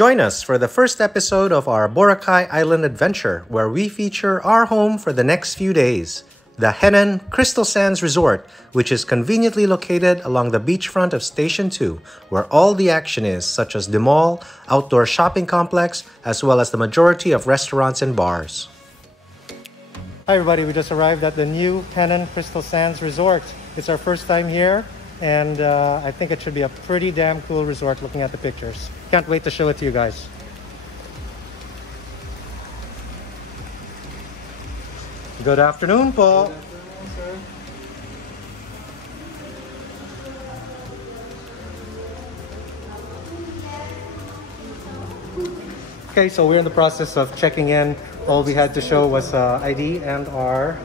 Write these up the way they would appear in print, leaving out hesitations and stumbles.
Join us for the first episode of our Boracay Island adventure, where we feature our home for the next few days, the Henann Crystal Sands Resort, which is conveniently located along the beachfront of Station 2, where all the action is, such as the mall, outdoor shopping complex, as well as the majority of restaurants and bars. Hi everybody, we just arrived at the new Henann Crystal Sands Resort. It's our first time here, and I think it should be a pretty damn cool resort looking at the pictures. Can't wait to show it to you guys. Good afternoon po. Good afternoon, sir. Okay, so we're in the process of checking in. All we had to show was ID and our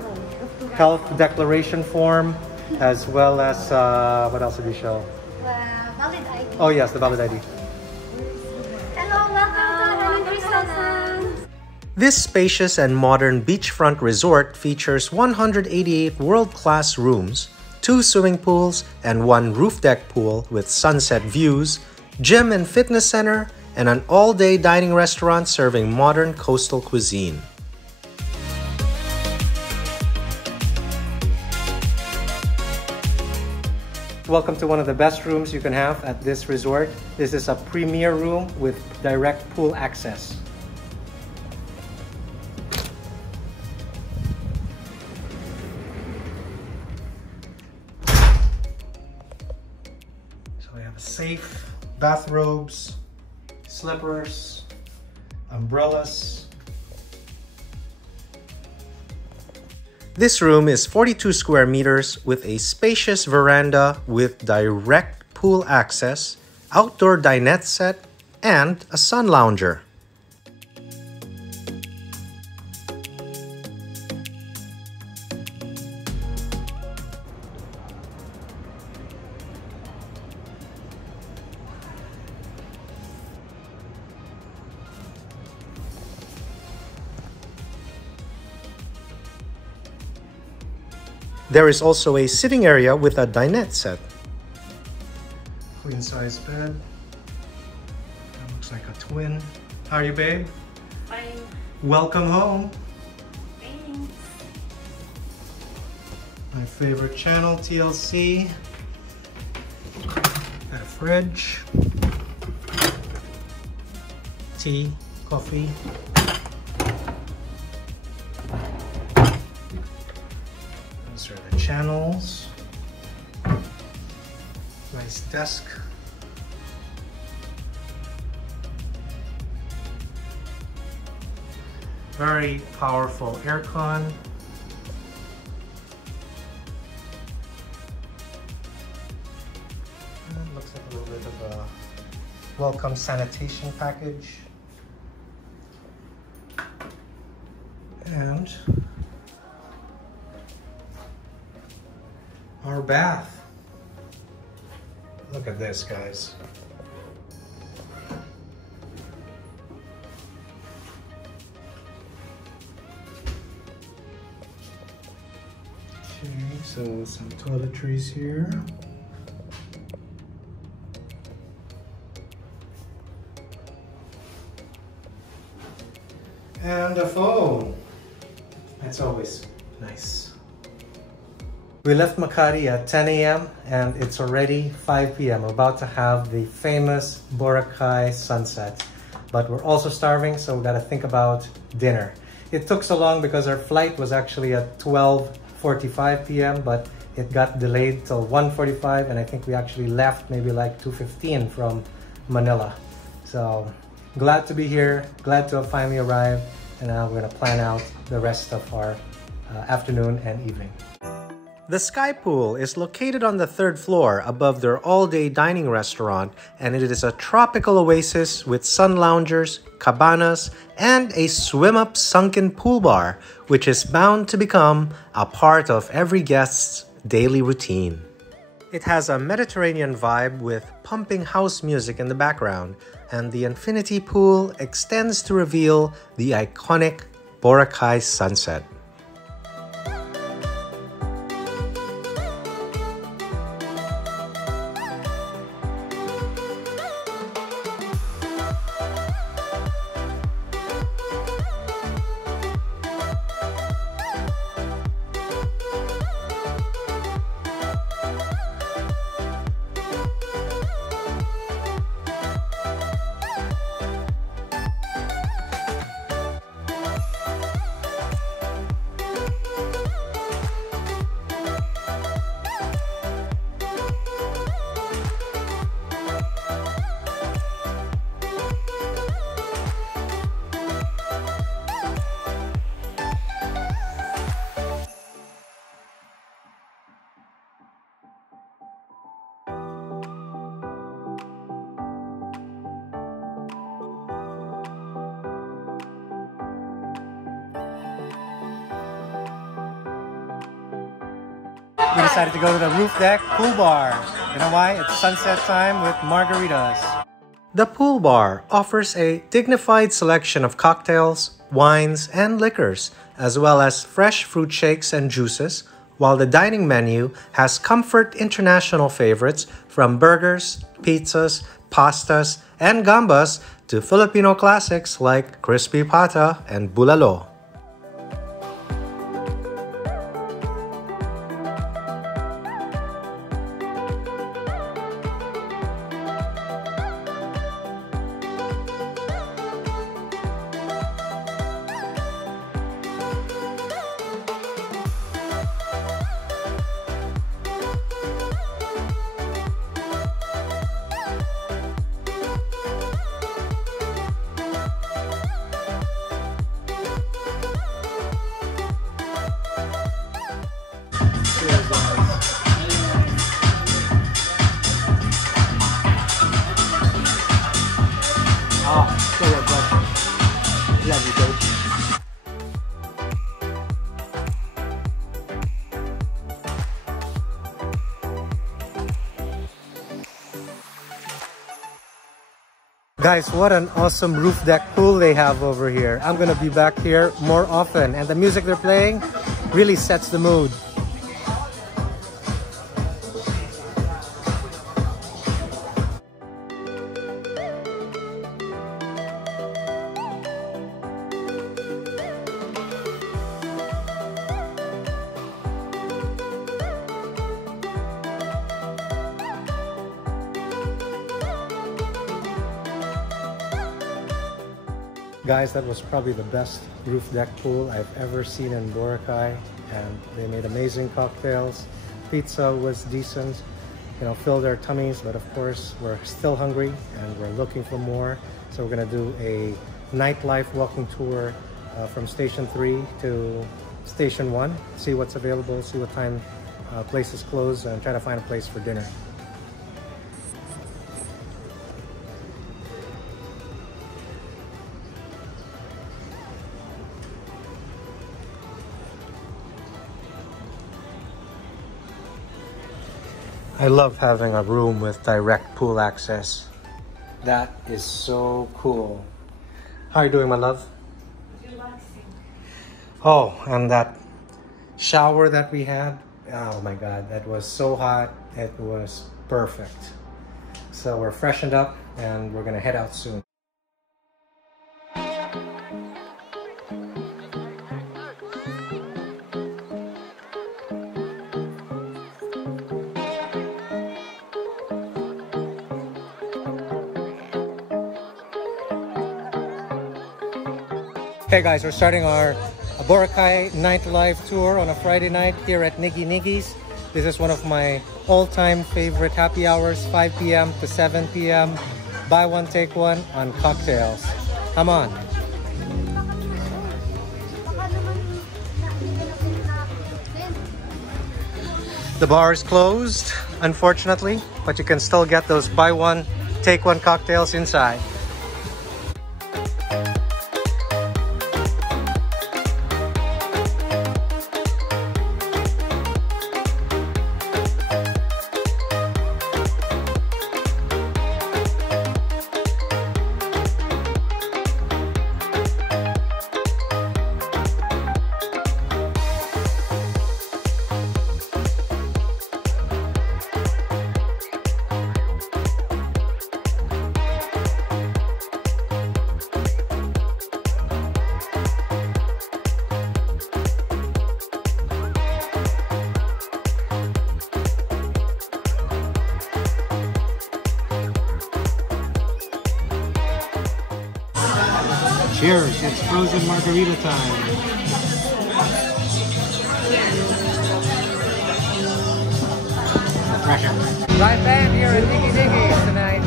health declaration form, as well as what else did we show? Valid ID. Oh yes, the valid ID. Hello, welcome to Henann Crystal Sands. This spacious and modern beachfront resort features 188 world-class rooms, 2 swimming pools, and 1 roof deck pool with sunset views, gym and fitness center, and an all-day dining restaurant serving modern coastal cuisine. Welcome to one of the best rooms you can have at this resort. This is a premier room with direct pool access. So we have a safe, bathrobes, slippers, umbrellas. This room is 42 square meters with a spacious veranda with direct pool access, outdoor dinette set, and a sun lounger. There is also a sitting area with a dinette set. Queen size bed. That looks like a twin. How are you, babe? Fine. Welcome home. Thanks. My favorite channel, TLC. Got a fridge. Tea, coffee. Those are the channels. Nice desk. Very powerful aircon. Looks like a little bit of a welcome sanitation package. And our bath. Look at this, guys. Okay, so some toiletries here. And a phone. That's always nice. We left Makati at 10 a.m. and it's already 5 p.m. We're about to have the famous Boracay sunset. But we're also starving, so we gotta think about dinner. It took so long because our flight was actually at 12:45 p.m. but it got delayed till 1:45, and I think we actually left maybe like 2:15 from Manila. So glad to be here, glad to have finally arrived, and now we're gonna plan out the rest of our afternoon and evening. The Sky Pool is located on the 3rd floor above their all-day dining restaurant, and it is a tropical oasis with sun loungers, cabanas, and a swim-up sunken pool bar, which is bound to become a part of every guest's daily routine. It has a Mediterranean vibe with pumping house music in the background, and the infinity pool extends to reveal the iconic Boracay sunset. we decided to go to the roof deck pool bar. You know why? It's sunset time with margaritas. The pool bar offers a dignified selection of cocktails, wines, and liquors, as well as fresh fruit shakes and juices, while the dining menu has comfort international favorites from burgers, pizzas, pastas, and gambas to Filipino classics like crispy pata and bulalo. Guys, what an awesome roof deck pool they have over here. I'm gonna be back here more often, and the music they're playing really sets the mood. Guys, that was probably the best roof deck pool I've ever seen in Boracay, and they made amazing cocktails. Pizza was decent, you know, filled our tummies, but of course we're still hungry and we're looking for more. So we're gonna do a nightlife walking tour from Station 3 to Station 1, see what's available, see what time places close, and try to find a place for dinner. I love having a room with direct pool access. That is so cool. How are you doing, my love? Relaxing. Oh, and that shower that we had, oh my god, that was so hot. It was perfect. So we're freshened up and we're gonna head out soon. Hey guys, we're starting our Boracay nightlife tour on a Friday night here at Niggy Niggy's. This is one of my all-time favorite happy hours, 5 p.m. to 7 p.m. Buy one, take one on cocktails. Come on. The bar is closed, unfortunately, but you can still get those buy one, take one cocktails inside. Cheers, it's frozen margarita time. Pressure. Live band here at Niggy Niggy's tonight.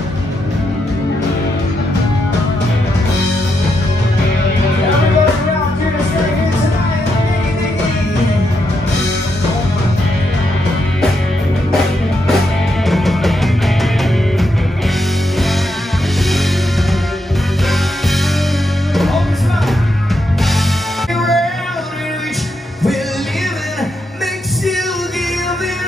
We're living, makes you give in.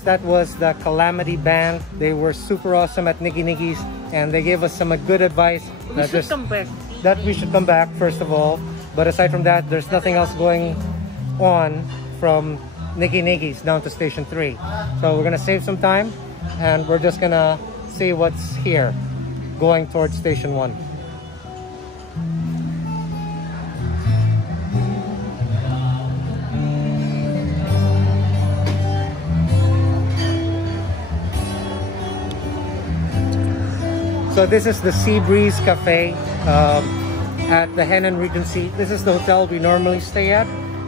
guys, that was the Calamity Band. They were super awesome at Niggy Niggy's, and they gave us some good advice that we should come back, first of all. But aside from that, there's nothing else going on from Niggy Niggy's down to Station 3. So we're gonna save some time, and we're just gonna see what's here going towards Station 1. So this is the Sea Breeze Cafe at the Henann Regency. This is the hotel we normally stay at,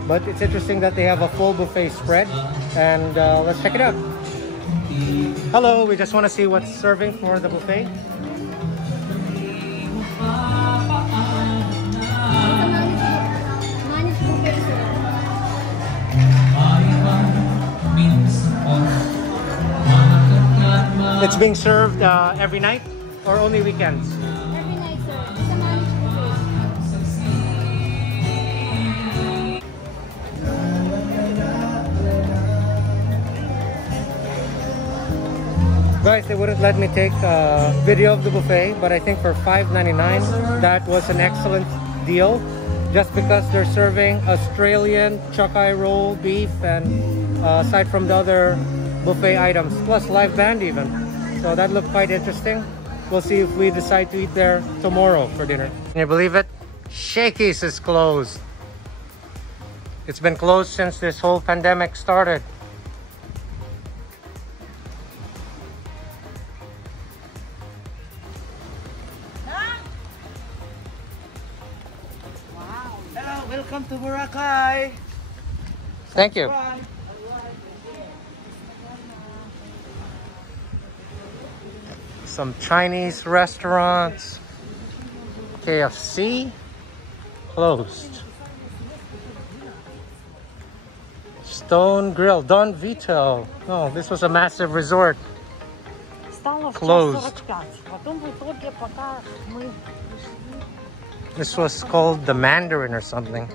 but it's interesting that they have a full buffet spread, and let's check it out. Hello, we just want to see what's serving for the buffet. It's being served every night or only weekends? Every night, sir. It's a managed buffet. Guys, they wouldn't let me take a video of the buffet, but I think for $5.99 that was an excellent deal, just because they're serving Australian chuck-eye roll, beef, and aside from the other buffet items, plus live band even. So that looked quite interesting. We'll see if we decide to eat there tomorrow for dinner. Can you believe it? Shakey's is closed. It's been closed since this whole pandemic started. Wow. Hello, welcome to Boracay. Thank you. Some Chinese restaurants. KFC closed. Stone Grill, Don Vito. Oh, this was a massive resort. Closed. This was called the Mandarin or something.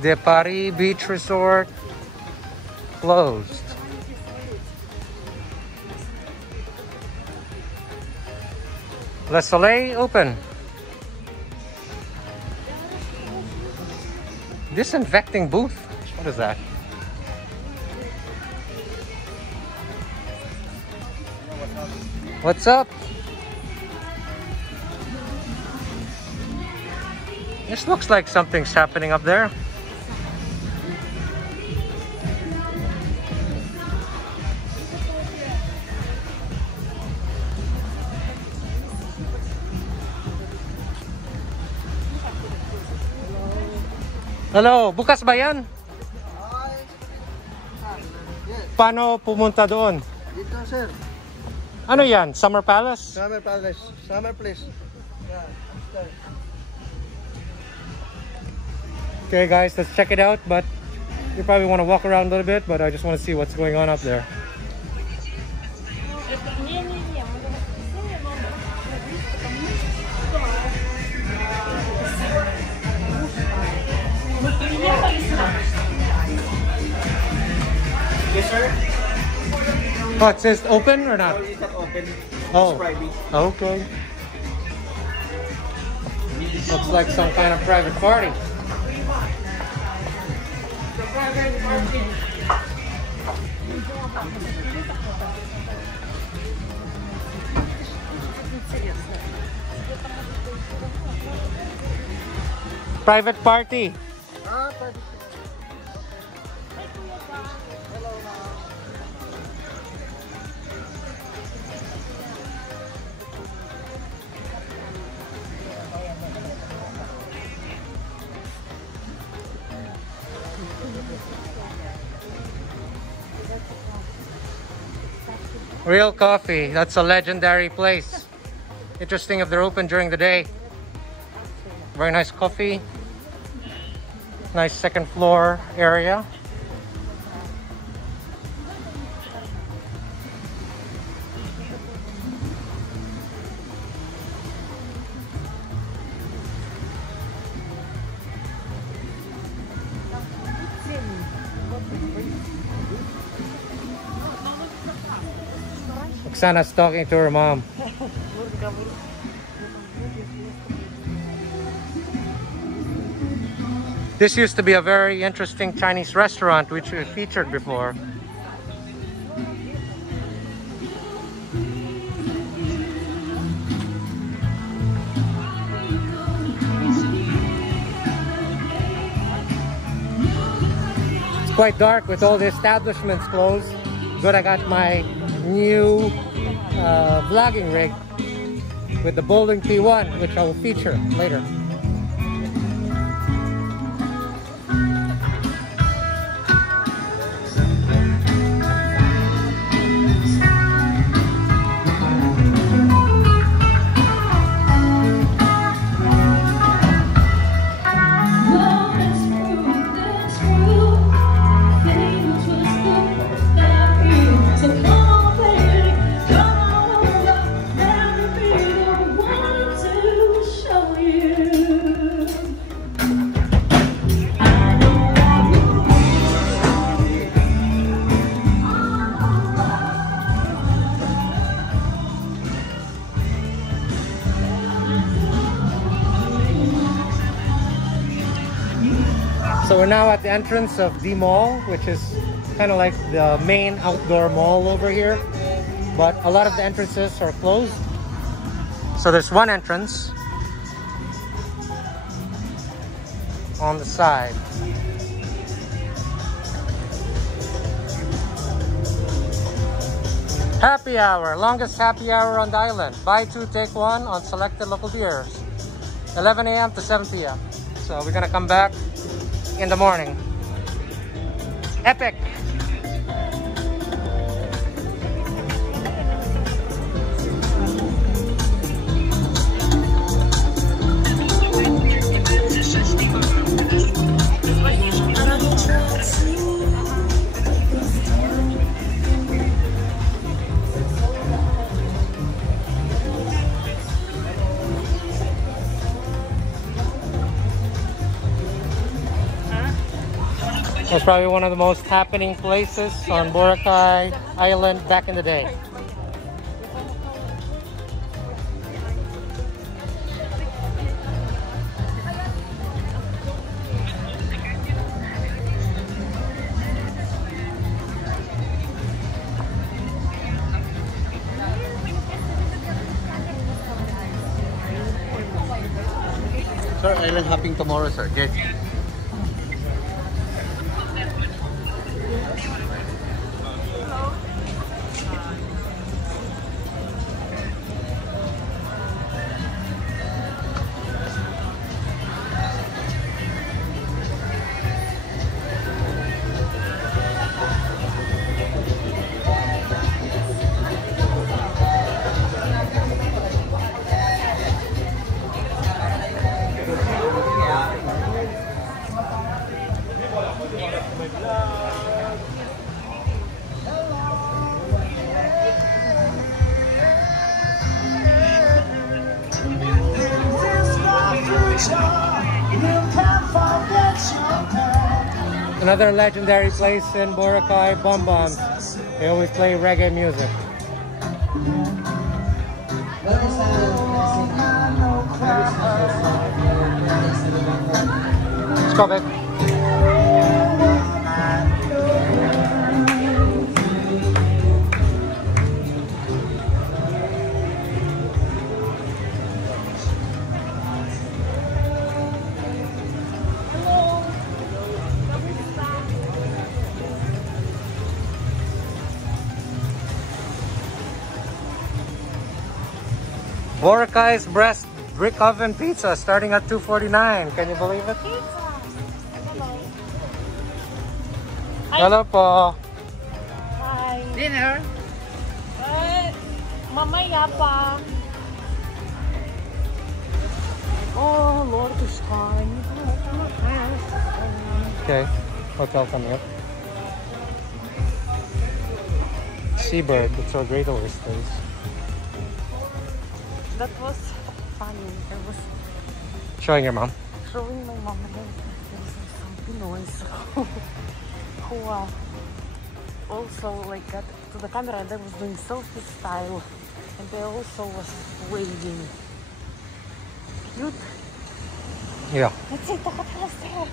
The Paris Beach Resort closed. Le Soleil open. Disinfecting booth? What is that? What's up? This looks like something's happening up there. Hello, bukas ba yan? Paano pumunta doon? Dito, sir. Ano yan? Summer Palace? Summer Palace. Summer Place. Yeah. Okay guys, let's check it out, but you probably want to walk around a little bit, but I just want to see what's going on up there. Yes, sir. Oh, it says open or not? No, it's not open. Oh, It's private. okay. Looks like some kind of private party. Private party. Ah, private. Real Coffee, that's a legendary place. Interesting if they're open during the day. Very nice coffee. Nice second floor area. Aksana's talking to her mom. This used to be a very interesting Chinese restaurant which we featured before. It's quite dark with all the establishments closed. Good, I got my new vlogging rig with the Bowling P1, which I will feature later. So we're now at the entrance of the mall, which is kind of like the main outdoor mall over here. But a lot of the entrances are closed. So there's one entrance on the side. Happy hour, longest happy hour on the island. Buy two, take one on selected local beers. 11 a.m. to 7 p.m. So we're gonna come back in the morning. Epic! It was probably one of the most happening places on Boracay Island back in the day. Sir, island hopping tomorrow, sir. Yes. Another legendary place in Boracay, Bum Bums. They always play reggae music. Let's go, babe. Boracay's Breast Brick Oven Pizza starting at $2.49. Can you believe it? Hello po. Hi. Dinner? Mamaya pa. Oh, Lord, this time. Okay, hotel coming up. Seabird, it's our great oysters. That was funny. I was Showing your mom. showing my mom and there was some Pinoys who also like got to the camera and I was doing selfie style, and they also was waving. Cute. Yeah. That's it, the hotel is there.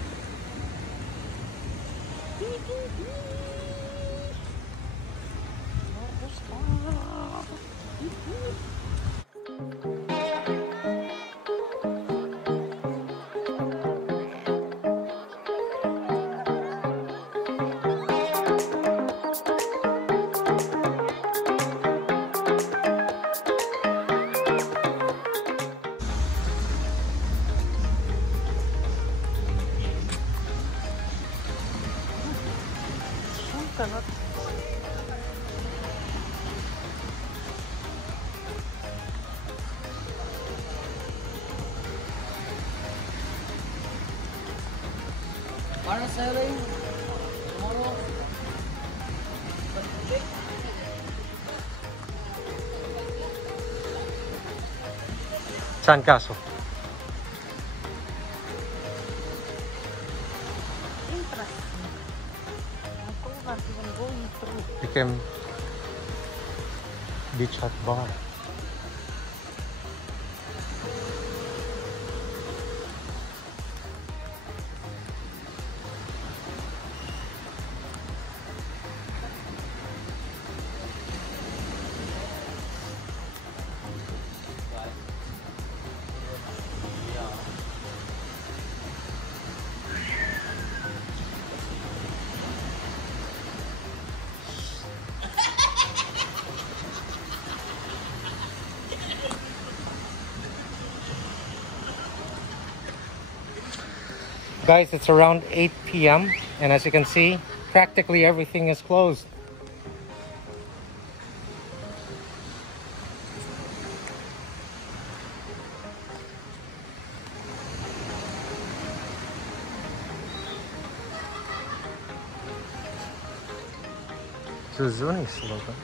Parasailing tomorrow. San Caso. Interesting. Ako not even going through. Became beach hut bar. Guys, it's around 8 p.m. and as you can see, practically everything is closed. Zuzuni is still open.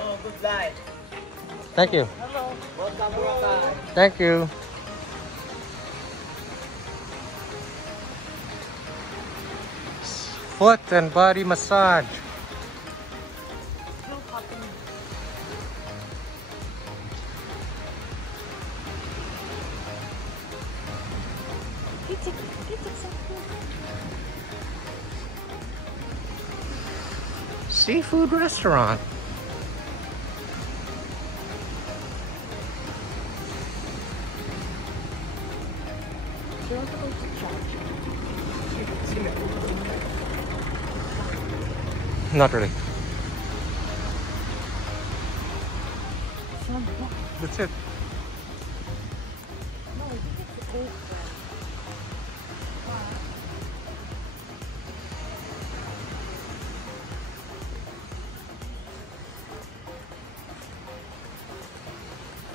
Oh, good night. Thank you. Hello. Welcome, Boracay. Thank you. Foot and body massage. Still happening. It's so cool. Seafood restaurant. Do you want to go to church? Not really. No, That's it. we did the old one.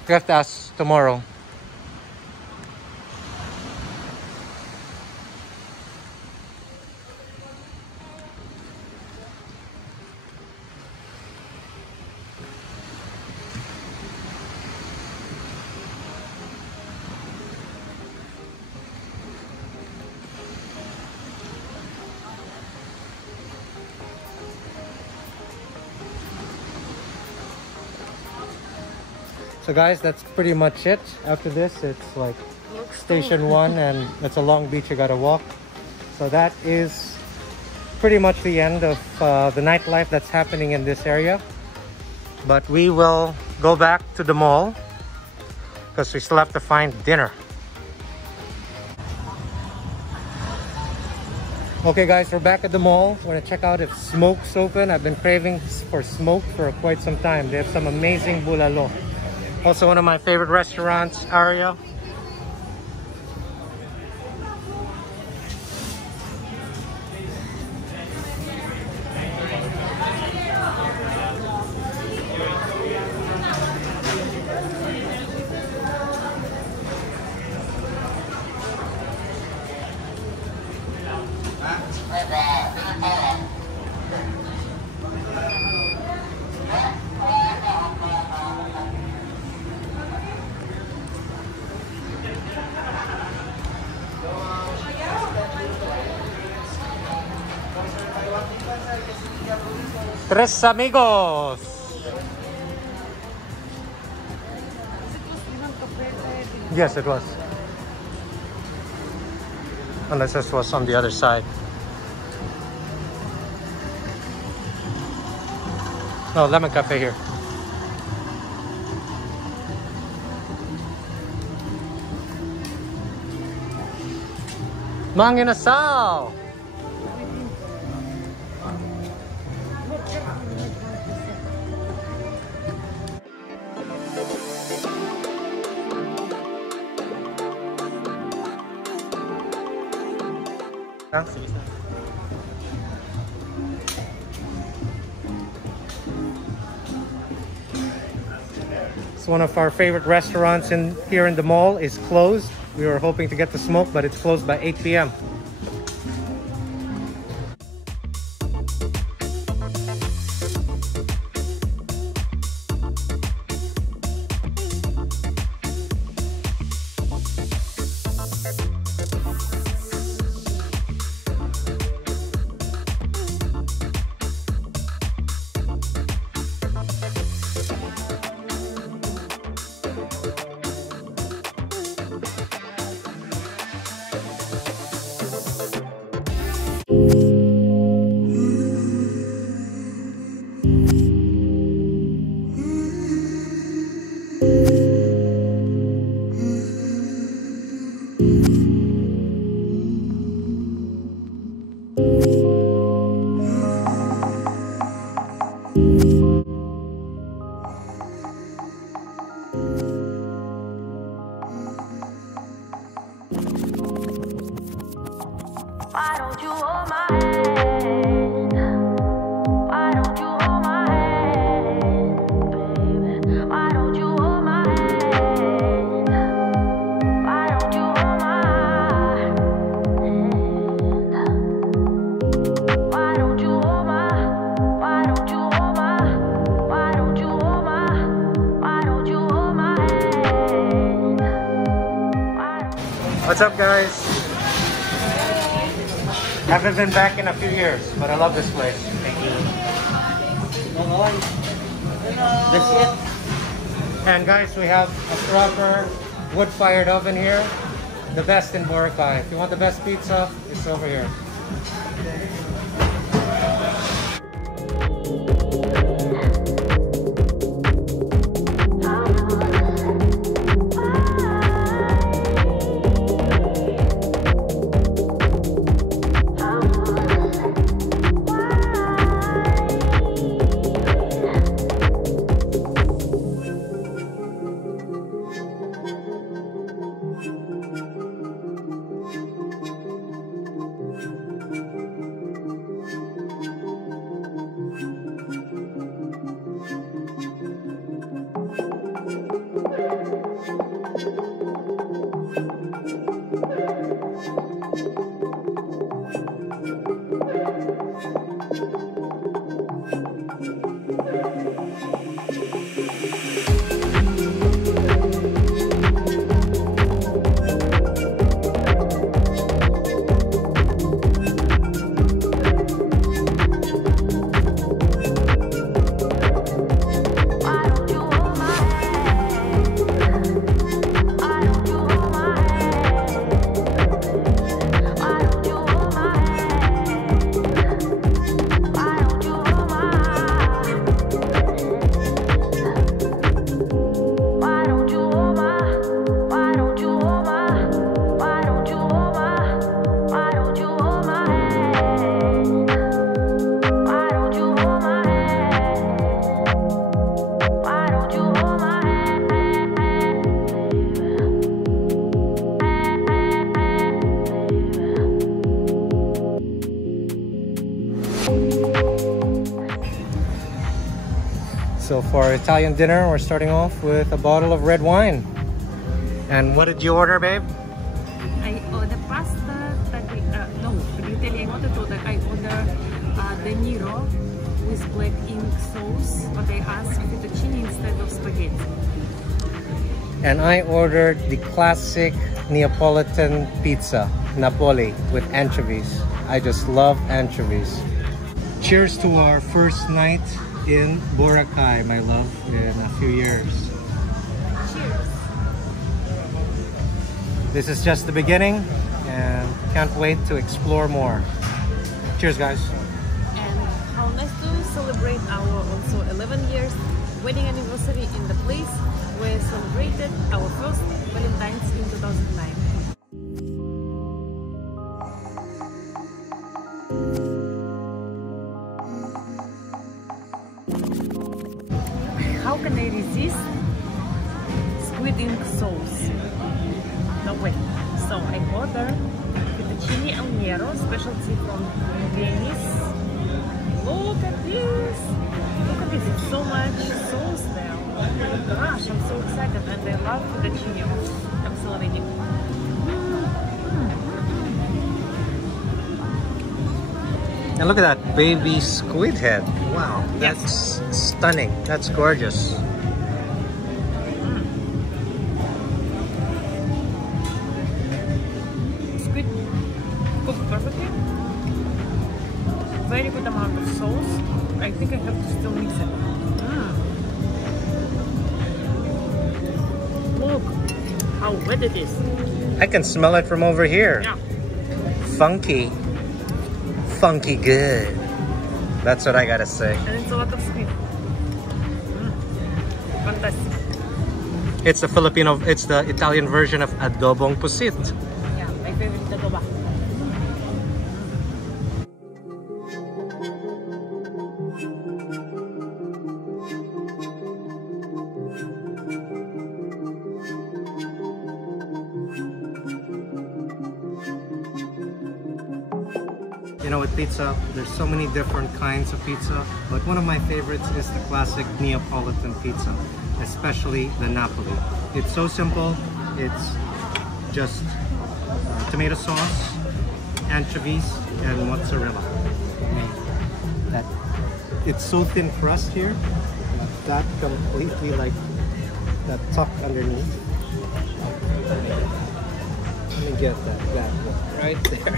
You have to ask tomorrow. So guys, that's pretty much it. After this, it's like station 1 and it's a long beach you gotta walk. So that is pretty much the end of the nightlife that's happening in this area. But we will go back to the mall because we still have to find dinner. Okay guys, we're back at the mall. We're gonna check out if Smoke's open. I've been craving for Smoke for quite some time. They have some amazing bulalo. Also one of my favorite restaurants, Aria. Tres amigos. Yes, it was. Unless this was on the other side. No, lemon cafe here. Manginasal. It's one of our favorite restaurants here in the mall. Is closed. We were hoping to get the smoke, but it's closed by 8 p.m. Why don't you hold my hand? Why don't you hold my hand, baby? Why don't you hold my hand? Why don't you hold my hand? Why don't you hold my? Why don't you hold my? Why don't you hold my? Why don't you hold my hand? What's up, guys? Haven't been back in a few years, but I love this place. That's it. And guys, we have a proper wood-fired oven here. The best in Boracay. If you want the best pizza, it's over here. So for our Italian dinner, we're starting off with a bottle of red wine. And what did you order, babe? I ordered pasta, no, spaghetti. I wanted to order, De Niro with black ink sauce, but I asked for fettuccine instead of spaghetti. And I ordered the classic Neapolitan pizza, Napoli, with anchovies. I just love anchovies. Cheers to our first night in Boracay, my love, in a few years. Cheers. This is just the beginning and can't wait to explore more. Cheers, guys. And how nice to celebrate our also 11 years wedding anniversary in the place where we celebrated our first Valentine's in 2009. How can I resist squid ink sauce? No way. So I ordered fettuccine al nero, specialty from Venice. Look at this! Look at this! It's so much sauce there. Oh my gosh! I'm so excited, and I love fettuccine. I'm celebrating. And look at that baby squid head. Wow, that's stunning. That's gorgeous. Squid cooked perfectly. Very good amount of sauce. I think I have to still mix it. Look how wet it is. I can smell it from over here. Yeah. Funky. Funky good. That's what I gotta say. And it's a lot of squid. Fantastic. It's the Italian version of adobong pusit. Yeah, my favorite adobo. You know, with pizza, there's so many different kinds of pizza, but one of my favorites is the classic Neapolitan pizza, especially the Napoli. It's so simple. It's just tomato sauce, anchovies, and mozzarella. It's so thin crust here, that completely like that tuck underneath. Let me get that right there.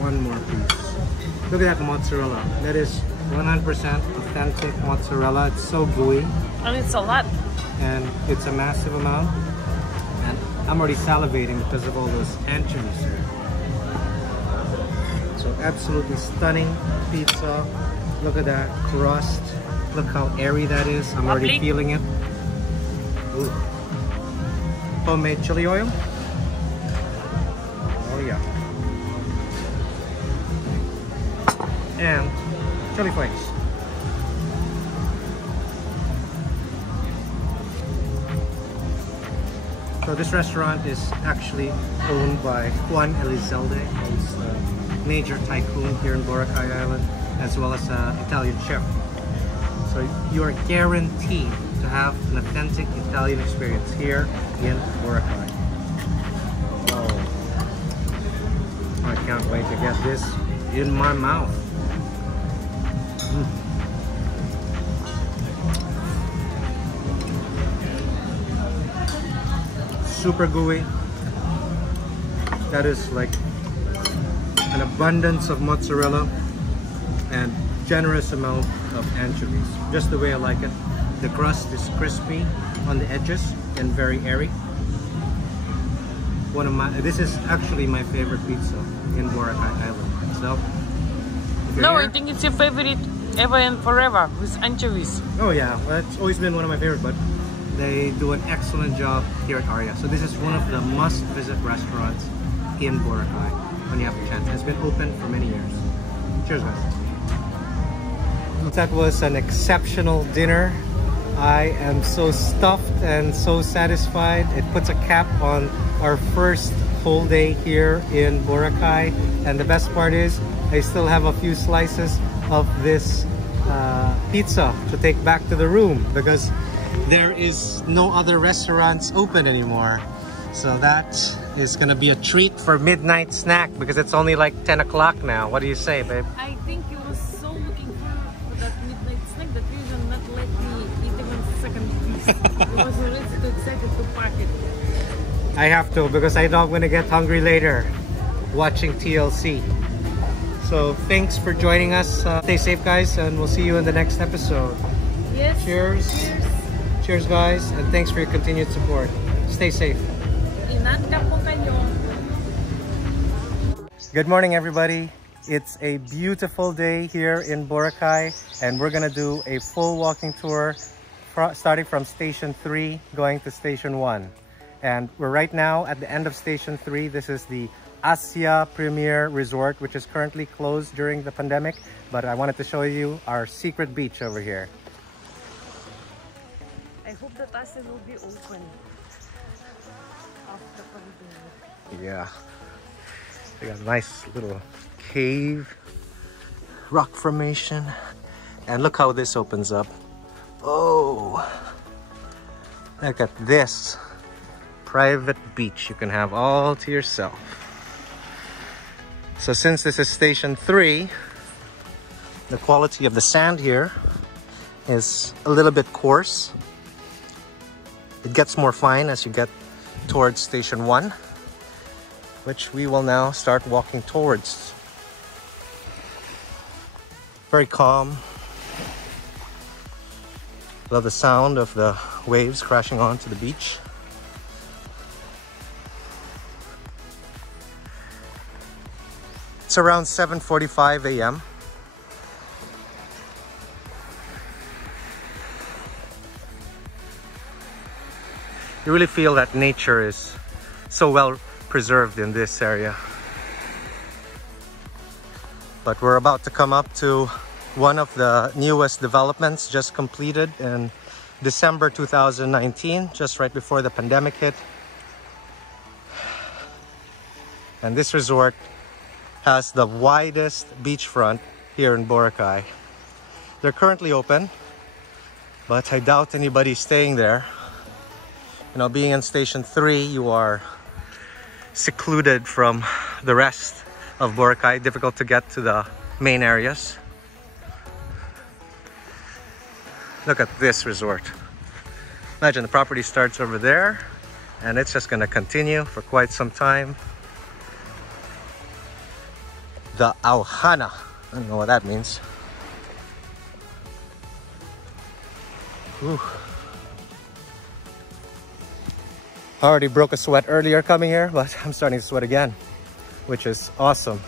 One more piece. Look at that mozzarella. That is 100% authentic mozzarella. It's so gooey. And it's a lot. And it's a massive amount. And I'm already salivating because of all those anchovies here. So absolutely stunning pizza. Look at that crust. Look how airy that is. I'm already feeling it. Ooh. Homemade chili oil. Oh yeah. And chili flakes. So this restaurant is actually owned by Juan Elizalde, who's a major tycoon here in Boracay Island, as well as an Italian chef. So you are guaranteed to have an authentic Italian experience here in Boracay. Oh, I can't wait to get this in my mouth. Super gooey. That is like an abundance of mozzarella and generous amount of anchovies. Just the way I like it. The crust is crispy on the edges and very airy. This is actually my favorite pizza in Boracay Island. So no, I think it's your favorite ever and forever with anchovies. Oh yeah, well, that's always been one of my favorites, but they do an excellent job here at Aria. So this is one of the must-visit restaurants in Boracay when you have a chance. It's been open for many years. Cheers, guys. That was an exceptional dinner. I am so stuffed and so satisfied. It puts a cap on our first whole day here in Boracay. And the best part is, I still have a few slices of this pizza to take back to the room because there is no other restaurants open anymore. So that is gonna be a treat for midnight snack because it's only like 10 o'clock now. What do you say, babe? I think you were so looking for that midnight snack that you did not let me eat even the second piece. I was already too excited to pack it. I have to because I know I'm gonna get hungry later watching TLC. So thanks for joining us. Stay safe, guys, and we'll see you in the next episode. Yes. Cheers. Cheers. Cheers, guys, and thanks for your continued support. Stay safe. Ingat ka po kayo. Good morning, everybody. It's a beautiful day here in Boracay, and we're gonna do a full walking tour starting from Station 3 going to Station 1. And we're right now at the end of Station 3. This is the Asia Premier Resort, which is currently closed during the pandemic, but I wanted to show you our secret beach over here. I hope that Asia will be open after pandemic. Yeah, they got a nice little cave, rock formation, and look how this opens up. Oh, look at this private beach you can have all to yourself. So since this is Station 3, the quality of the sand here is a little bit coarse. It gets more fine as you get towards Station 1, which we will now start walking towards. Very calm. Love the sound of the waves crashing onto the beach. It's around 7:45 a.m. You really feel that nature is so well preserved in this area. But we're about to come up to one of the newest developments just completed in December 2019, just right before the pandemic hit. And this resort has the widest beachfront here in Boracay. They're currently open, but I doubt anybody's staying there. You know, being in Station 3, you are secluded from the rest of Boracay, difficult to get to the main areas. Look at this resort. Imagine the property starts over there and it's just gonna continue for quite some time. The Auhana. I don't know what that means. Whew. I already broke a sweat earlier coming here, but I'm starting to sweat again, which is awesome.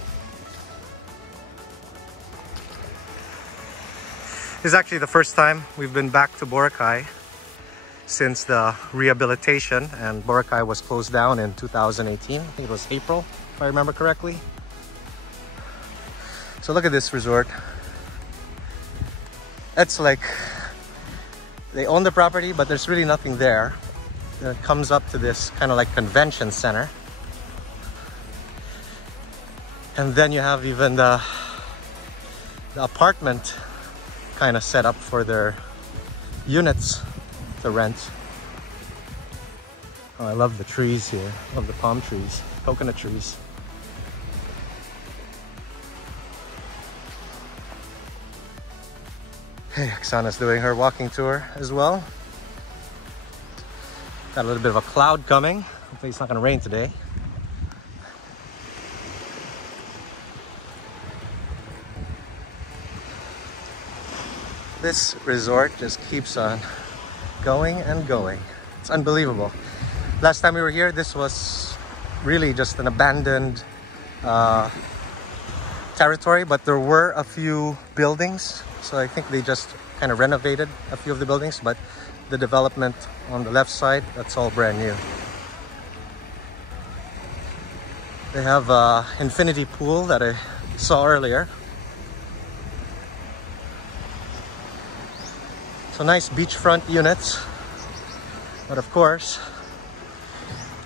This is actually the first time we've been back to Boracay since the rehabilitation, and Boracay was closed down in 2018. I think it was April, if I remember correctly. So look at this resort. It's like they own the property, but there's really nothing there. It comes up to this kind of like convention center. And then you have even the apartment kind of set up for their units to rent. Oh, I love the trees here. I love the palm trees, coconut trees. Hey, Aksana's doing her walking tour as well. Got a little bit of a cloud coming. Hopefully it's not going to rain today. This resort just keeps on going and going. It's unbelievable. Last time we were here, this was really just an abandoned territory, but there were a few buildings. So I think they just kind of renovated a few of the buildings, but the development on the left side, that's all brand new. They have an infinity pool that I saw earlier. So nice beachfront units, but of course,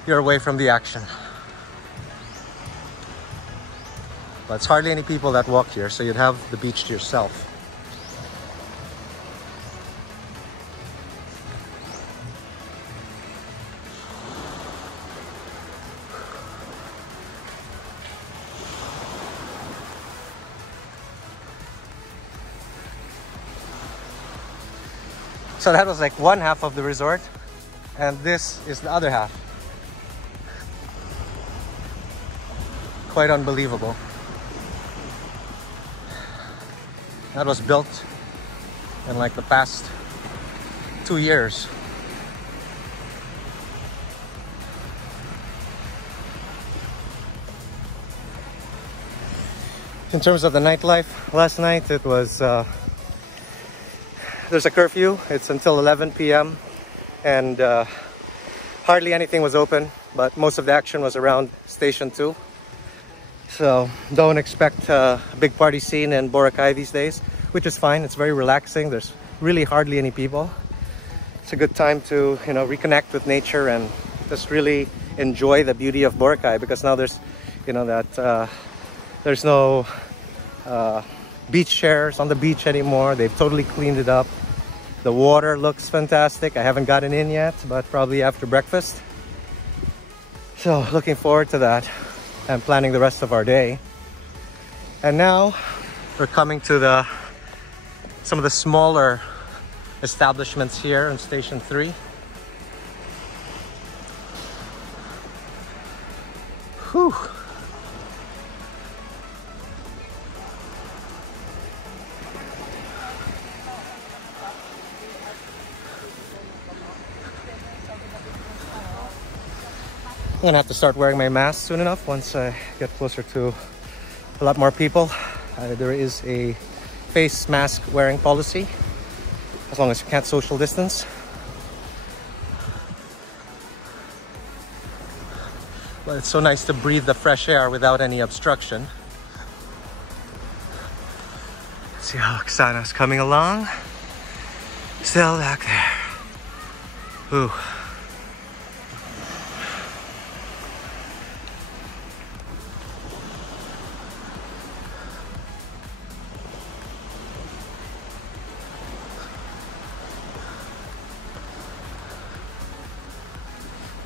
you're away from the action. But it's hardly any people that walk here, so you'd have the beach to yourself. So that was like one half of the resort, and this is the other half. Quite unbelievable. That was built in like the past 2 years. In terms of the nightlife, last night it was, there's a curfew. It's until 11 p.m. and hardly anything was open, but most of the action was around Station 2. So don't expect a big party scene in Boracay these days, which is fine. It's very relaxing. There's really hardly any people. It's a good time to, you know, reconnect with nature and just really enjoy the beauty of Boracay, because now there's, you know, that there's no beach chairs on the beach anymore. They've totally cleaned it up. The water looks fantastic. I haven't gotten in yet, but probably after breakfast. So looking forward to that and planning the rest of our day. And now we're coming to some of the smaller establishments here on Station 3. Whew. I'm gonna have to start wearing my mask soon enough once I get closer to a lot more people. There is a face mask wearing policy, as long as you can't social distance. But it's so nice to breathe the fresh air without any obstruction. Let's see how Aksana's coming along. Still back there. Ooh.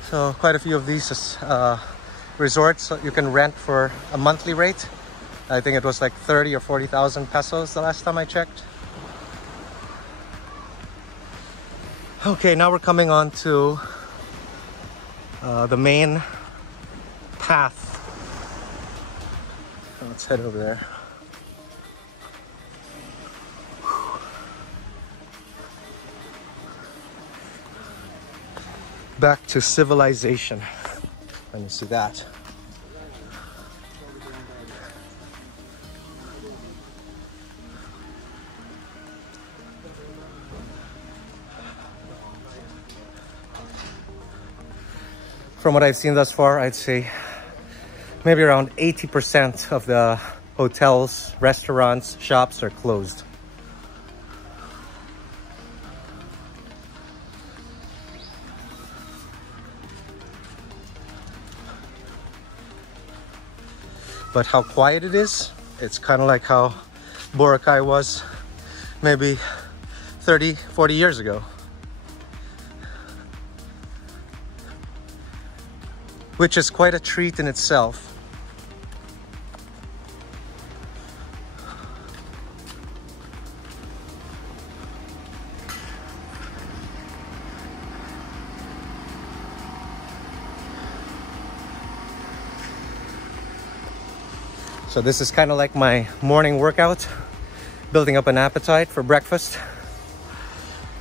So quite a few of these resorts you can rent for a monthly rate. I think it was like 30 or 40,000 pesos the last time I checked. Okay, now we're coming on to the main path. So let's head over there. Back to civilization. Let me see that. From what I've seen thus far, I'd say maybe around 80% of the hotels, restaurants, shops are closed. But how quiet it is, it's kind of like how Boracay was maybe 30, 40 years ago. Which is quite a treat in itself. So this is kind of like my morning workout, building up an appetite for breakfast.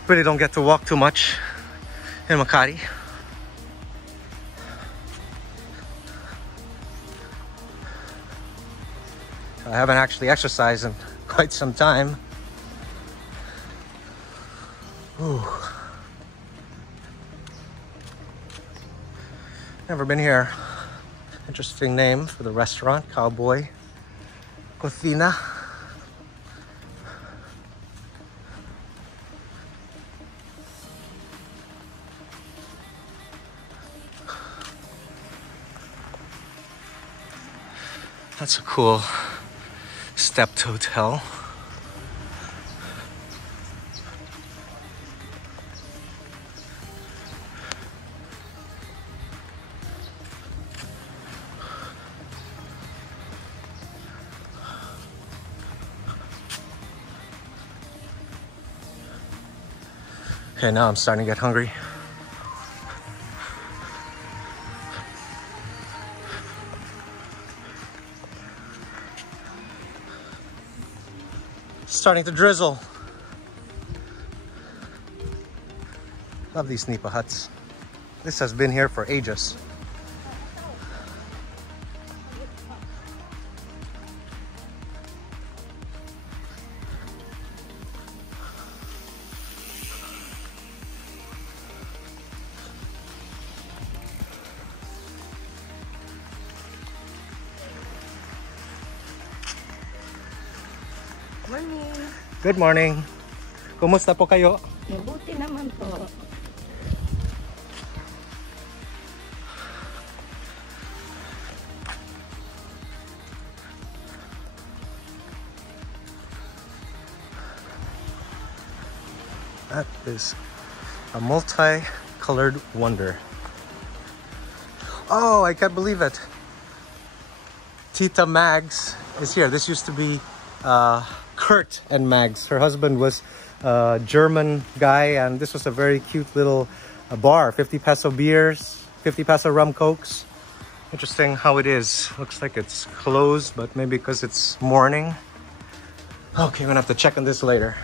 Really don't get to walk too much in Makati. I haven't actually exercised in quite some time. Ooh. Never been here. Interesting name for the restaurant, Cowboy Cocina. That's a cool stepped hotel. Okay, now I'm starting to get hungry. Starting to drizzle. Love these nipa huts. This has been here for ages. Morning. Good morning. Kumusta po kayo? Mabuti naman po. That is a multi-colored wonder. Oh, I can't believe it. Tita Mags is here. This used to be Kurt and Mags. Her husband was a German guy, and this was a very cute little bar. 50 peso beers, 50 peso rum cokes. Interesting how it is. Looks like it's closed, but maybe because it's morning. Okay, I'm gonna have to check on this later.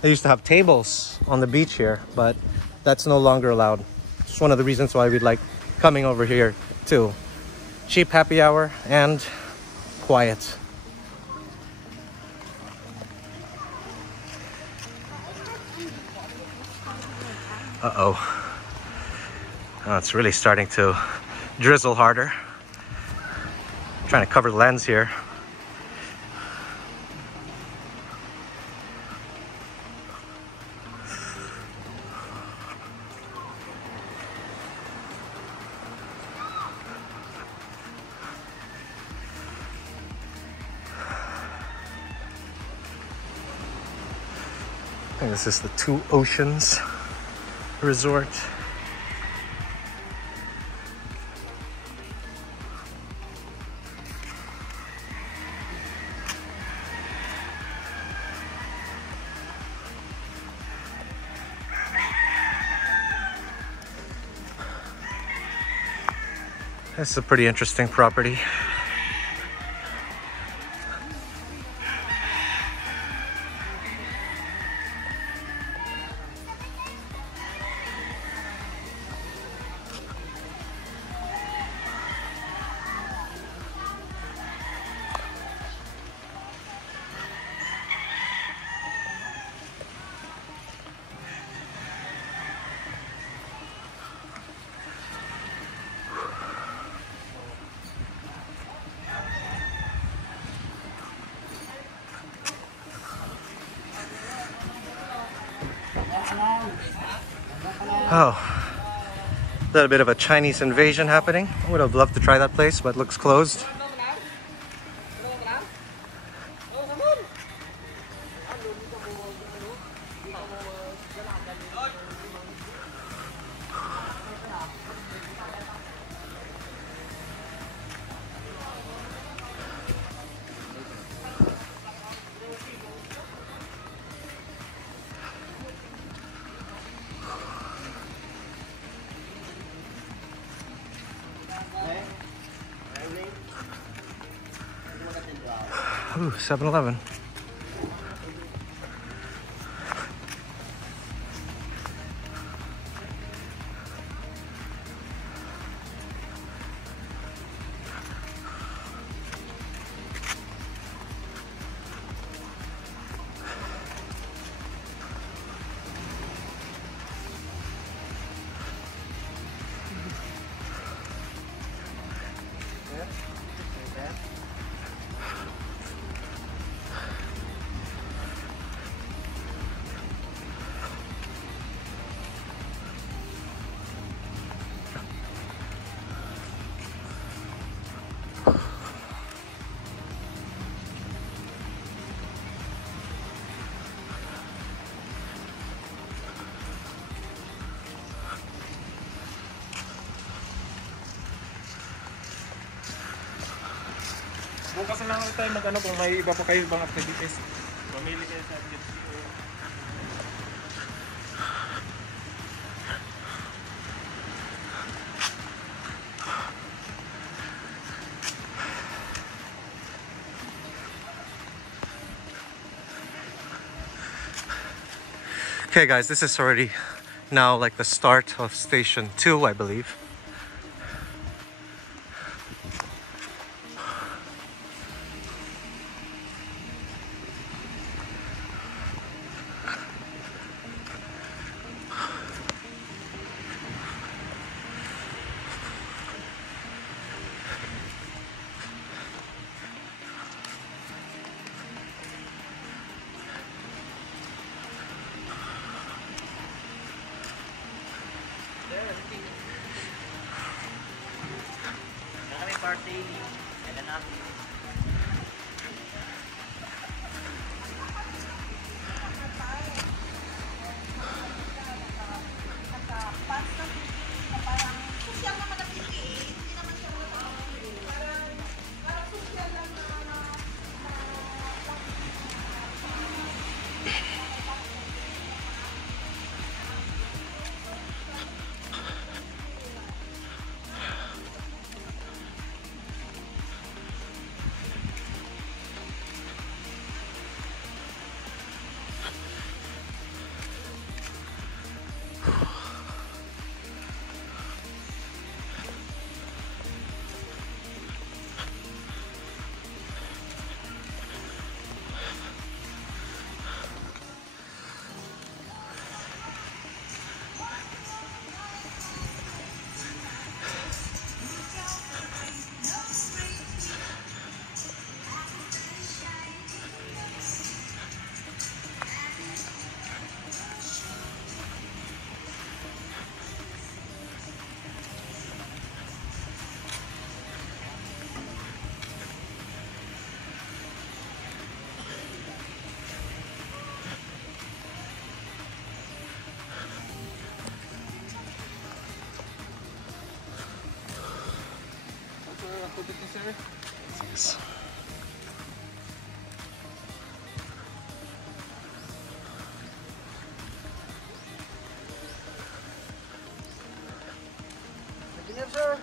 They used to have tables on the beach here, but that's no longer allowed. It's one of the reasons why we like coming over here too. Cheap happy hour and quiet. Uh-oh. Oh, it's really starting to drizzle harder. I'm trying to cover the lens here. I think this is the Two Oceans Resort. This is a pretty interesting property. Oh, a little bit of a Chinese invasion happening. I would have loved to try that place, but it looks closed. Ooh, 7-Eleven. Bukas na lang tayo mag-ano kung may iba pa kayo ibang activities. Mamili kayo sa activities. Okay guys, this is already now like the start of station 2, I believe. Yes. Sir.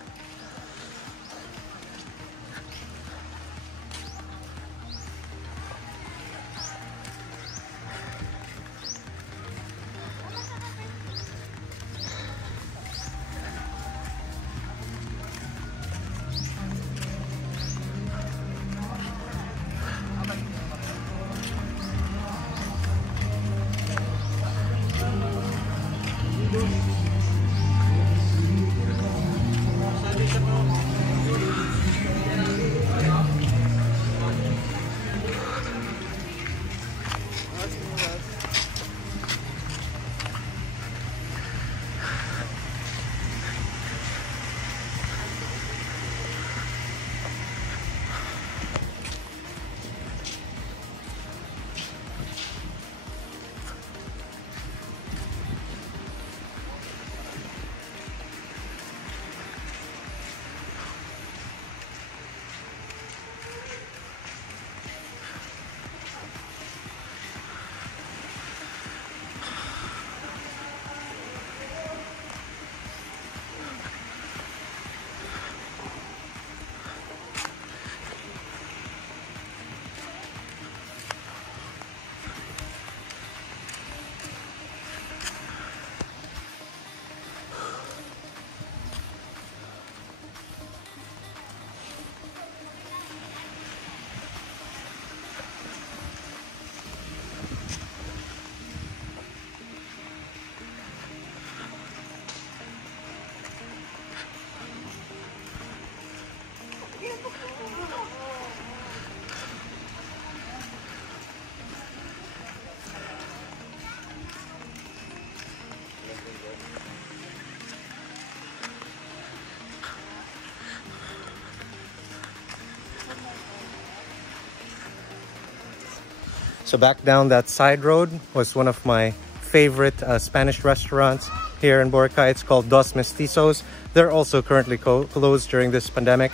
So back down that side road was one of my favorite Spanish restaurants here in Boracay. It's called Dos Mestizos. They're also currently closed during this pandemic,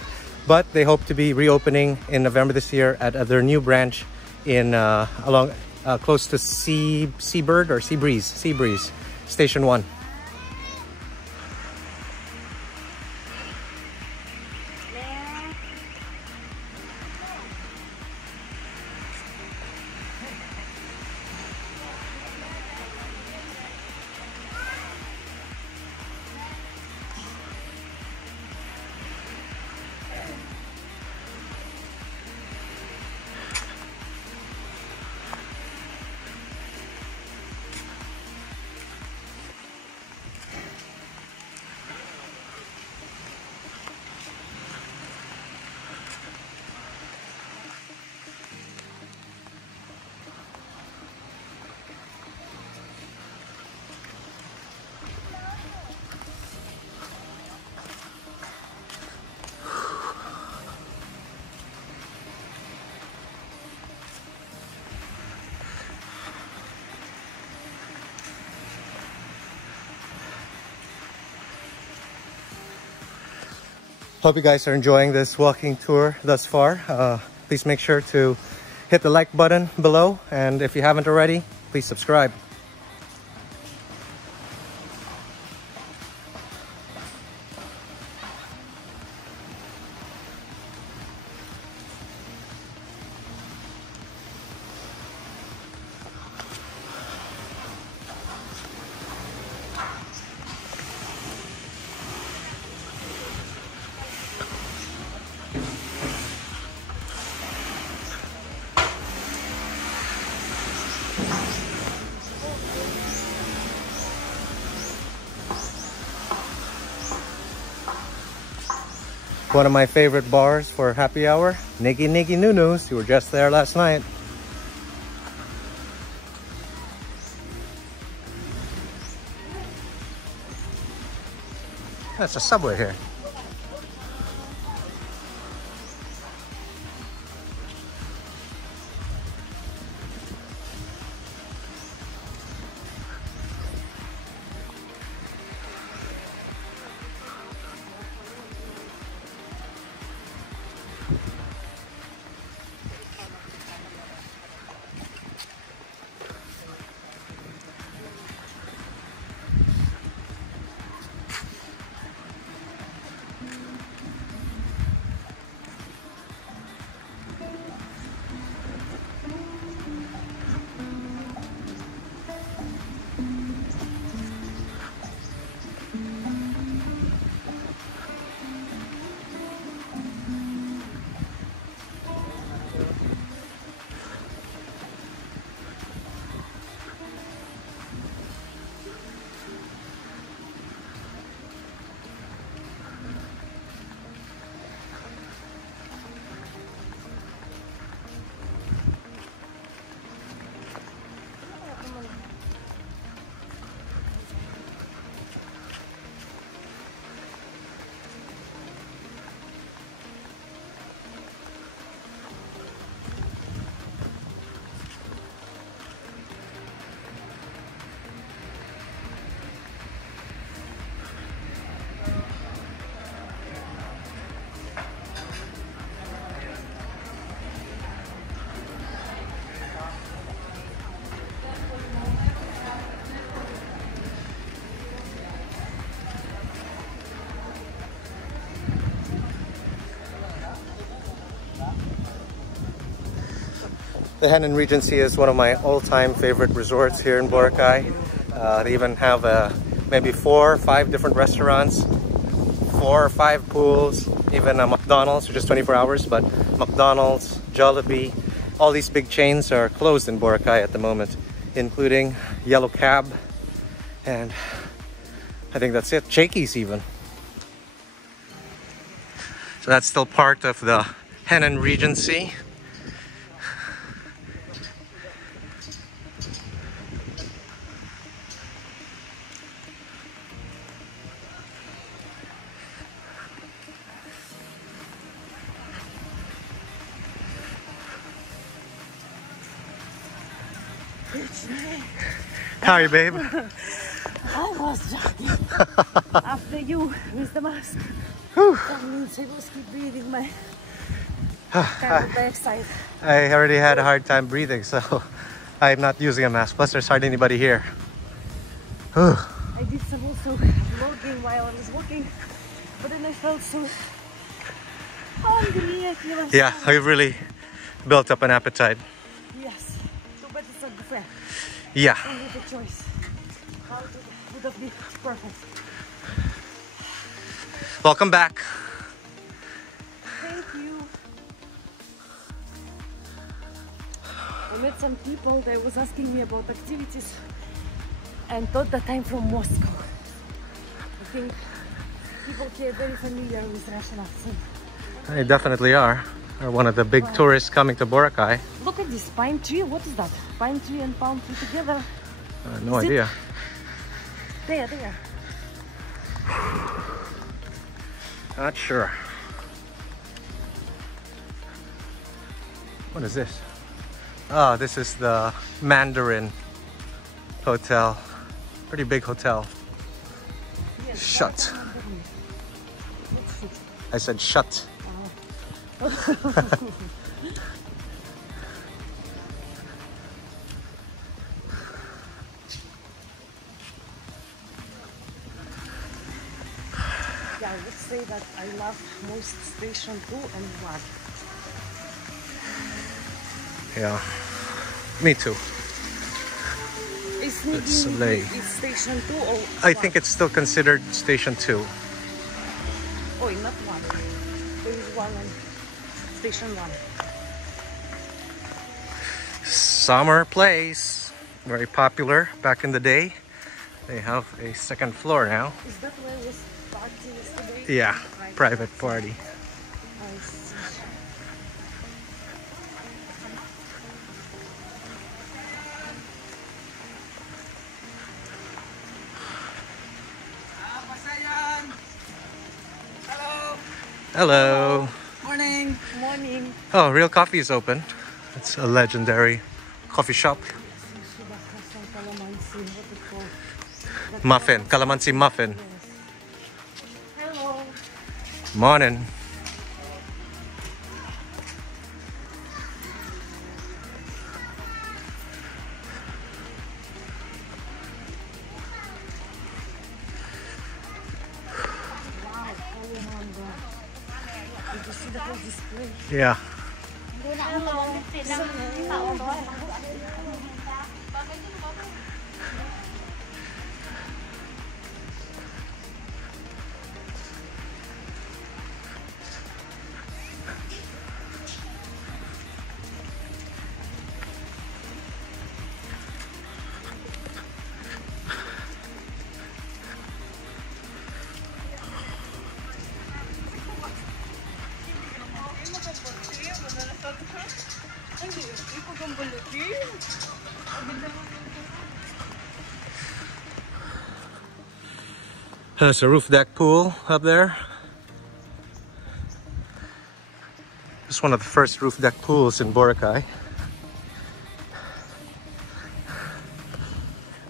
but they hope to be reopening in November this year at their new branch in along close to Seabird or Seabreeze Station 1. Hope you guys are enjoying this walking tour thus far. Please make sure to hit the like button below, and if you haven't already, please subscribe. One of my favorite bars for happy hour, Niggy Niggy Nunu's. You were just there last night. That's a Subway here. The Henann Regency is one of my all-time favorite resorts here in Boracay. They even have maybe 4 or 5 different restaurants, 4 or 5 pools, even a McDonald's, which is 24 hours, but McDonald's, Jollibee, all these big chains are closed in Boracay at the moment, including Yellow Cab, and I think that's it, Shakey's even. So that's still part of the Henann Regency. How are you, babe? I was jogging after you with the mask. That means I was keep breathing my carbon dioxide. I already had a hard time breathing, so I'm not using a mask. Plus, there's hardly anybody here. I did some also vlogging while I was walking, but then I felt so hungry. I feel Yeah, I really built up an appetite. Yes, too bad it's a buffet. Yeah. Only the choice. How would have been perfect. Welcome back. Thank you. I met some people that was asking me about activities and thought that I'm from Moscow. I think people here are very familiar with Russian accent. They definitely are. They're one of the big tourists coming to Boracay. Look at this pine tree. What is that? Pine tree and palm tree together? No idea. There. Not sure. What is this? Oh, this is the Mandarin Hotel. Pretty big hotel. Yes, Shut. I said shut. Yeah, I would say that I love most station 2 and 1. Yeah, me too. Is It's late. Is station 2 or I think it's still considered station 2. Oh, not 1. There is 1 on station 1. Summer place, very popular back in the day. They have a second floor now. Is that where was party yesterday? Yeah, private party. I see. Hello. Morning. Morning. Oh, Real Coffee is open. It's a legendary coffee shop. Muffin, calamansi muffin. Hello. Morning. Did you see the whole display? Yeah. There's a roof deck pool up there. It's one of the first roof deck pools in Boracay.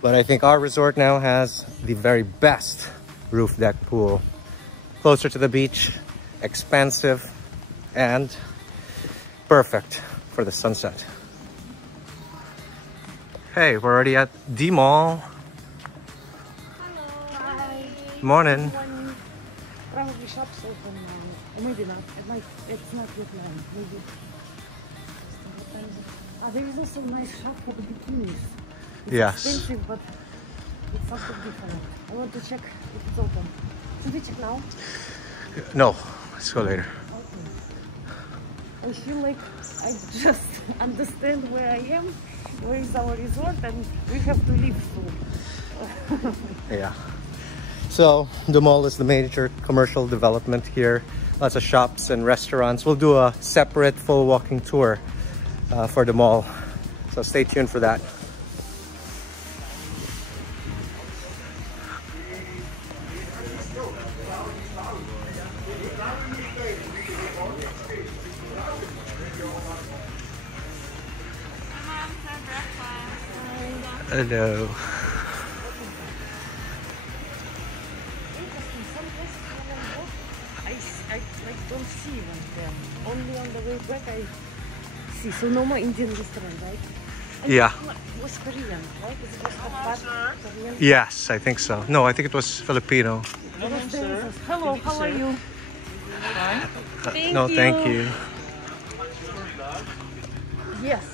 But I think our resort now has the very best roof deck pool. Closer to the beach, expansive, and perfect for the sunset. Hey, we're already at D Mall. Morning. Probably shops open now. Or maybe not. It's not yet long. Maybe. There is also a nice shop for the bikinis. It's Yes. expensive, but it's something different. I want to check if it's open. Should we check now? No, let's go later. Okay. I feel like I just understand where I am, where is our resort, and we have to leave soon. Yeah. So the mall is the major commercial development here. Lots of shops and restaurants. We'll do a separate full walking tour for the mall. So stay tuned for that. Hello. I don't see them there. Only on the way back I see. So no more Indian restaurant, right? Yeah. It was Korean, right? It was Korean. Yes, I think so. No, I think it was Filipino. Hello, how are you? No, thank you. Yes.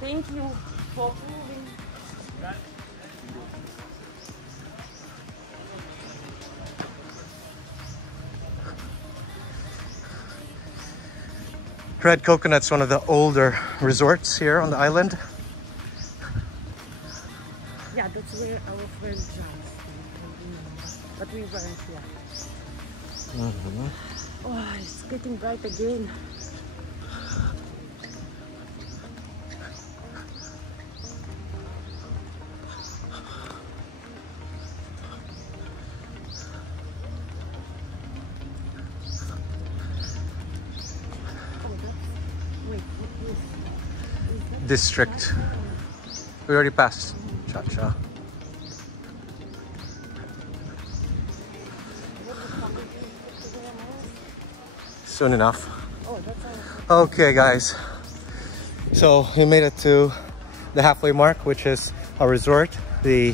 Thank you for approving. Red Coconut's one of the older resorts here on the island. Yeah, that's where our friend drives. But we weren't here. Oh, it's getting bright again. District. We already passed. Cha-cha. soon enough. Oh, that's all. Okay, guys. So we made it to the halfway mark, which is our resort, the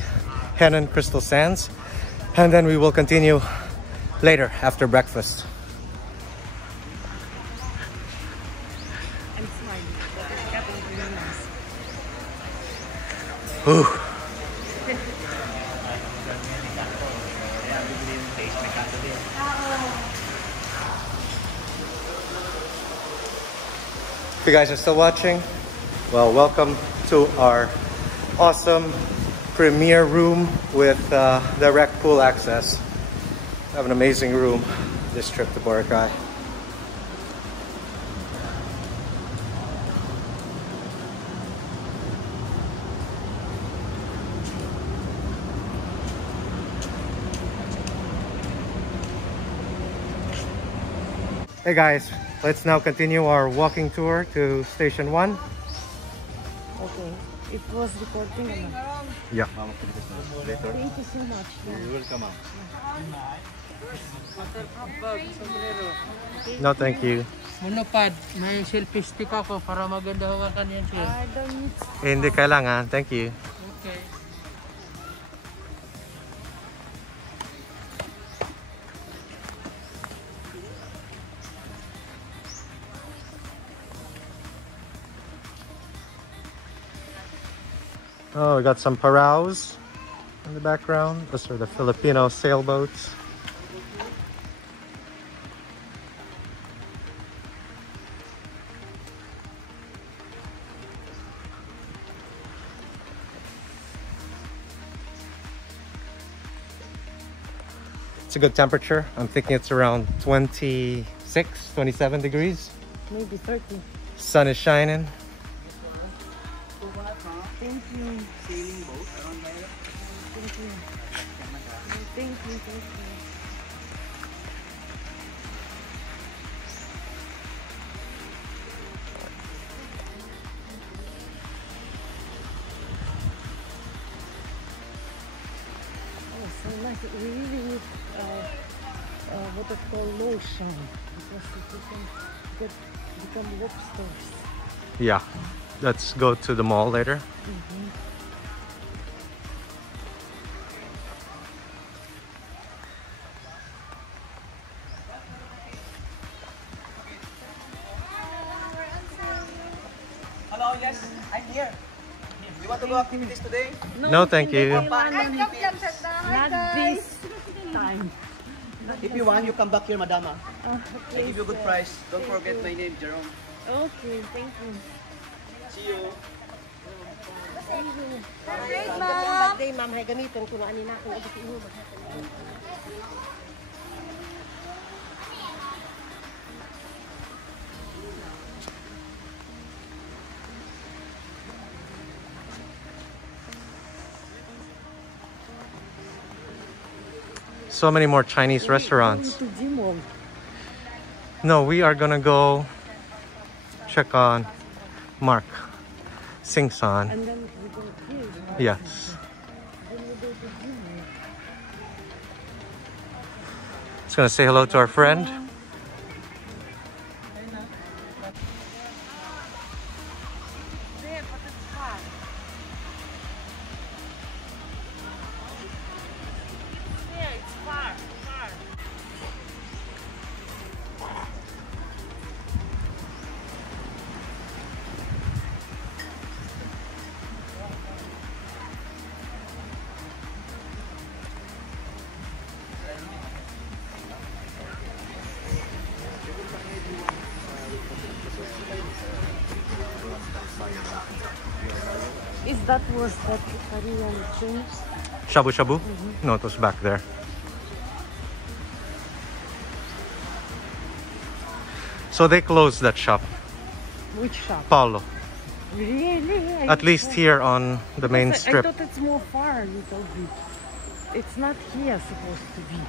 Henann Crystal Sands. And then we will continue later after breakfast. I'm smiling, but it's getting really nice. Ooh. If you guys are still watching, well, welcome to our awesome premier room with direct pool access. We have an amazing room this trip to Boracay. Hey guys, let's now continue our walking tour to Station 1. Okay, it was recording. Yeah. Thank you so much. You're welcome. No, thank you. Monopod, may selfie stick ako para maganda hawakan yan siya. I don't need. Hindi kailangan, thank you. Okay. Oh, we got some paraos in the background. Those are the Filipino sailboats. It's a good temperature. I'm thinking it's around 26, 27 degrees. Maybe 30. Sun is shining. Thank you. Sailing boat around there. Thank you. Thank you. Thank you. Oh, so nice. We really need what I call lotion because it can become lobsters. Yeah, let's go to the mall later. Hello, yes, I'm here. You want to go activities today? No, thank you. Not this time. If you want, you come back here, madama. I Okay, give you a good price. Don't forget my name, Jerome. okay, thank you. See you. So many more Chinese restaurants. To Jimon. No, we are gonna go check on Mark Singson. And then we go here. Yes. Then we go to Jimon. Just gonna say hello to our friend. There, but it's far. Yeah, it's far. Is that was that Korean things? Shabu Shabu? No, it was back there. So they closed that shop, Which shop? Paulo. Really? At least here on the main I strip. thought it's more far a little bit. It's not here supposed to be.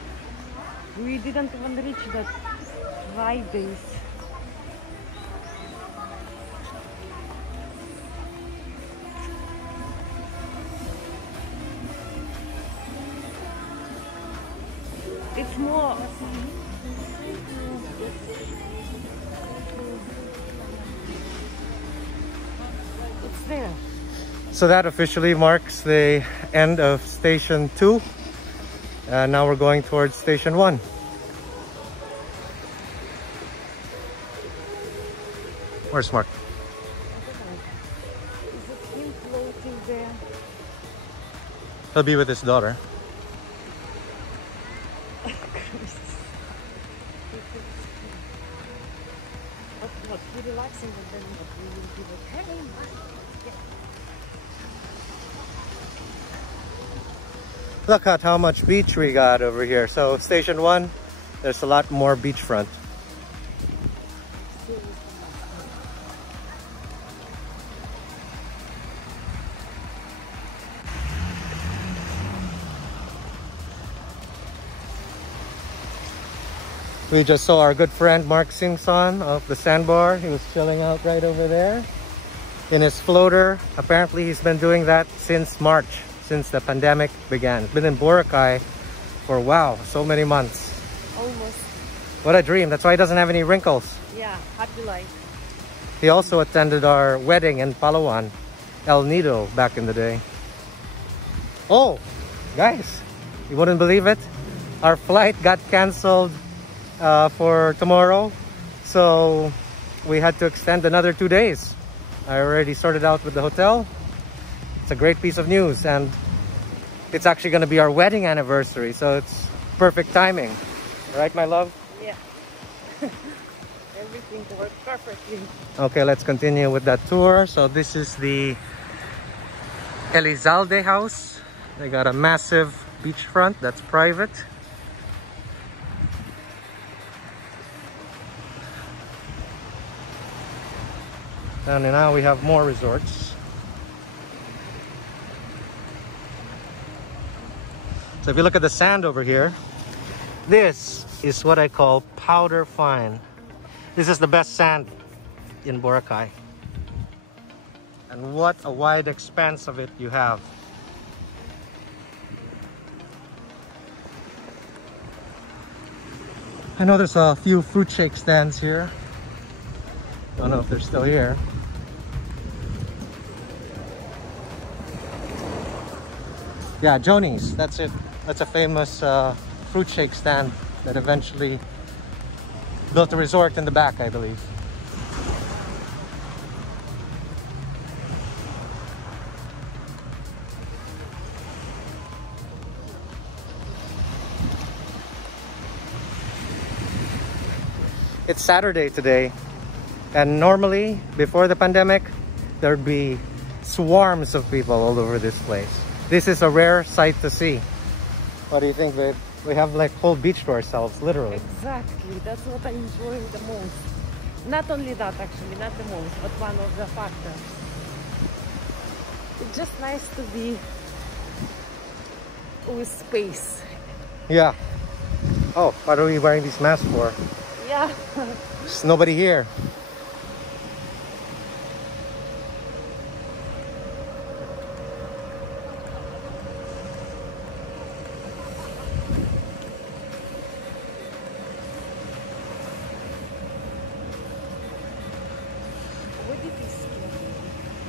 We didn't even reach that Fridays. It's more. there. So that officially marks the end of Station 2. Now we're going towards Station 1. Where's Mark? Is it him floating there? He'll be with his daughter. What, be relaxing and then we will give it. Hey, Look at how much beach we got over here. So Station 1, there's a lot more beachfront. We just saw our good friend Mark Singson of the Sandbar. He was chilling out right over there in his floater. Apparently he's been doing that since March, since the pandemic began. It's been in Boracay for, wow, so many months. almost. What a dream. That's why he doesn't have any wrinkles. Yeah, happy life. He also attended our wedding in Palawan, El Nido, back in the day. Oh, guys, you wouldn't believe it. Our flight got canceled for tomorrow, so we had to extend another 2 days. I already sorted out with the hotel. It's a great piece of news, and it's actually going to be our wedding anniversary, so it's perfect timing. Right, my love? Yeah. Everything worked perfectly. Okay, let's continue with that tour. So this is the Elizalde House. They got a massive beachfront that's private. And now we have more resorts. So if you look at the sand over here, this is what I call powder fine. This is the best sand in Boracay. And what a wide expanse of it you have. I know there's a few fruit shake stands here. Don't know if they're still here. Yeah, Joni's, that's it. That's a famous fruit shake stand that eventually built a resort in the back, I believe. It's Saturday today, and normally before the pandemic there'd be swarms of people all over this place. This is a rare sight to see. What do you think, babe? We have like whole beach to ourselves, literally. Exactly, that's what I'm enjoying the most. Not only that, actually, not the most, but one of the factors. It's just nice to be with space. Yeah. Oh, what are we wearing these masks for? Yeah. There's nobody here.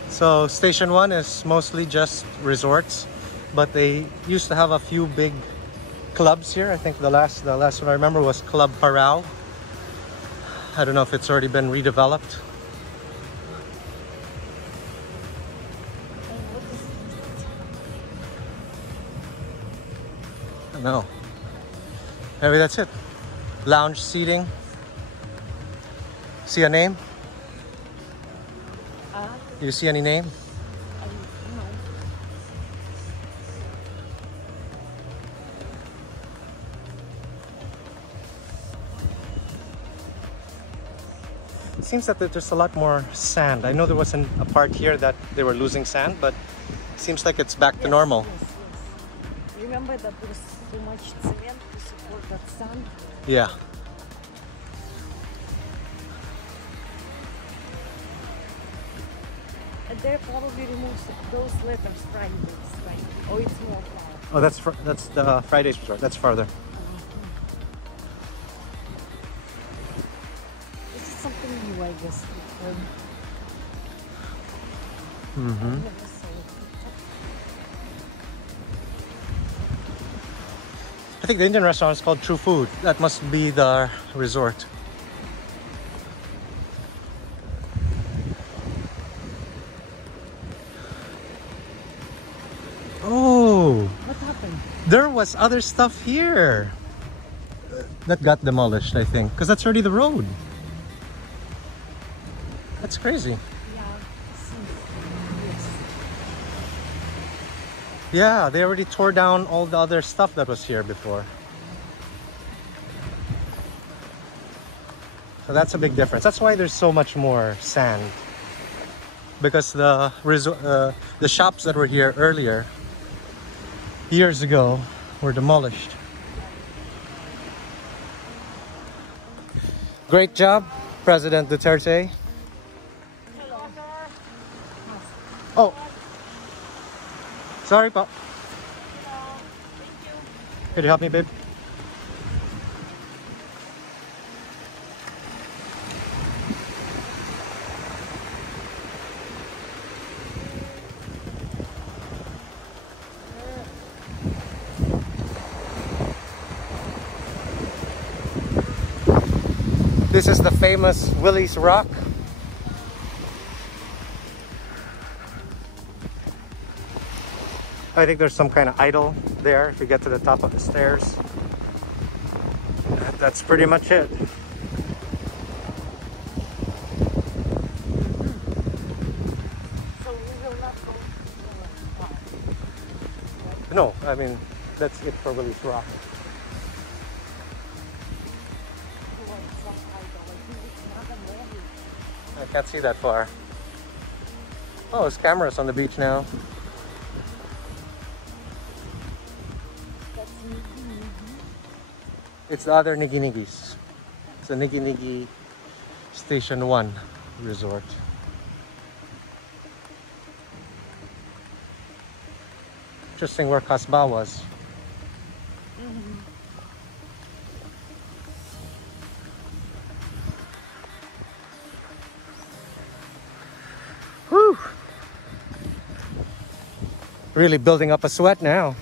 So Station 1 is mostly just resorts, but they used to have a few big clubs here. I think the last one I remember was Club Parao. I don't know if it's already been redeveloped. No. Maybe that's it. Lounge seating. See a name? Do you see any name? No. It seems that there's a lot more sand. I know there was a part here that they were losing sand, but it seems like it's back to normal. Yes, yes. Remember that there's so much cement to support that sand? Yeah. And they probably removed those letters Fridays, right? Oh, it's more far. Oh, that's the Friday's resort. That's farther. This is something new, I guess. Mm-hmm. I think the Indian restaurant is called True Food. That must be the resort. Oh! What happened? There was other stuff here that got demolished, I think, because that's already the road. That's crazy. Yeah, they already tore down all the other stuff that was here before. So that's a big difference. That's why there's so much more sand. Because the shops that were here earlier, years ago, were demolished. Great job, President Duterte. Oh. Sorry, Pop. Could you help me, babe? This is the famous Willy's Rock. I think there's some kind of idol there if you get to the top of the stairs. That's pretty much it. So we will not go. No, I mean, that's it for Willy's Rock. I can't see that far. Oh, there's cameras on the beach now. It's the other Nigi Nigis. It's the Nigi Nigi Station 1 resort. Interesting where Kasbah was. Whew! Really building up a sweat now.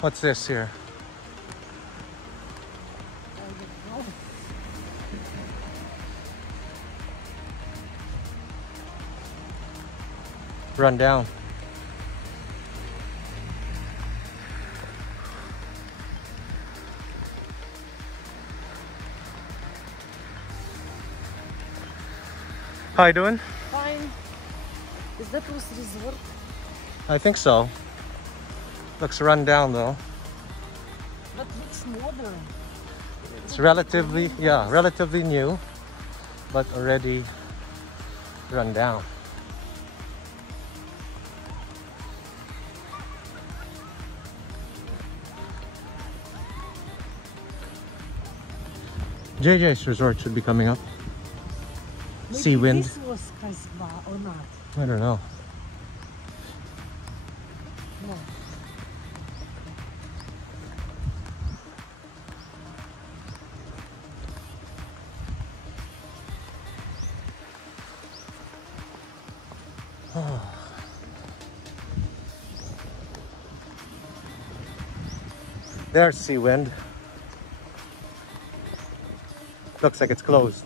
What's this here? Run down. How you doing? Fine. Is that was resort? I think so. Looks run down though. That looks modern. It's relatively, yeah, relatively new, but already run down. JJ's resort should be coming up. Sea Wind. This was Kasbah or not? I don't know. No. There's Sea Wind. Looks like it's closed.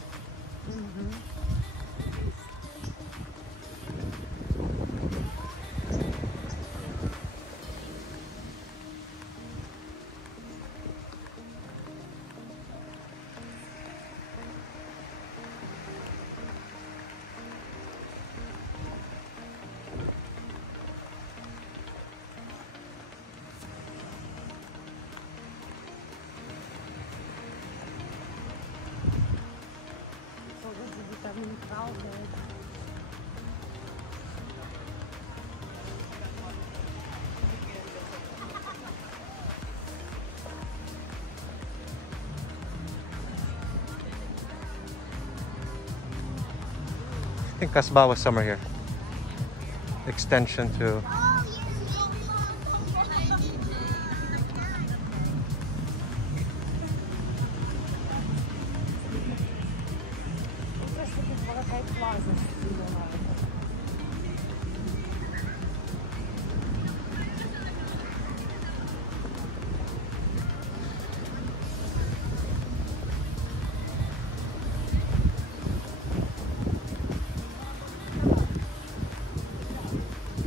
think Kasbah was somewhere here. Extension to...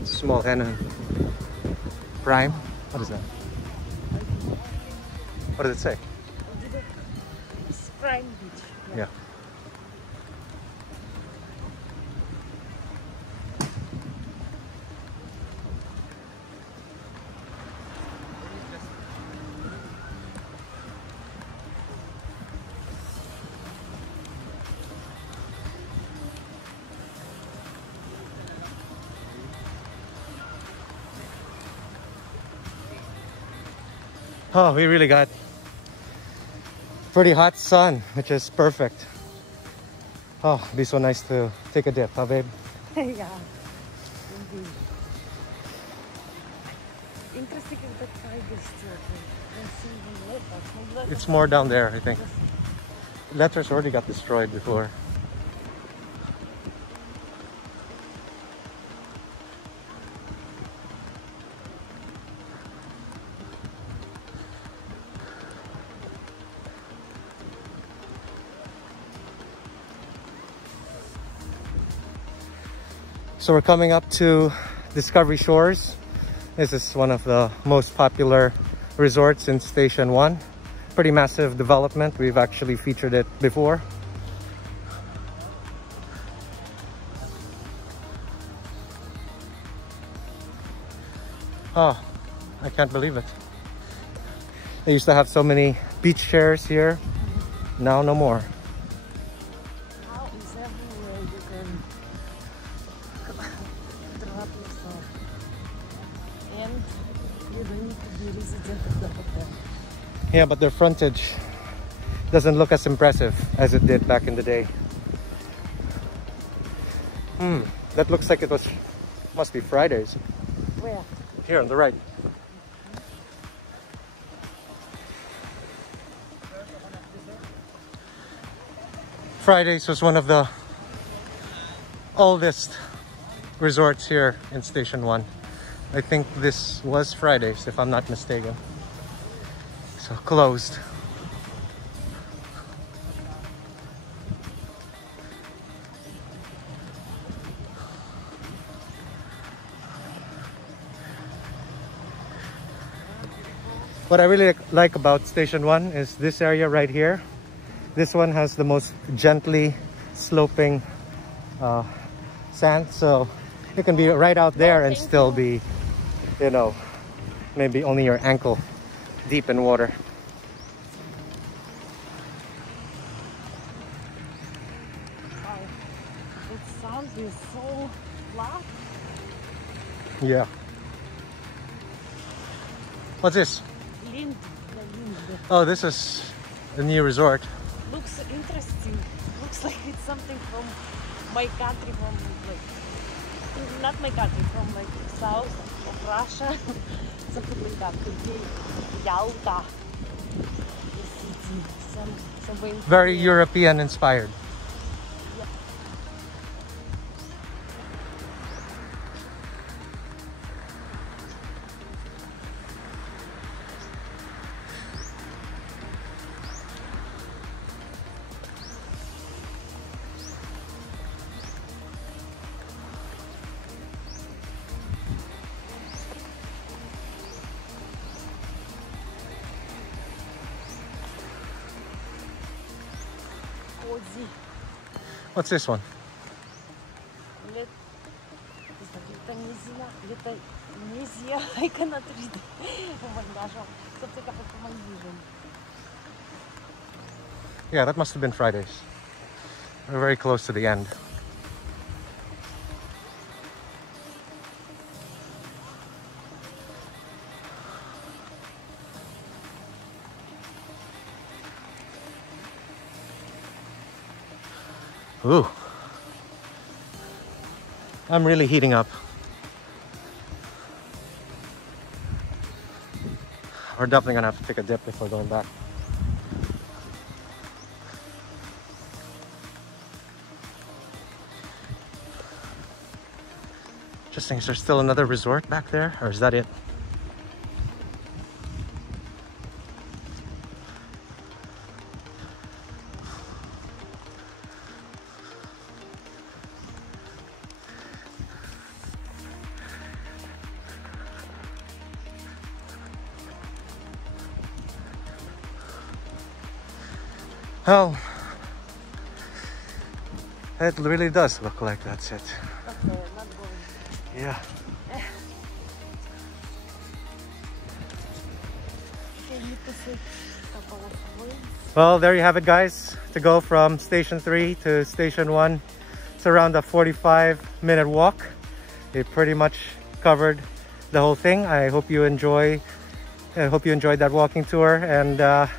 Small Henann. Prime? What is that? What does it say? It's Prime Beach. Yeah. Oh, we really got pretty hot sun, which is perfect. Oh, it'd be so nice to take a dip, huh, babe? Yeah. Indeed. Interesting if the tiger's still there. It's more down there, I think. Letters already got destroyed before. So we're coming up to Discovery Shores. This is one of the most popular resorts in Station 1. Pretty massive development. We've actually featured it before. Oh, I can't believe it. They used to have so many beach chairs here. Now no more. Yeah, but their frontage doesn't look as impressive as it did back in the day. That looks like it must be Fridays. Where? Here on the right. Fridays was one of the oldest resorts here in Station 1. I think this was Fridays, if I'm not mistaken. So closed. What I really like about Station 1 is this area right here. This one has the most gently sloping sand, so you can be right out there and still be, you know, maybe only your ankle deep in water. Wow, that sound is so loud. Yeah. What's this? Lind. Oh, this is a new resort. Looks interesting. Looks like it's something from my country, from like, not my country, from like south of Russia. Something like that. Could be Yalta. Very European inspired. Yeah. What's this one? I cannot read. Oh my gosh, something happened to my vision. Yeah, that must have been Fridays. We're very close to the end. Ooh. I'm really heating up. We're definitely gonna have to take a dip before going back. Interesting, is there still another resort back there, or is that it? Well, it really does look like that's it. Yeah. Well, there you have it, guys. To go from Station 3 to Station 1, it's around a 45-minute walk. We pretty much covered the whole thing. I hope you enjoyed that walking tour, and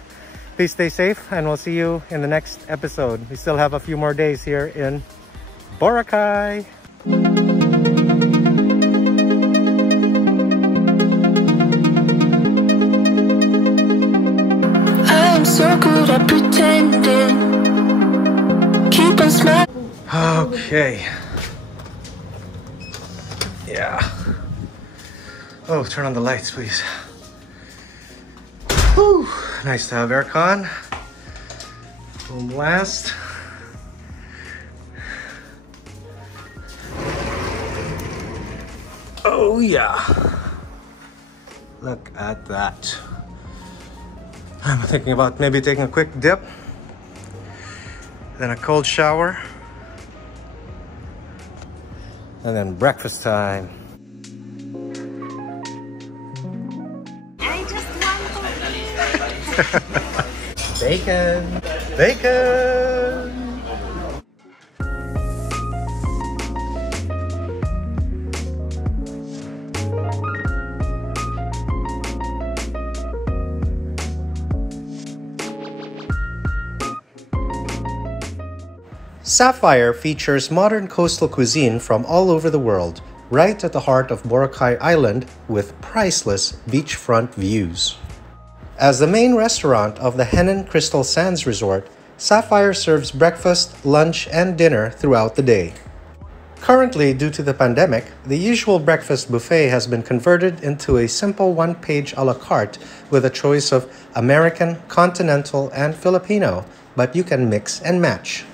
please stay safe, and we'll see you in the next episode. We still have a few more days here in Boracay. I'm so good at pretending. Keep on smiling. Okay. Yeah. Oh, turn on the lights, please. Whew. Nice to have aircon. Full blast. Oh yeah. Look at that. I'm thinking about maybe taking a quick dip, then a cold shower, and then breakfast time. I just want to Bacon! Bacon! Sapphire features modern coastal cuisine from all over the world, right at the heart of Boracay Island with priceless beachfront views. As the main restaurant of the Henann Crystal Sands Resort, Sapphire serves breakfast, lunch, and dinner throughout the day. Currently, due to the pandemic, the usual breakfast buffet has been converted into a simple one-page a la carte with a choice of American, Continental, and Filipino, but you can mix and match.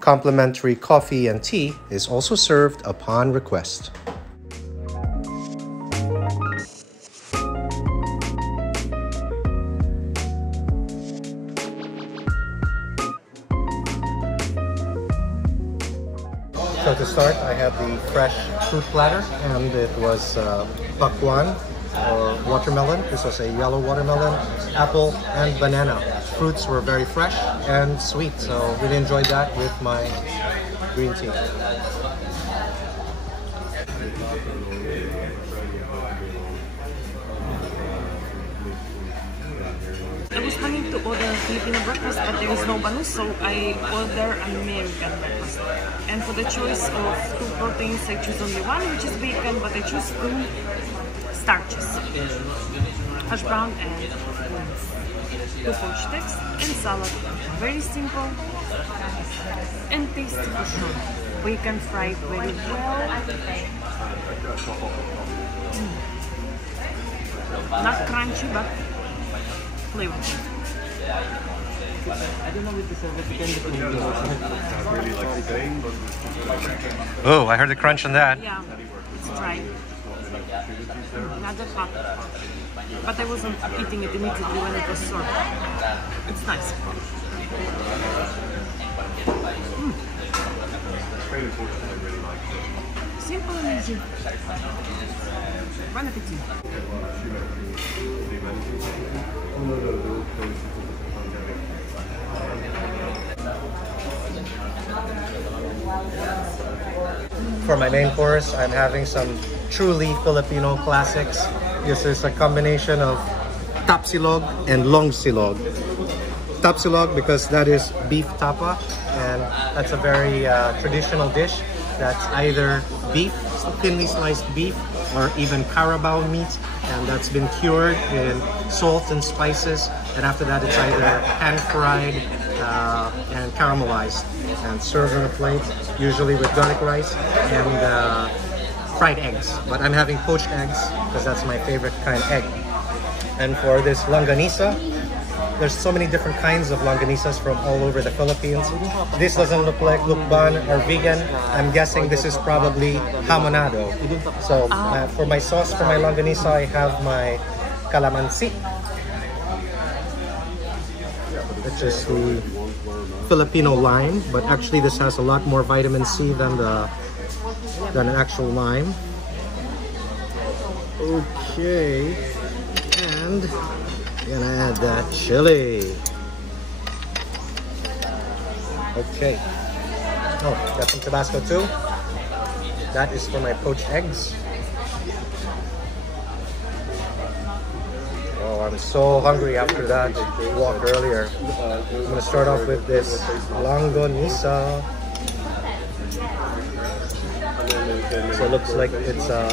Complimentary coffee and tea is also served upon request. So to start, I had the fresh fruit platter, and it was pakwan or watermelon. This was a yellow watermelon, apple, and banana. Fruits were very fresh and sweet, so really enjoyed that with my green tea. I was planning to order Filipino breakfast, but there is no banus, so I order American breakfast. And for the choice of 2 proteins, I choose only one, which is bacon, but I choose 2 starches. Hash brown and beans. 2 poached eggs and salad. Very simple and tasty for sure. Bacon fried very well. Not crunchy, but flavorful. I don't know if it's a Oh, I heard the crunch on that. Yeah, it's dry. Not that hot. But I wasn't eating it immediately when it was served. It's nice. Simple and easy. Bon appetit. For my main course, I'm having some truly Filipino classics. This is a combination of tapsilog and longsilog. Tapsilog because that is beef tapa, and that's a very traditional dish. that's either beef, thinly sliced beef, or even carabao meat, and that's been cured in salt and spices, and after that it's either pan-fried and caramelized and served on a plate, usually with garlic rice and fried eggs. But I'm having poached eggs because that's my favorite kind of egg. And for this longanisa, there's so many different kinds of longanisas from all over the Philippines. This doesn't look like lukban or vegan. I'm guessing this is probably hamonado. So for my sauce for my longanisa, I have my calamansi, which is the Filipino lime, but actually this has a lot more vitamin C than an actual lime. Okay, and gonna add that chili. Okay. Oh, got some Tabasco too. That is for my poached eggs. Oh, I'm so hungry after that walk earlier. I'm gonna start off with this longanisa. So it looks like it's a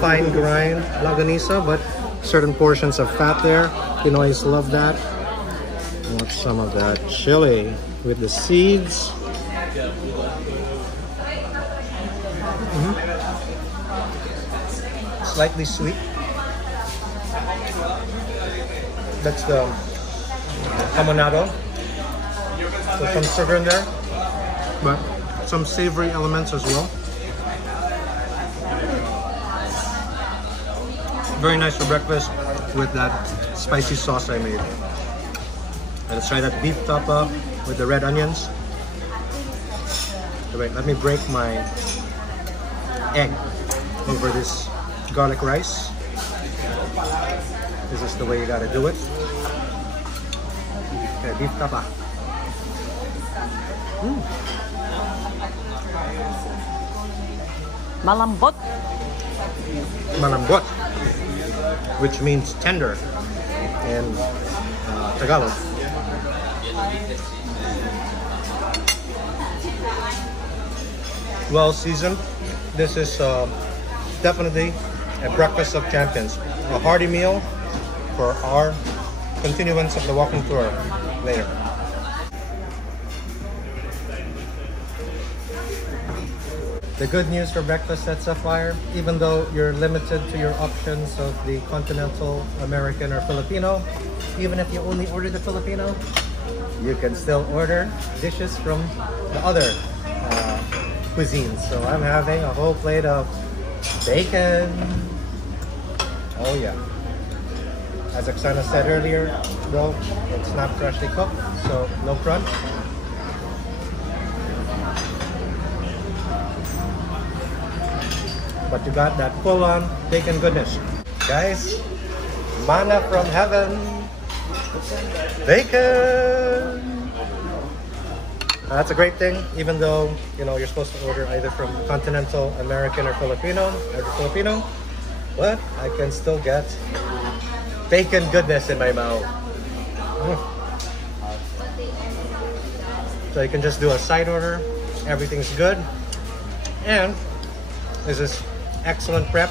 fine grind longanisa, but certain portions of fat there. Pinoys love that. Want some of that chili with the seeds. Slightly sweet. That's the hamonado. So some sugar in there, but some savory elements as well. Very nice for breakfast with that spicy sauce I made. Let's try that beef tapa with the red onions. Wait, let me break my egg over this garlic rice. This is the way you gotta do it. Okay, beef tapa. Malambot. Malambot, which means tender in Tagalog. Well seasoned. This is definitely a breakfast of champions. A hearty meal for our continuance of the walking tour later. The good news for breakfast at Sapphire, even though you're limited to your options of the continental, American, or Filipino, even if you only order the Filipino, you can still order dishes from the other cuisines. So I'm having a whole plate of bacon. Oh yeah. As Aksana said earlier, though, it's not freshly cooked, so no crunch. But you got that full-on bacon goodness. Guys, manna from heaven. Bacon! That's a great thing, even though, you know, you're supposed to order either from continental, American, or Filipino, but I can still get bacon goodness in my mouth. So you can just do a side order, everything's good, and this is excellent prep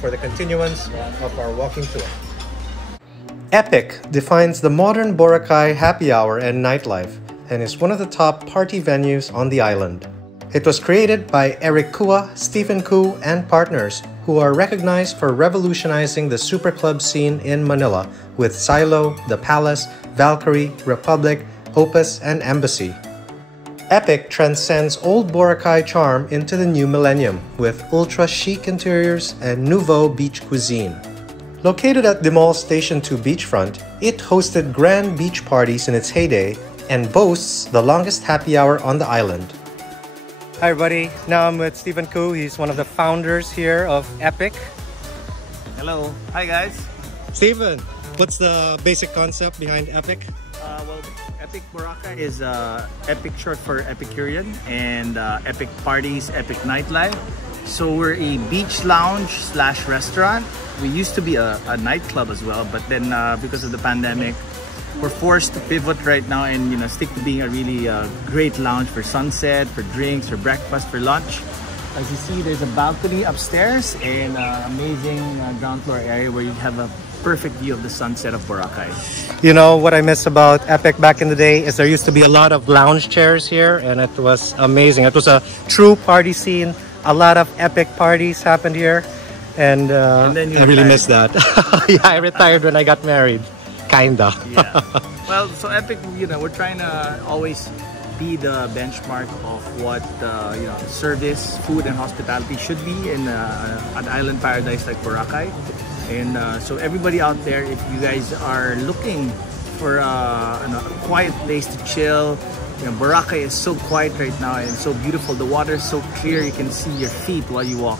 for the continuance of our walking tour. Epic defines the modern Boracay happy hour and nightlife and is one of the top party venues on the island. It was created by Eric Kua, Stephen Koo, and partners who are recognized for revolutionizing the super club scene in Manila with Silo, The Palace, Valkyrie, Republic, Opus, and Embassy. Epic transcends old Boracay charm into the new millennium with ultra-chic interiors and nouveau beach cuisine. Located at the Mall Station 2 beachfront, it hosted grand beach parties in its heyday and boasts the longest happy hour on the island. Hi everybody, now I'm with Stephen Koo. He's one of the founders here of Epic. Hello. Hi guys. Stephen, what's the basic concept behind Epic? Well, Epic Boracay is Epic short for Epicurean, and Epic Parties, Epic Nightlife. So we're a beach lounge / restaurant. We used to be a nightclub as well, but then because of the pandemic, we're forced to pivot right now and stick to being a really great lounge for sunset, for drinks, for breakfast, for lunch. As you see, there's a balcony upstairs and amazing ground floor area where you have a perfect view of the sunset of Boracay. You know what I miss about Epic back in the day is there used to be a lot of lounge chairs here, and it was amazing. It was a true party scene. A lot of epic parties happened here, and then you I really retired. miss that. Yeah, I retired when I got married, kinda. Yeah. Well, so Epic, you know, we're trying to always be the benchmark of what you know, service, food, and hospitality should be in an island paradise like Boracay. And so everybody out there, if you guys are looking for you know, a quiet place to chill, you know, Boracay is so quiet right now and so beautiful. The water is so clear, you can see your feet while you walk.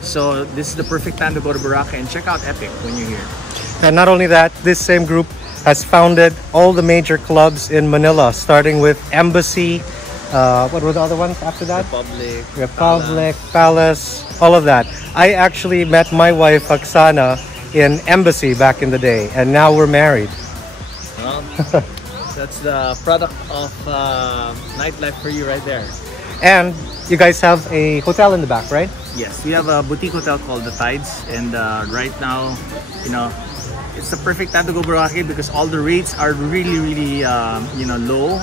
So this is the perfect time to go to Boracay and check out Epic when you're here. And not only that, this same group has founded all the major clubs in Manila, starting with Embassy. What were the other ones after that? Republic, Palace, all of that. I actually met my wife Aksana in Embassy back in the day, and now we're married. Well, that's the product of nightlife for you right there. And you guys have a hotel in the back, right? Yes, we have a boutique hotel called The Tides, and right now, you know, it's the perfect time to go Boracay because all the rates are really, really, you know, low.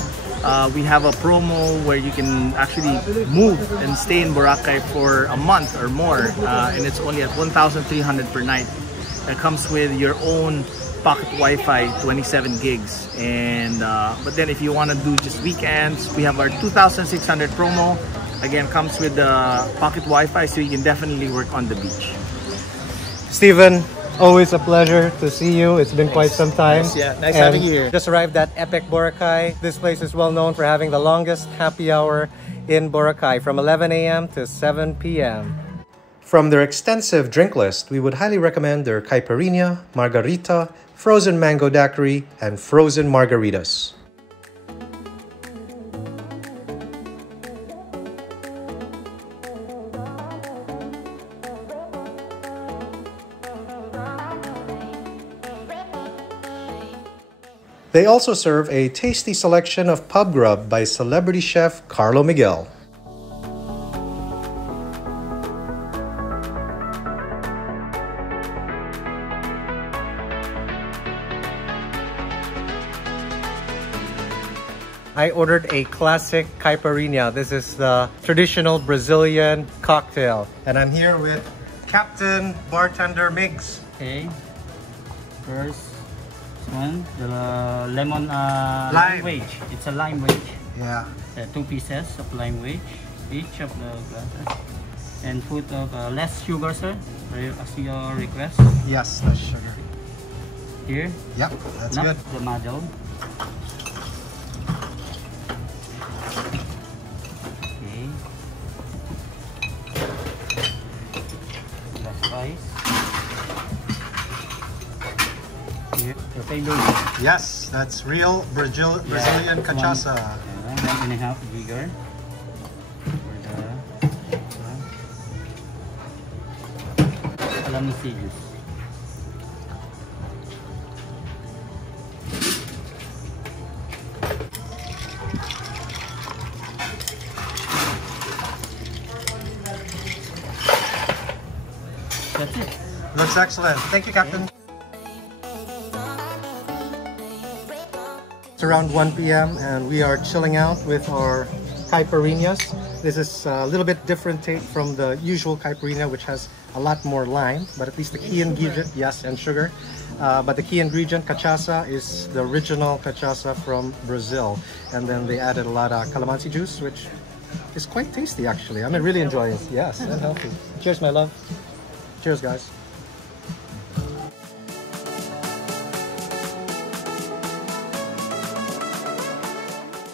We have a promo where you can actually move and stay in Boracay for a month or more, and it's only at 1,300 per night. That comes with your own pocket Wi-Fi, 27 gigs. And but then if you want to do just weekends, we have our 2,600 promo. Again, comes with the pocket Wi-Fi, so you can definitely work on the beach. Steven, always a pleasure to see you. It's been quite some time. Nice having you here. Just arrived at Epic Boracay. This place is well known for having the longest happy hour in Boracay from 11 a.m. to 7 p.m. From their extensive drink list, we would highly recommend their Caipirinha, Margarita, frozen mango daiquiri, and frozen margaritas. They also serve a tasty selection of pub grub by celebrity chef Carlo Miguel. I ordered a classic caipirinha. This is the traditional Brazilian cocktail. And I'm here with Captain Bartender Migs. Okay. First one, the lemon Lime. wedge. It's a lime wedge. Yeah. 2 pieces of lime wedge, each of the glasses. And put less sugar, sir, as your request. Yes, that's sugar. Here. Yep, that's Not good. the model. Okay. The spice. Here. The table. Yes, that's real Brazilian this cachaça. One, 1.5 bigger. For the Mestizos. That's it. Looks excellent. Thank you, Captain. It's around 1 p.m. and we are chilling out with our caipirinhas. This is a little bit different take from the usual caipirinha, which has a lot more lime, but at least the key ingredient, yes, and sugar. But the key ingredient, cachaça, is the original cachaça from Brazil. And then they added a lot of calamansi juice, which is quite tasty, actually. I mean, really enjoy it. Yes, and healthy. Cheers, my love. Cheers, guys.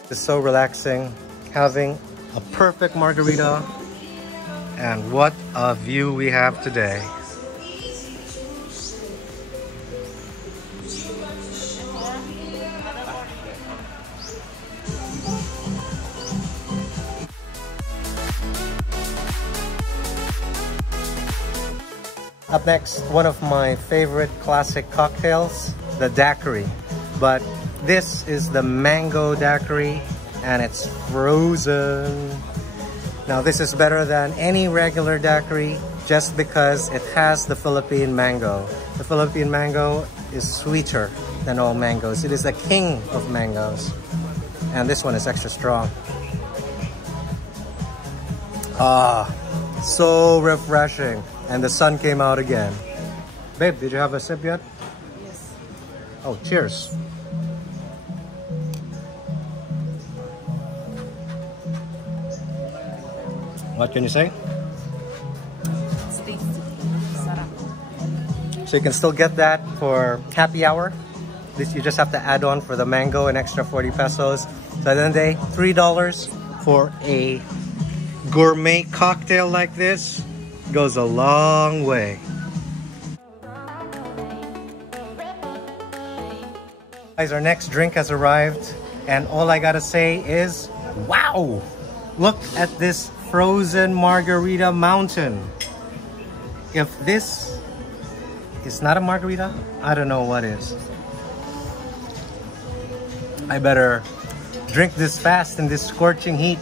It's so relaxing, having a perfect margarita, and what a view we have today. Up next, one of my favorite classic cocktails, the daiquiri. But this is the mango daiquiri, and it's frozen. Now this is better than any regular daiquiri just because it has the Philippine mango. The Philippine mango is sweeter than all mangoes. It is the king of mangoes. And this one is extra strong. Ah, so refreshing. And the sun came out again. Babe, did you have a sip yet? Yes. Oh, cheers. What can you say? It's tasty. Sarap. So you can still get that for happy hour. This you just have to add on for the mango, an extra 40 pesos. So at the end of the day, $3 for a gourmet cocktail like this goes a long way. Guys, our next drink has arrived, and all I gotta say is, wow! Look at this frozen margarita mountain. If this is not a margarita, I don't know what is. I better drink this fast in this scorching heat.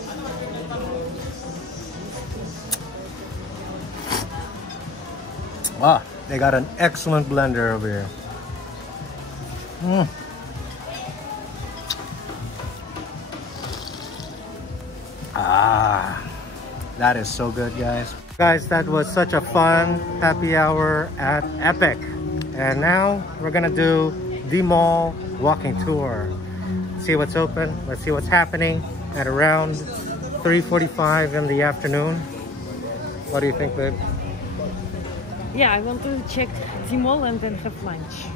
Ah, they got an excellent blender over here. Ah, that is so good, guys. Guys, that was such a fun happy hour at Epic. And now we're gonna do the mall walking tour. See what's open, let's see what's happening at around 3:45 in the afternoon. What do you think, babe? Yeah, I want to check the mall and then have lunch.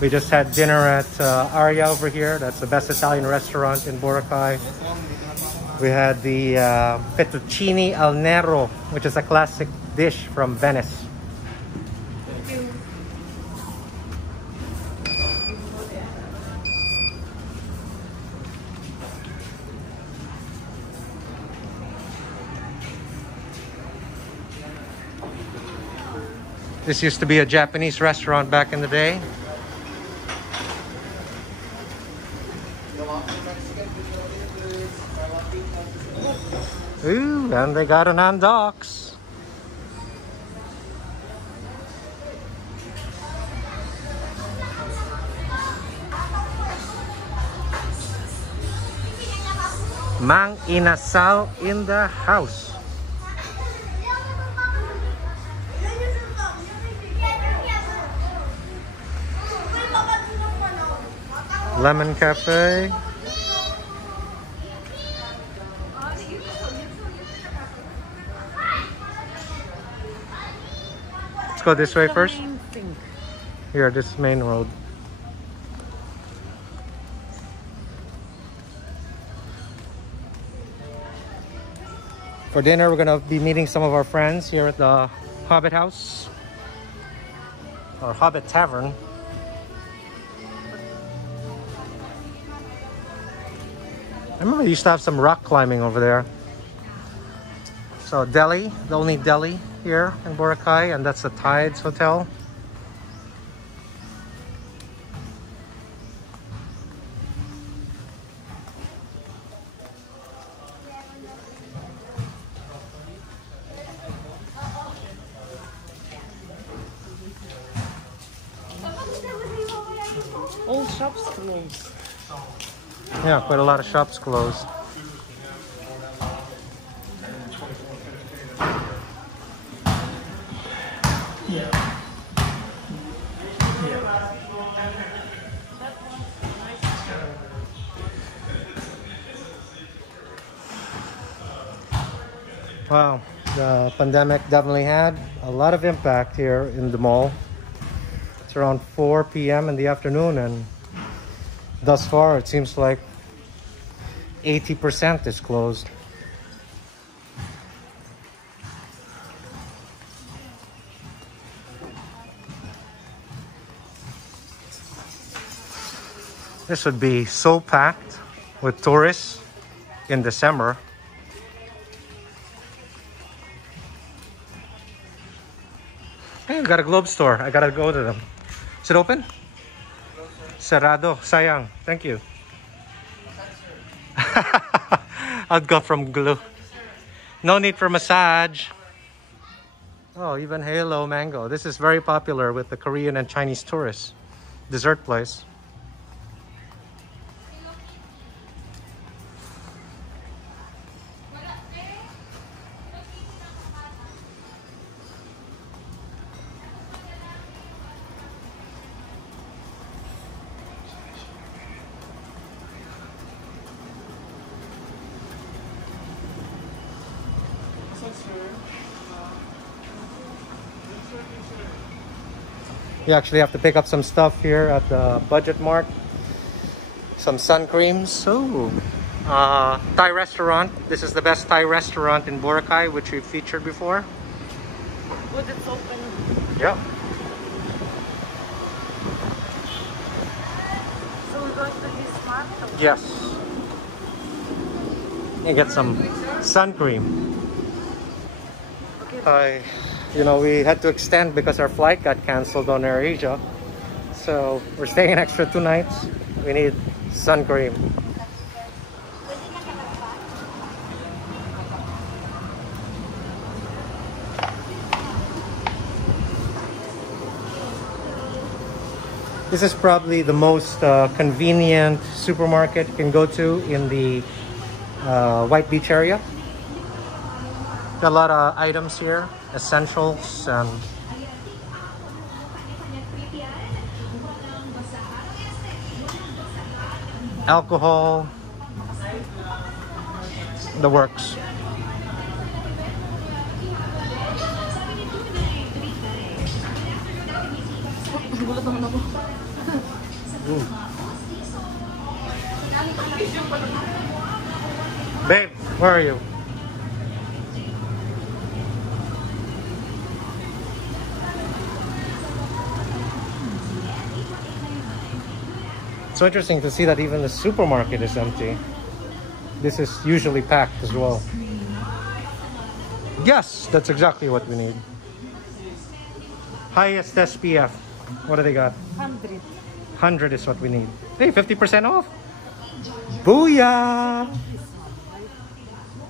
We just had dinner at Aria over here. That's the best Italian restaurant in Boracay. We had the fettuccine al nero, which is a classic dish from Venice. This used to be a Japanese restaurant back in the day. Ooh, and they got an on docks. Mang Inasal in the house. Lemon Cafe. Let's go this way first. Here, this is main road. For dinner, we're gonna be meeting some of our friends here at the Hobbit House or Hobbit Tavern. I remember they used to have some rock climbing over there. So deli, the only deli here in Boracay, and that's the Tides Hotel. All shops closed. Yeah, quite a lot of shops closed. Wow, the pandemic definitely had a lot of impact here in the mall. It's around 4 p.m. in the afternoon, and thus far it seems like 80% is closed. This would be so packed with tourists in December. Hey, we got a Globe store. I gotta go to them. Is it open? Cerrado. Sayang. Thank you. I'd go from glue. No need for massage. Oh, even Halo Mango. This is very popular with the Korean and Chinese tourists. Dessert place. You actually have to pick up some stuff here at the Budget Mart. Some sun creams. Oh, Thai restaurant. This is the best Thai restaurant in Boracay, which we've featured before. Would it's open? Yeah. So we're going to this market? Yes. You get some sun cream. You know, we had to extend because our flight got canceled on AirAsia. So we're staying an extra 2 nights. We need sun cream. This is probably the most convenient supermarket you can go to in the White Beach area. Got a lot of items here, essentials and alcohol, the works. Ooh. Babe, where are you? It's so interesting to see that even the supermarket is empty. This is usually packed as well. Yes, that's exactly what we need. Highest SPF. What do they got? 100. 100 is what we need. Hey, 50% off. Booyah!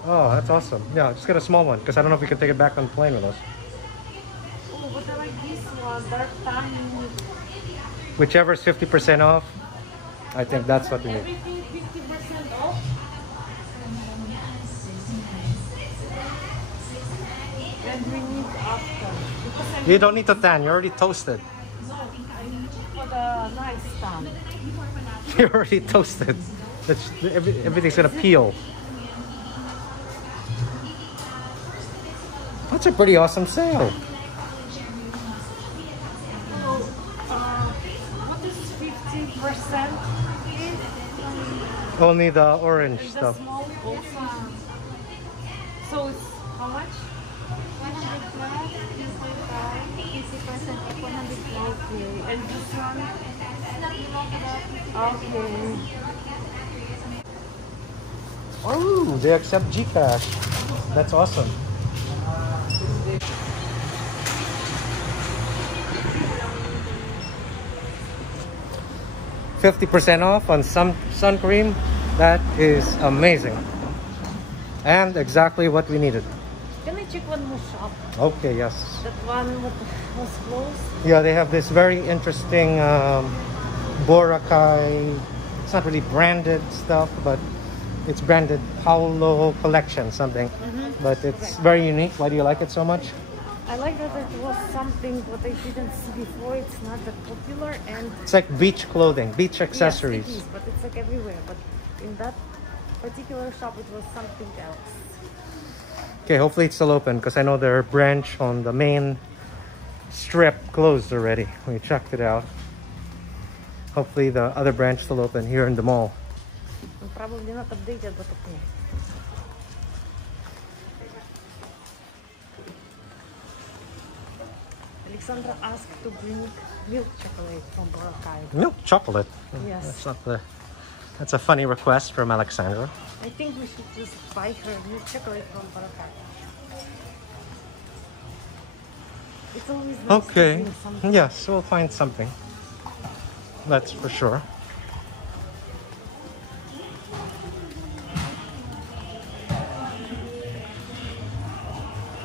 Oh, that's awesome. Yeah, just get a small one because I don't know if we can take it back on the plane with us. Oh, but I like this one. They're tiny. Whichever is 50% off, I think that's what we need. Everything 50% off. And we need after. You don't need to tan. You're already toasted. No, I need for the nice tan. You're already toasted. Everything's gonna peel. That's a pretty awesome sale. What is 50%? Only the orange The stuff. small also. So it's how much? 100 plus, 50% of 100 plus. Okay. And this one? Okay. Oh, they accept GCash. That's awesome. $50% off on some sun cream. That is amazing. And exactly what we needed. Can I check one more shop? Okay, yes. That one was closed? Yeah, they have this very interesting Boracay. It's not really branded stuff, but it's branded Paolo collection something. But it's very unique. Why do you like it so much? I like that it was something what I didn't see before. It's not that popular and It's like beach clothing, beach accessories. yes, it is, but it's like everywhere. But in that particular shop, it was something else. Okay, hopefully it's still open because I know their branch on the main strip closed already. We checked it out. Hopefully the other branch still open here in the mall. Probably not updated, but okay. Alexandra asked to bring milk chocolate from Boracay. Milk chocolate? Yes. That's not the... That's a funny request from Alexandra. I think we should just buy her milk chocolate from Boracay. It's always nice Okay. to drink something. Yes, we'll find something. That's for sure.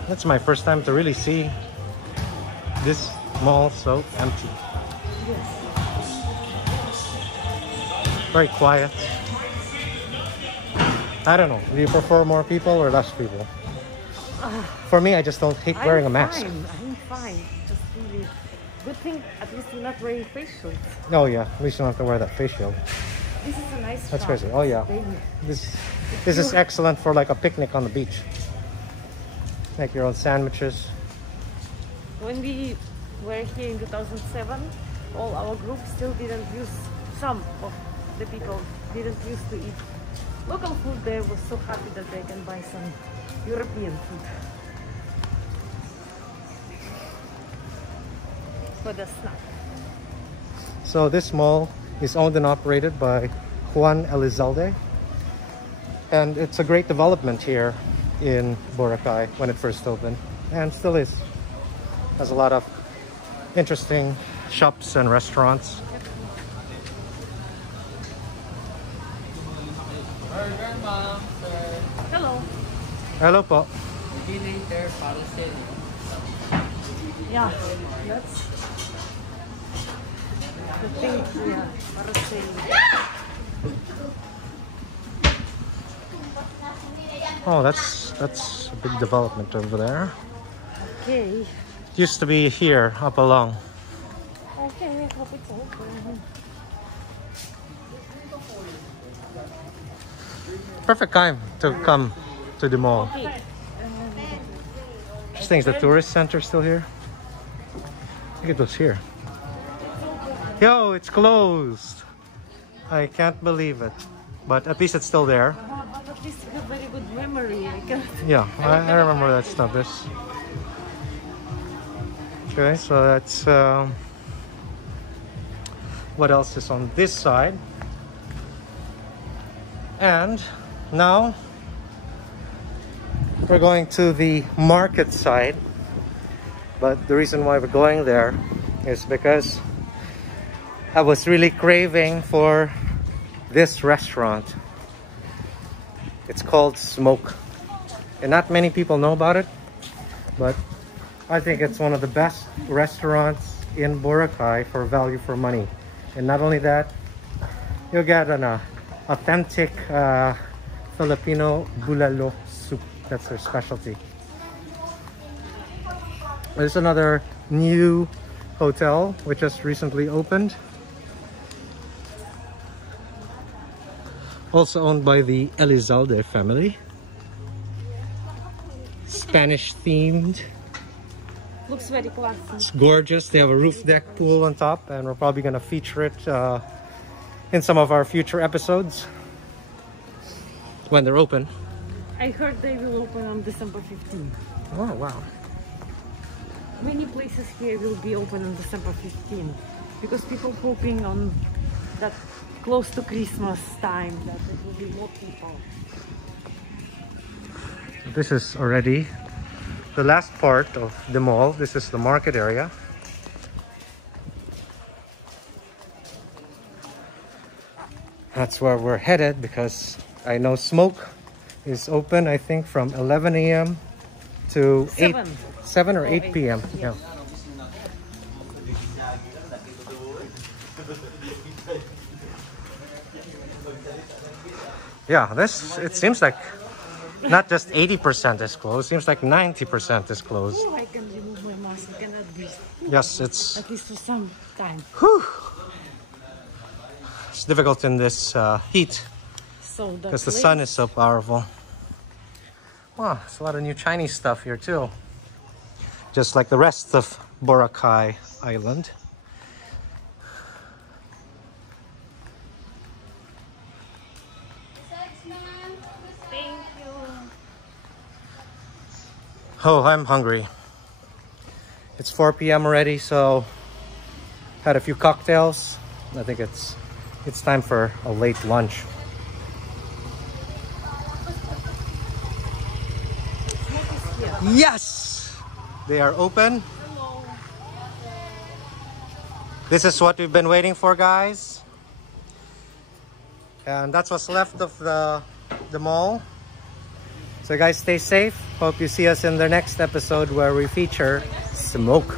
That's my first time to really see this mall so empty. Very quiet. I don't know. Do you prefer more people or less people? For me, I just don't hate wearing a mask. I'm fine. Just really good thing. At least you're not wearing face shields. Oh yeah, at least you don't have to wear that face shield. This is a nice That's shop. crazy. Oh yeah. Baby. This is excellent for like a picnic on the beach. Make your own sandwiches. When we were here in 2007, all our group still didn't use, some of the people didn't used to eat local food. They were so happy that they can buy some European food for the snack. So this mall is owned and operated by Juan Elizalde, and it's a great development here in Boracay when it first opened, and still is. Has a lot of interesting shops and restaurants. Hello. Hello po. Yeah, that's the thing here. Parasailing. Oh, that's a big development over there. Okay. Used to be here up along. Okay, I hope it's open. Perfect time to come to the mall. Okay. This thing's the tourist center still here. I think it was here. Yo, it's closed. I can't believe it. But at least it's still there. But at least you have very good memory. Yeah, I remember that stuff. Okay, so that's what else is on this side. And now we're going to the market side. But the reason why we're going there is because I was really craving for this restaurant. It's called Smoke, and not many people know about it, but I think it's one of the best restaurants in Boracay for value for money. And not only that, you'll get an authentic Filipino Bulalo Soup. That's their specialty. There's another new hotel which just recently opened, also owned by the Elizalde family. Spanish themed. Looks very classy. It's gorgeous. They have a roof deck pool on top, and we're probably going to feature it in some of our future episodes when they're open. I heard they will open on December 15th. Oh wow. Many places here will be open on December 15th because people hoping on that close to Christmas time that there will be more people. This is already the last part of the mall. This is the market area. That's where we're headed because I know Smoke is open, I think, from 11 a.m. to 7 or 8 p.m. Yeah. Yeah, it seems like not just 80% is closed, it seems like 90% is closed. Oh, I can remove my mask. I cannot breathe. Yes, it's... At least for some time. Whew. It's difficult in this heat because the sun is so powerful. Wow, there's a lot of new Chinese stuff here too. Just like the rest of Boracay Island. Thank you. Oh, I'm hungry. It's 4 p.m. already, so had a few cocktails. I think it's time for a late lunch. Yes! They are open. Hello. This is what we've been waiting for, guys. And that's what's left of the mall. So guys, stay safe. Hope you see us in the next episode where we feature smoke.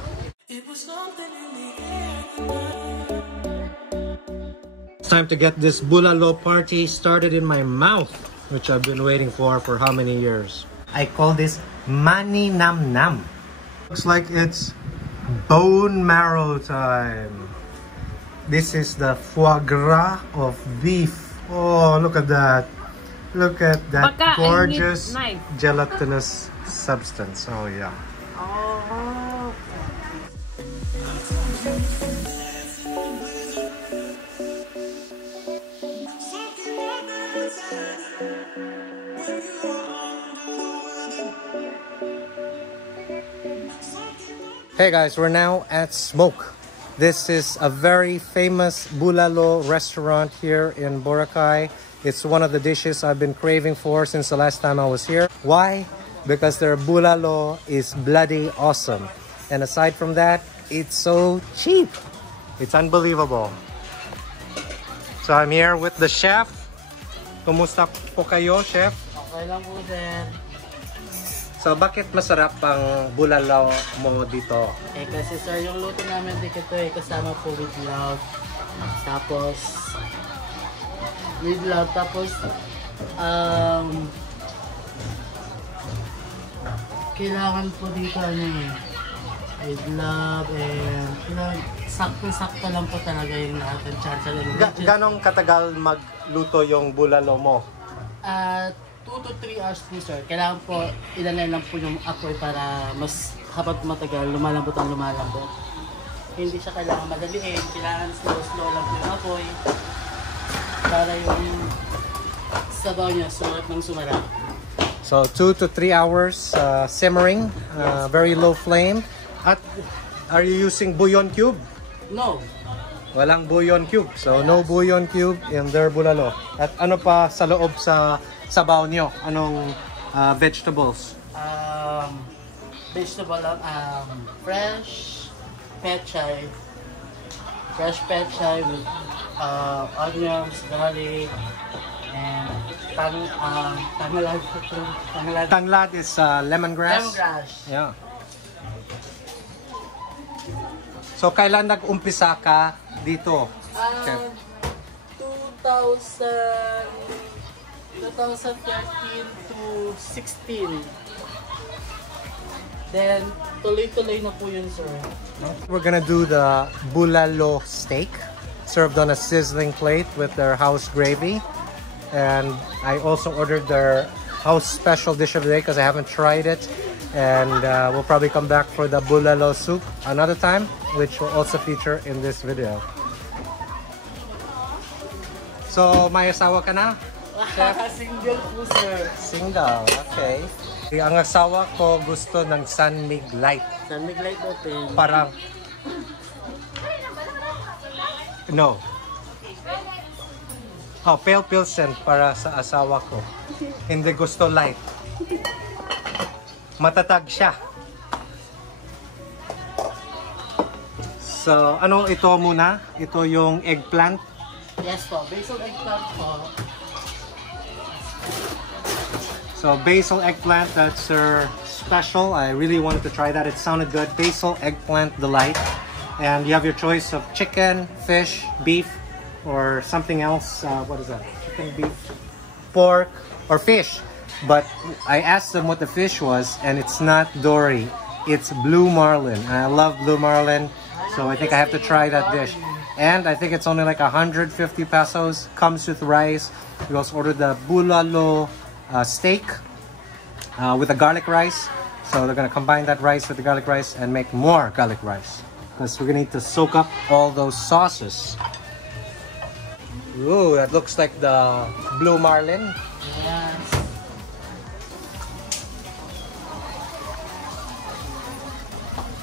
It's time to get this Bulalo party started in my mouth, which I've been waiting for how many years. I call this mani nam nam. Looks like it's bone marrow time. This is the foie gras of beef. Oh, look at that. Look at that gorgeous gelatinous substance. Oh, yeah. Oh. Hey guys, we're now at Smoke. This is a very famous Bulalo restaurant here in Boracay. It's one of the dishes I've been craving for since the last time I was here. Why? Because their Bulalo is bloody awesome. And aside from that, it's so cheap. It's unbelievable. So I'm here with the chef. Kumusta po kayo, chef? Okay lang po, sir. So bakit masarap ang bulalo mo dito? Eh kasi sir, yung luto namin dito kasama po with love. Tapos kailangan po dito with love and sakto-sakto lang po talaga yung lahat ng charsa. Ganong katagal magluto yung bulalo mo? 2 to 3 hours po, sir. Kailangan po, ilanay lang po yung apoy para mas habang matagal, lumalambot ang lumalambot. Hindi siya kailangan madaliin. Kailangan slow lang po yung apoy para yung sabaw niya sumarap ng sumarap. So 2 to 3 hours simmering, very low flame. At are you using bouillon cube? No. Walang bouillon cube. So no bouillon cube in their bulalo. At ano pa sa loob sa sabaw nyo? Anong vegetables? Vegetable lang, fresh pechay with onions, garlic, and tanglad. Tanglad is lemongrass? Lemongrass. Yeah. So kailan nag-umpisa ka dito? 2013 to 16. Then, tuloy-tuloy na po yun, sir. We're gonna do the bulalo steak, served on a sizzling plate with their house gravy. And I also ordered their house special dish of the day because I haven't tried it. And we'll probably come back for the Bulalo Soup another time, which will also feature in this video. So, may asawa ka na? Single po, sir. Single, okay. Ang asawa ko gusto ng Sunmig Light. Sunmig Light natin. Parang... No. Oh, Pale Pilsen para sa asawa ko. Hindi gusto light. Matatag siya. So, ano ito muna? Ito yung eggplant? Yes po, basil eggplant po. So basil eggplant, that's her special. I really wanted to try that. It sounded good. Basil eggplant delight. And you have your choice of chicken, fish, beef, or something else. What is that? Chicken, beef, pork, or fish. But I asked them what the fish was, and it's not dory. It's blue marlin. And I love blue marlin, so I think I have to try that dish. And I think it's only like 150 pesos. Comes with rice. We also ordered the bulalo steak with the garlic rice. So they're gonna combine that rice with the garlic rice and make more garlic rice, because we're gonna need to soak up all those sauces. Ooh, that looks like the blue marlin. Yes.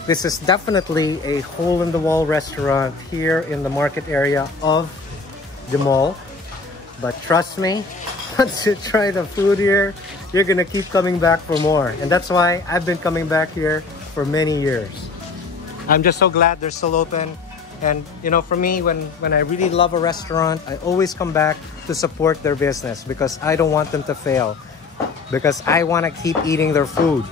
This is definitely a hole-in-the-wall restaurant here in the market area of the mall. But trust me, once you try the food here, you're gonna keep coming back for more. And that's why I've been coming back here for many years. I'm just so glad they're still open. And you know, for me, when I really love a restaurant, I always come back to support their business because I don't want them to fail. Because I want to keep eating their food.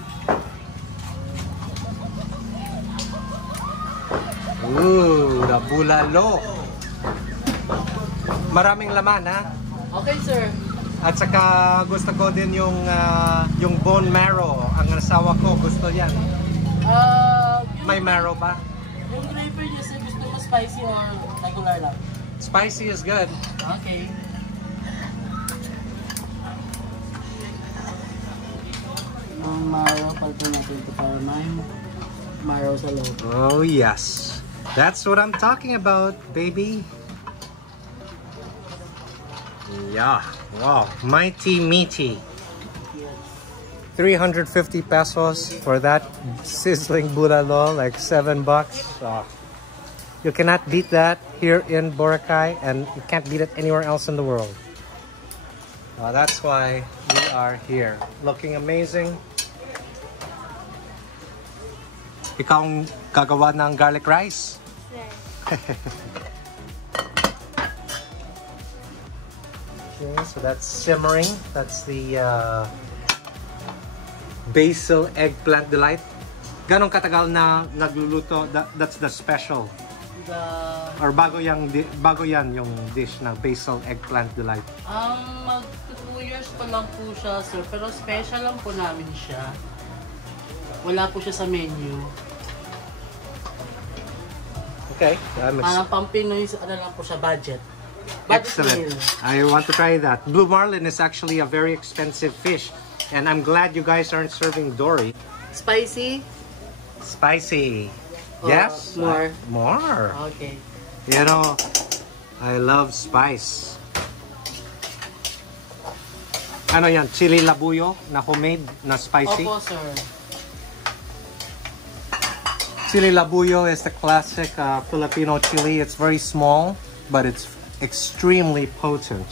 Ooh, the bulalo. Maraming laman, ha? Okay, sir. At saka gusto ko din yung bone marrow. Ang asawa ko gusto yan. May marrow ba? Yung gravy niya, sir, gusto mo spicy or regular lang? Spicy is good. Okay. Ang marrow, palito natin ito para may marrow sa loob. Oh yes. That's what I'm talking about, baby. Yeah. Wow. Mighty meaty. 350 pesos for that sizzling bulalo, like $7. Oh. You cannot beat that here in Boracay, and you can't beat it anywhere else in the world. That's why we are here. Looking amazing. Ikaw ang gagawa ng garlic rice? Okay, so that's simmering. That's the basil eggplant delight. Ganong katagal na nagluluto? That's the special. Or bago yan yung dish na basil eggplant delight? Mag 2 years pa lang po siya, sir. Pero special lang po namin siya. Wala po siya sa menu. Okay. Parang pang-Pinoy, ano lang po siya, budget. Excellent. Meal. I want to try that. Blue marlin is actually a very expensive fish. And I'm glad you guys aren't serving dory. Spicy? Spicy. Yes? More? More. Okay. You know, I love spice. Ano yan? Chili labuyo na homemade na spicy? Opo, sir. Chili labuyo is the classic Filipino chili. It's very small, but it's extremely potent.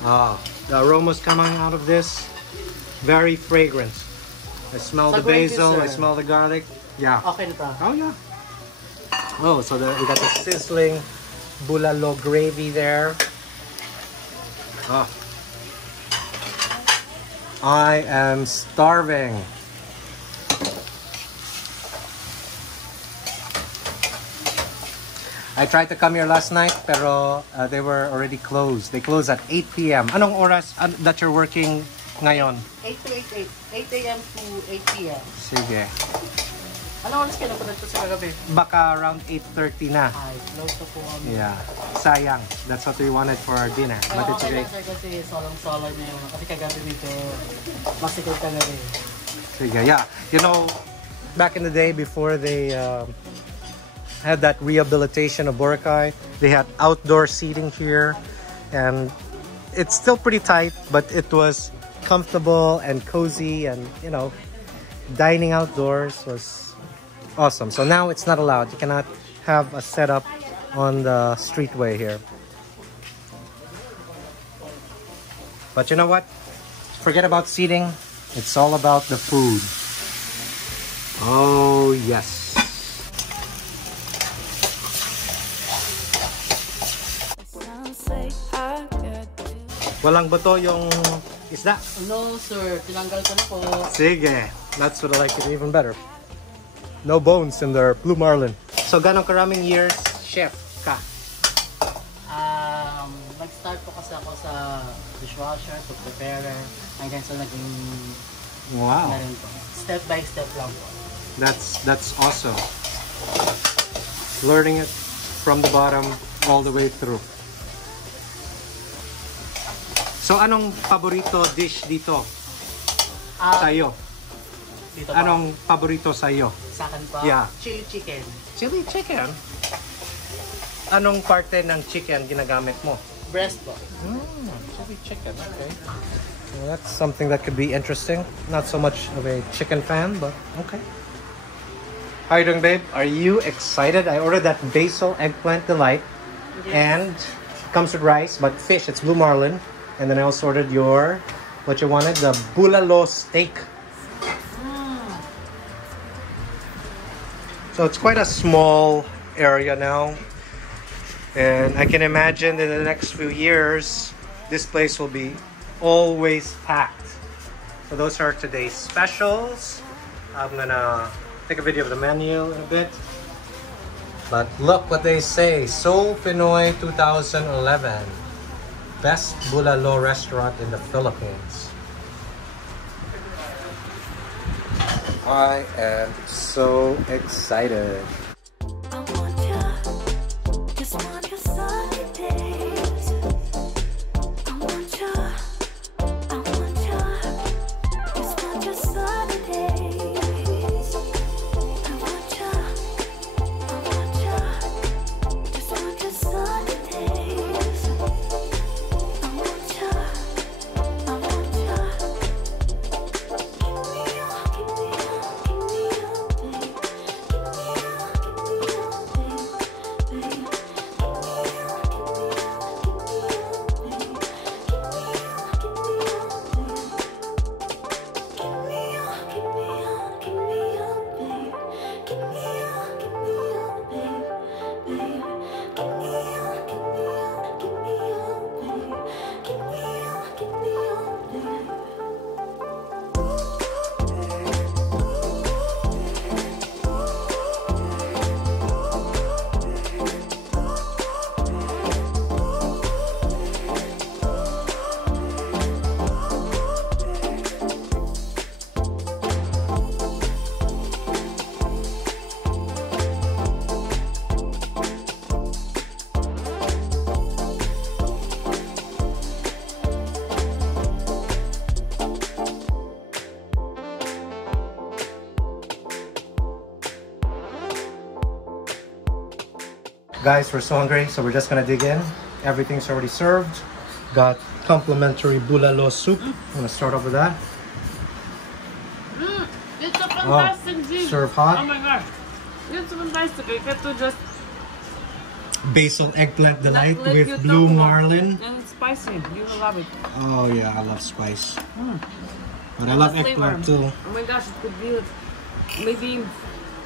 The aromas coming out of this, very fragrant. I smell the basil, I smell the garlic. Yeah. Okay na to. Oh, yeah. Oh, so we got the sizzling bulalo gravy there. Oh. I am starving. I tried to come here last night, pero they were already closed. They closed at 8 p.m. Anong oras that you're working ngayon? 8 to 8 a.m. to 8 p.m. Sige. Anong oras kayo napunod po sa kagabi? Baka around 8:30 na. Ay, close to po kami. Yeah. Sayang. That's what we wanted for our dinner. But it's okay okay. lang, sir, kasi solong-solo niya yun. Kasi kagabi dito, masikot kagabi. Sige, yeah. You know, back in the day before they had that rehabilitation of Boracay, they had outdoor seating here, and it's still pretty tight, but it was comfortable and cozy, and you know, dining outdoors was awesome. So now it's not allowed. You cannot have a setup on the streetway here. But you know what? Forget about seating. It's all about the food. Oh yes. Walang buto yung isda? No, sir. Tinanggal ko na po. Sige. That's what I like it even better. No bones in their blue marlin. So, ganong karaming years, chef ka? Nag-start po kasi ako sa dishwasher, to preparer, hanggang sa naging Wow. na rin po. Step by step lang po. That's awesome. Learning it from the bottom all the way through. So, anong paborito dish dito sa'yo? Dito ba? Anong paborito sa'yo? Sa akin pa? Yeah. Chili chicken. Chili chicken? Anong parte ng chicken ginagamit mo? Breast po. Chili chicken, okay. Well, that's something that could be interesting. Not so much of a chicken fan, but okay. How are you doing, babe? Are you excited? I ordered that basil eggplant delight. Yes. And it comes with rice, but fish. It's blue marlin. And then I also ordered your, what you wanted, the bulalo steak. So it's quite a small area now. And I can imagine in the next few years, this place will be always packed. So those are today's specials. I'm gonna take a video of the menu in a bit. But look what they say, Seoul Pinoy 2011. Best Bulalo restaurant in the Philippines. I am so excited. I want ya, just want your sunny days. I want ya, just want your sunny days. I want ya, just want your sunny days. I want ya, give me your, babe. Guys, we're so hungry, so we're just gonna dig in. Everything's already served. Got complimentary Bulalo Soup. I'm gonna start off with that. It's a fantastic dish. Serve hot. Oh my gosh. It's fantastic. I get to just Basil eggplant delight let you with blue talk marlin. and it's spicy. You will love it. Oh yeah, I love spice. But I love the eggplant flavor. too. Oh my gosh, it could be maybe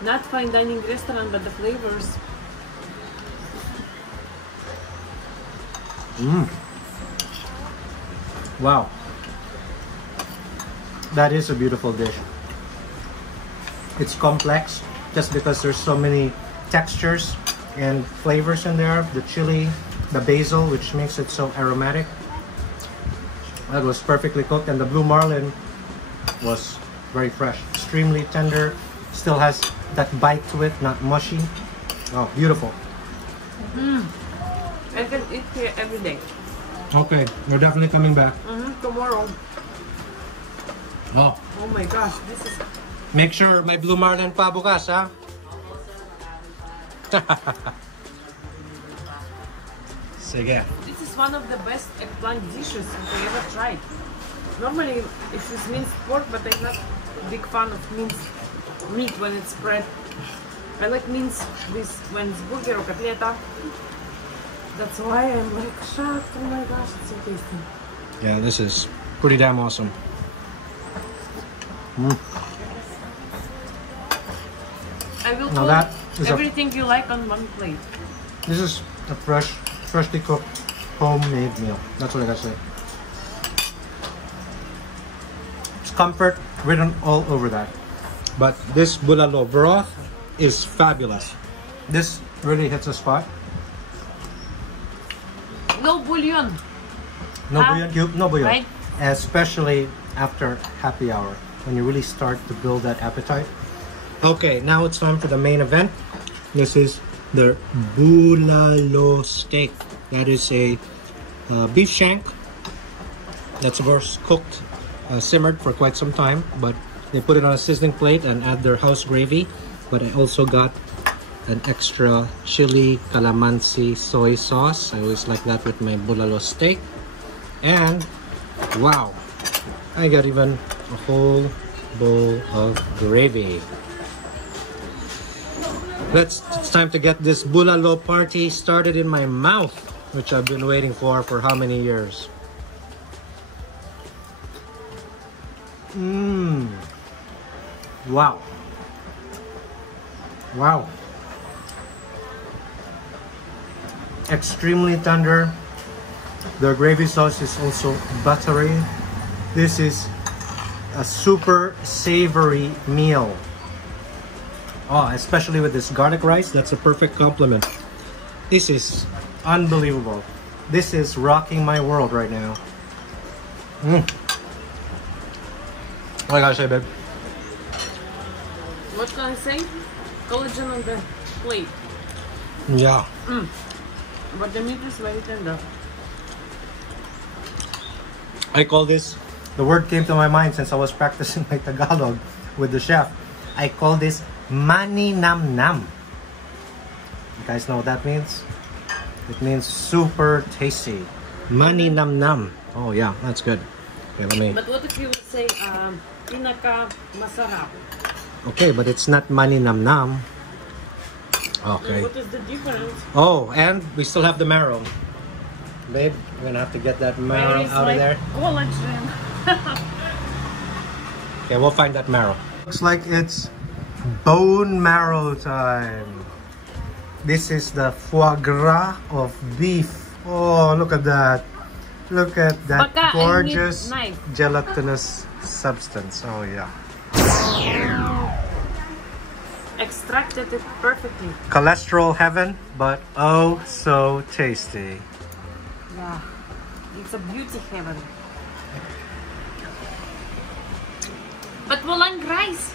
not fine dining restaurant, but the flavors. Wow. That is a beautiful dish. It's complex just because there's so many textures and flavors in there. The chili, the basil, which makes it so aromatic. That was perfectly cooked, and the blue marlin was very fresh, extremely tender, still has that bite to it, not mushy. Oh, beautiful. I can eat here every day. Okay, we're definitely coming back. Tomorrow. Oh, Oh my gosh, this is make sure may blue marlin pa bukas, ha? Sige. this is one of the best eggplant dishes I ever tried. Normally, it is minced pork, but I'm not a big fan of minced meat when it's spread. I like minced this when it's burger or catleta. That's why I'm like shocked. Oh my gosh, it's so tasty. Yeah, this is pretty damn awesome. I will Now put that is everything you like on one plate. This is a freshly cooked homemade meal. That's what I gotta say. It's comfort written all over that. But this bulalo broth is fabulous. This really hits a spot. No bouillon. No bouillon cube, no bouillon. Right? Especially after happy hour, when you really start to build that appetite. Okay, now it's time for the main event. This is the bulalo steak. That is a beef shank that's of course cooked, simmered for quite some time, but they put it on a sizzling plate and add their house gravy. But I also got an extra chili calamansi soy sauce. I always like that with my bulalo steak. And wow, I got even a whole bowl of gravy. It's time to get this bulalo party started in my mouth, which I've been waiting for how many years? Wow. Wow. extremely tender. The gravy sauce is also buttery. This is a super savory meal. Oh, especially with this garlic rice, that's a perfect complement. This is unbelievable. This is rocking my world right now. What I gotta say, babe? What can I say? Collagen on the plate. Yeah. But the meat is very tender. I call this, the word came to my mind since I was practicing my Tagalog with the chef. I call this mani nam nam. You guys know what that means? It means super tasty. Mani nam nam. Oh yeah, that's good. Okay, let me. But what if you would say pinaka masarap? Okay, but it's not mani nam nam. Okay. What is the difference? Oh, and we still have the marrow. Babe, we're gonna have to get that marrow out of there. Collagen. Okay, we'll find that marrow. Looks like it's bone marrow time. This is the foie gras of beef. Oh, look at that. Look at that Baka, gorgeous I need knife. gelatinous substance. Oh, yeah. Extracted it perfectly. Cholesterol heaven, but oh so tasty. Yeah. It's a beauty heaven. But walang rice.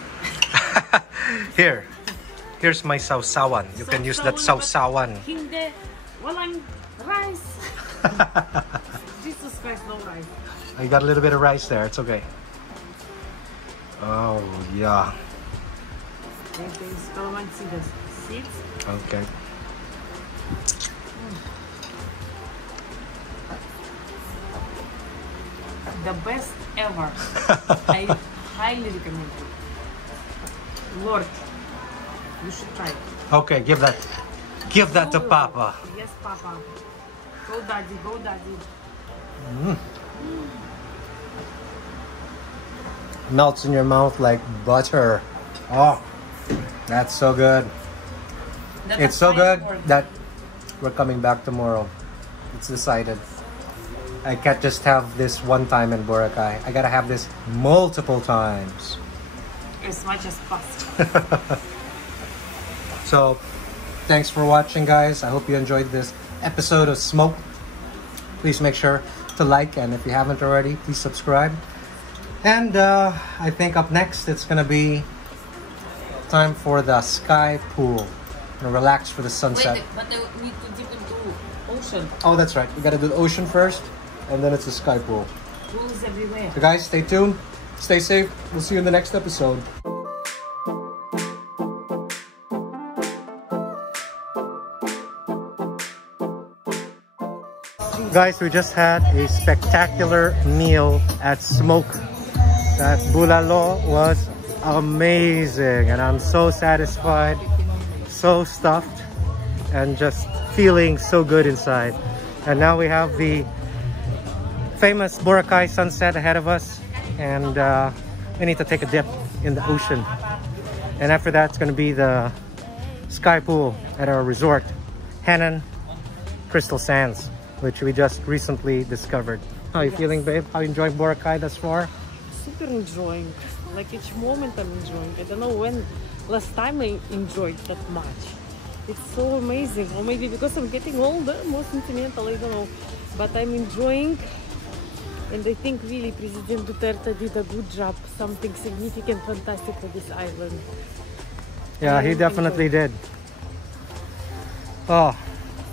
Here's my sausawan. You can use that sausawan. Hindi. Walang rice. Jesus Christ, no rice. I got a little bit of rice there. It's okay. Oh, yeah. There's calamansi seeds. Okay. The best ever. I highly recommend it. Lord, you should try it. Okay, give that to Papa. Yes, Papa. Go, Daddy. Go, Daddy. Melts in your mouth like butter. Oh, that's so good. It's so good that we're coming back tomorrow. It's decided. I can't just have this one time in Boracay. I gotta have this multiple times. As much as possible. So, thanks for watching, guys. I hope you enjoyed this episode of Smoke. Please make sure to like, and if you haven't already, please subscribe. And I think up next, it's gonna be time for the sky pool. Gonna relax for the sunset. Wait, but I need to dip into ocean. Oh, that's right. We gotta do the ocean first, and then it's the sky pool. Pools everywhere. So guys, stay tuned. Stay safe. We'll see you in the next episode. Guys, we just had a spectacular meal at Smoke. That bulalo was amazing, and I'm so satisfied, so stuffed, and just feeling so good inside. And now we have the famous Boracay sunset ahead of us, and we need to take a dip in the ocean. And after that, it's going to be the sky pool at our resort, Henann Crystal Sands, which we just recently discovered. How are you feeling, babe? How are you enjoying Boracay thus far? Super enjoying. Like each moment I'm enjoying. I don't know when last time I enjoyed that much. It's so amazing. Or maybe because I'm getting older, more sentimental, I don't know. But I'm enjoying. And I think really President Duterte did a good job. Something significant, fantastic for this island. Yeah, he definitely did. Oh,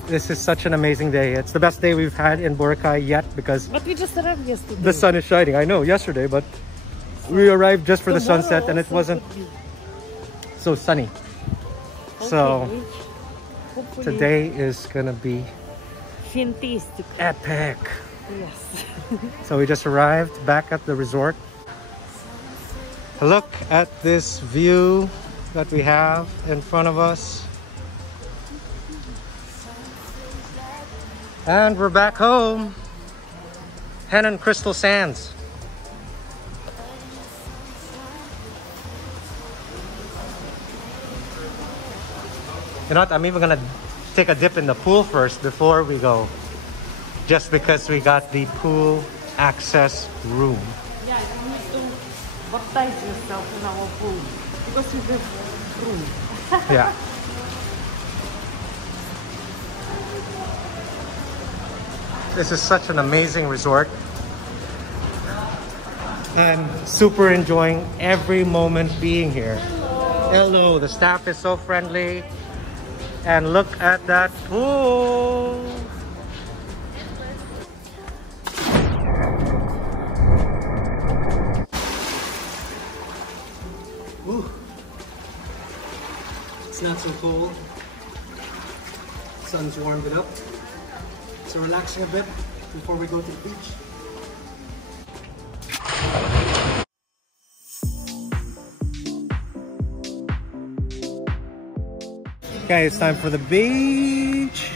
this is such an amazing day. It's the best day we've had in Boracay yet because But we just arrived yesterday. the sun is shining. I know, yesterday, but we arrived just for the Tomorrow sunset and it also wasn't could be. so sunny. So Hopefully, today is gonna be fantastic. epic. Yes. So we just arrived back at the resort. Look at this view that we have in front of us. And we're back home. Henann Crystal Sands. You know what? I'm even gonna take a dip in the pool first before we go. Just because we got the pool access room. Yeah, you need to baptize yourself in our pool because you have room. Yeah. This is such an amazing resort. I'm super enjoying every moment being here. Hello, the staff is so friendly. And look at that pool. Ooh. It's not so cold. Sun's warmed it up. So relaxing a bit before we go to the beach. Okay, it's time for the beach.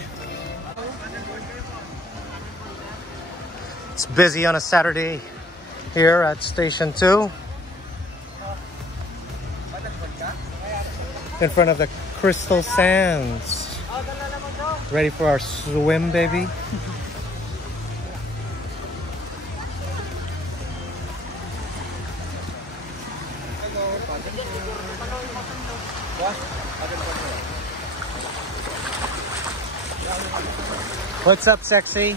It's busy on a Saturday here at Station 2. In front of the Crystal Sands. Ready for our swim, baby? What's up, sexy?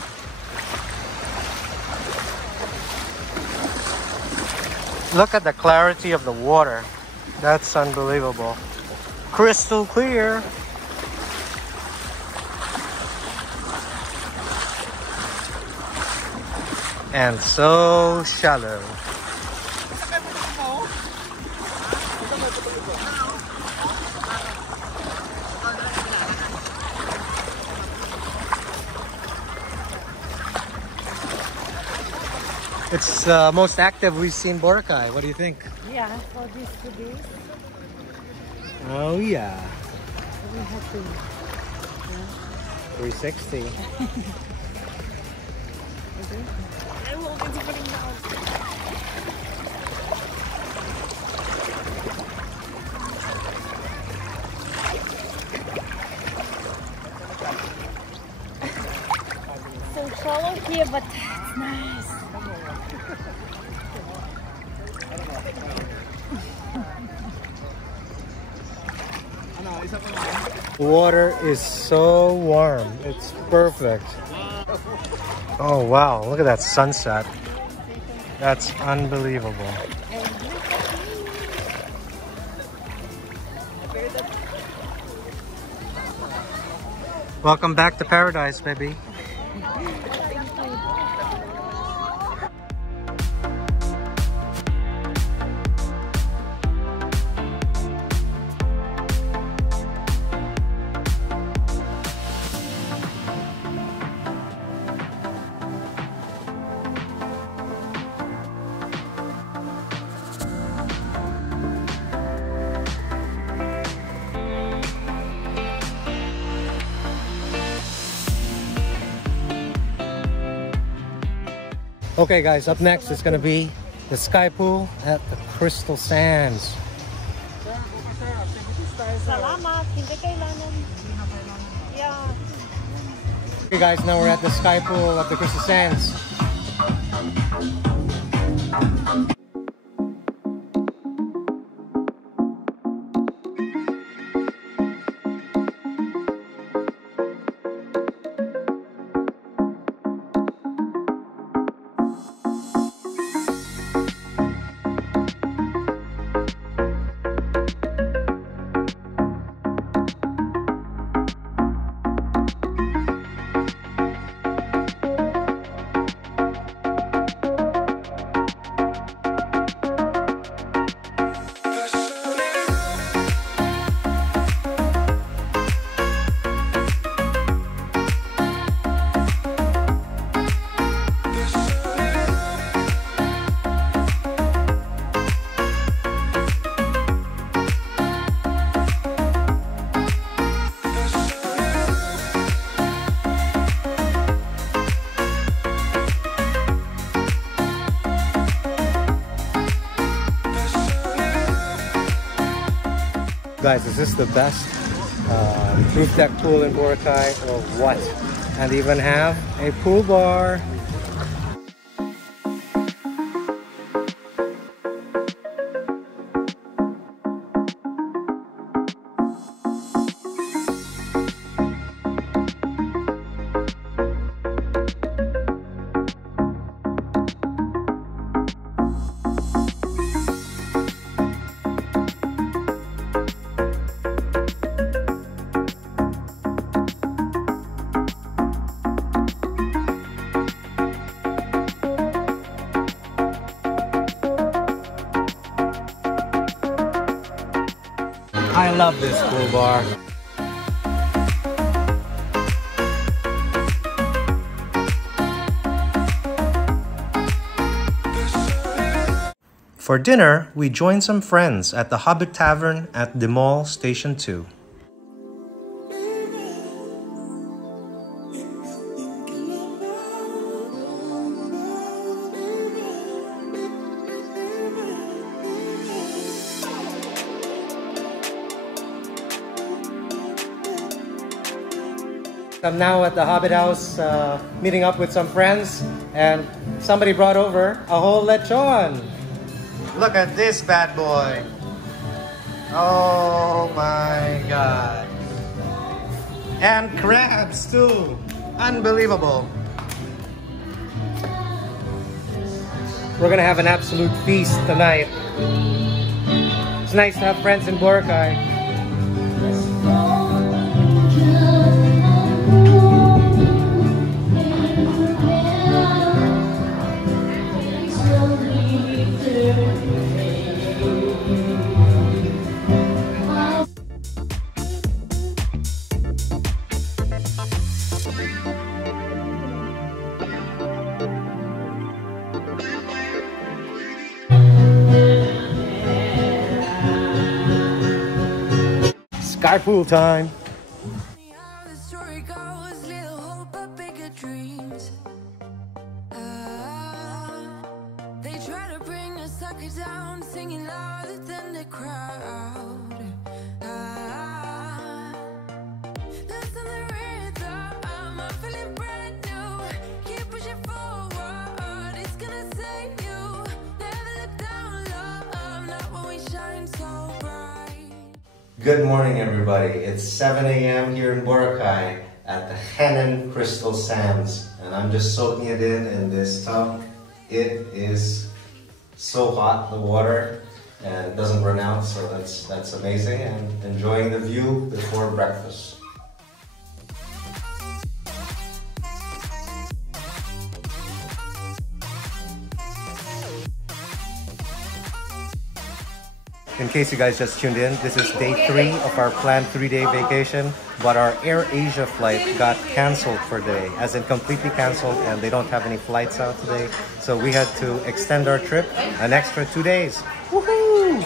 Look at the clarity of the water. That's unbelievable. Crystal clear. And so shallow. It's the most active we've seen Boracay. What do you think? Yeah, for these 2 days. Oh yeah. We have to. 360. I will be putting down. So shallow here, but it's nice. Water is so warm. It's perfect. Oh wow, look at that sunset. That's unbelievable. Welcome back to paradise, baby. Okay guys, up next is gonna be the sky pool at the Crystal Sands. Salamat, hindi kailangan. Yeah. Okay guys, now we're at the sky pool of the Crystal Sands. Guys, is this the best roof deck pool in Boracay or what. And even have a pool bar. I love this pool bar. For dinner, we joined some friends at the Hobbit Tavern at the Mall Station 2. I'm now at the Hobbit House meeting up with some friends, and somebody brought over a whole lechon. Look at this bad boy. Oh my god. And crabs too. Unbelievable. We're gonna have an absolute feast tonight. It's nice to have friends in Boracay. Sky pool time. Good morning, everybody. It's 7 a.m. here in Boracay at the Henann Crystal Sands, and I'm just soaking it in this tub. It is so hot, the water, and it doesn't run out, so that's amazing, and enjoying the view before breakfast. In case you guys just tuned in, this is day 3 of our planned 3-day vacation, but our Air Asia flight got cancelled for today, as in completely cancelled, and they don't have any flights out today. So we had to extend our trip an extra 2 days. Woohoo!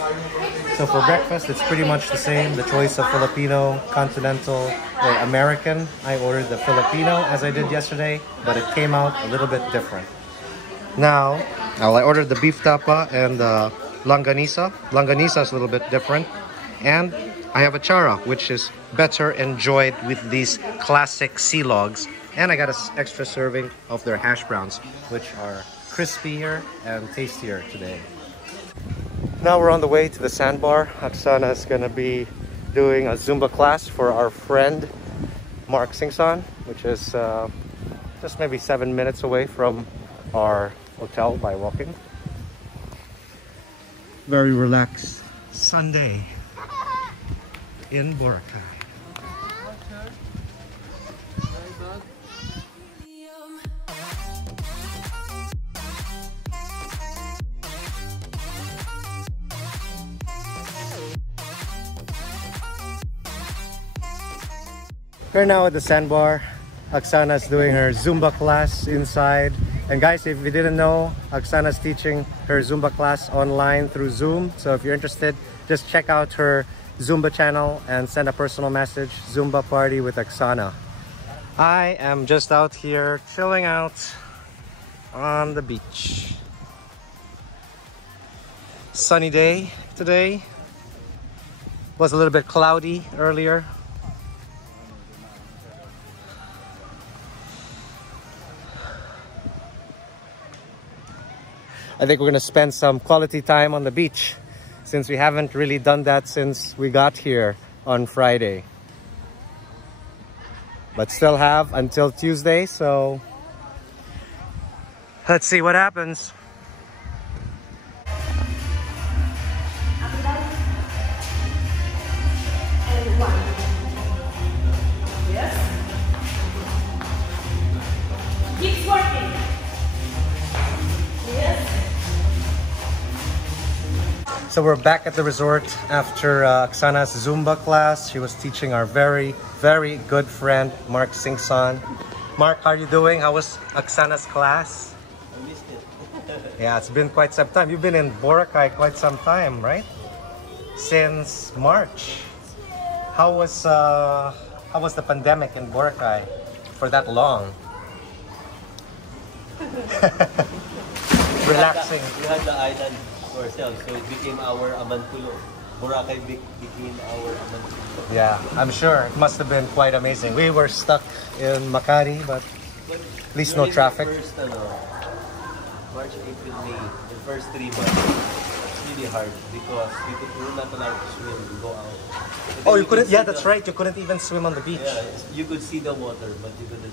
So for breakfast, it's pretty much the same. The choice of Filipino, continental, or American. I ordered the Filipino as I did yesterday, but it came out a little bit different. Now, I ordered the beef tapa and Longanisa. Longanisa is a little bit different. And I have a chara, which is better enjoyed with these classic sea logs. And I got an extra serving of their hash browns, which are crispier and tastier today. Now we're on the way to the sandbar. Aksana is going to be doing a Zumba class for our friend Mark Singson, which is just maybe 7 minutes away from our hotel by walking. Very relaxed Sunday in Boracay. We're now at the sandbar. Aksana is doing her Zumba class inside. And guys, if you didn't know, Aksana's teaching her Zumba class online through Zoom. So if you're interested, just check out her Zumba channel and send a personal message, Zumba Party with Aksana. I am just out here chilling out on the beach. Sunny day today. Was a little bit cloudy earlier, I think we're gonna spend some quality time on the beach since we haven't really done that since we got here on Friday. But still have until Tuesday, so let's see what happens. Keeps working. Yes. So we're back at the resort after Aksana's Zumba class. She was teaching our very, very good friend, Mark Singson. Mark, how are you doing? How was Aksana's class? I missed it. Yeah, it's been quite some time. You've been in Boracay quite some time, right? Since March. How was the pandemic in Boracay for that long? Relaxing. We had the island to ourselves, so it became our Amantulo. Boracay became our Amantulo. Yeah, I'm sure it must have been quite amazing. We were stuck in Makati, but at least no traffic. The first, March, April, May, the first 3 months, it's really hard because we were not allowed to swim and go out. Oh, you couldn't? Yeah, that's right. You couldn't even swim on the beach. Yeah, you could see the water, but you couldn't.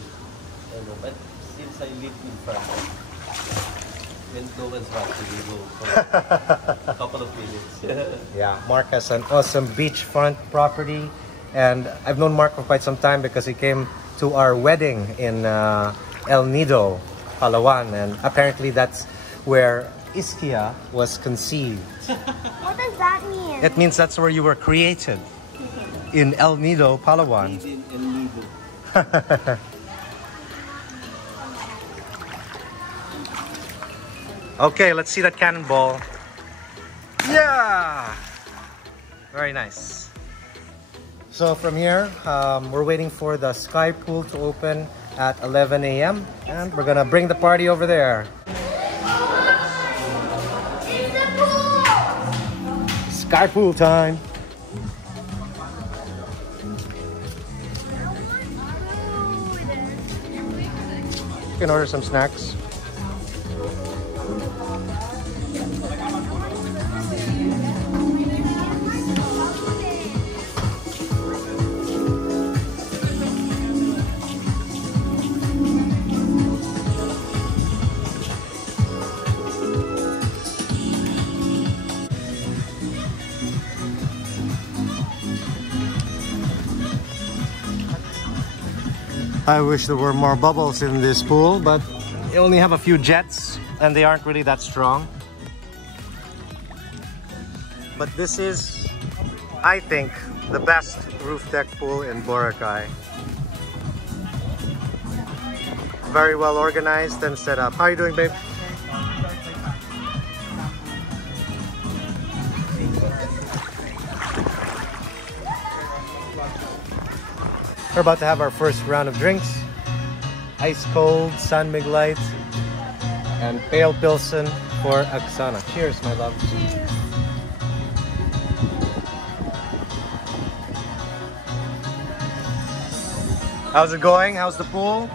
But since I lived in France, when no one's watching, you go for a couple of minutes. Yeah, Mark has an awesome beachfront property, and I've known Mark for quite some time because he came to our wedding in El Nido, Palawan, and apparently that's where Iskia was conceived. What does that mean? It means that's where you were created, in El Nido, Palawan. In El Nido. Okay, let's see that cannonball. Yeah! Very nice. So from here, we're waiting for the sky pool to open at 11 a.m. and we're gonna bring the party over there. Sky pool time. You can order some snacks. I wish there were more bubbles in this pool, but they only have a few jets and they aren't really that strong. But this is, I think, the best roof deck pool in Boracay. Very well organized and set up. How are you doing, babe? We're about to have our first round of drinks. Ice cold, San Mig Light, and pale Pilsen for Aksana. Cheers, my love. Cheers. How's it going? How's the pool?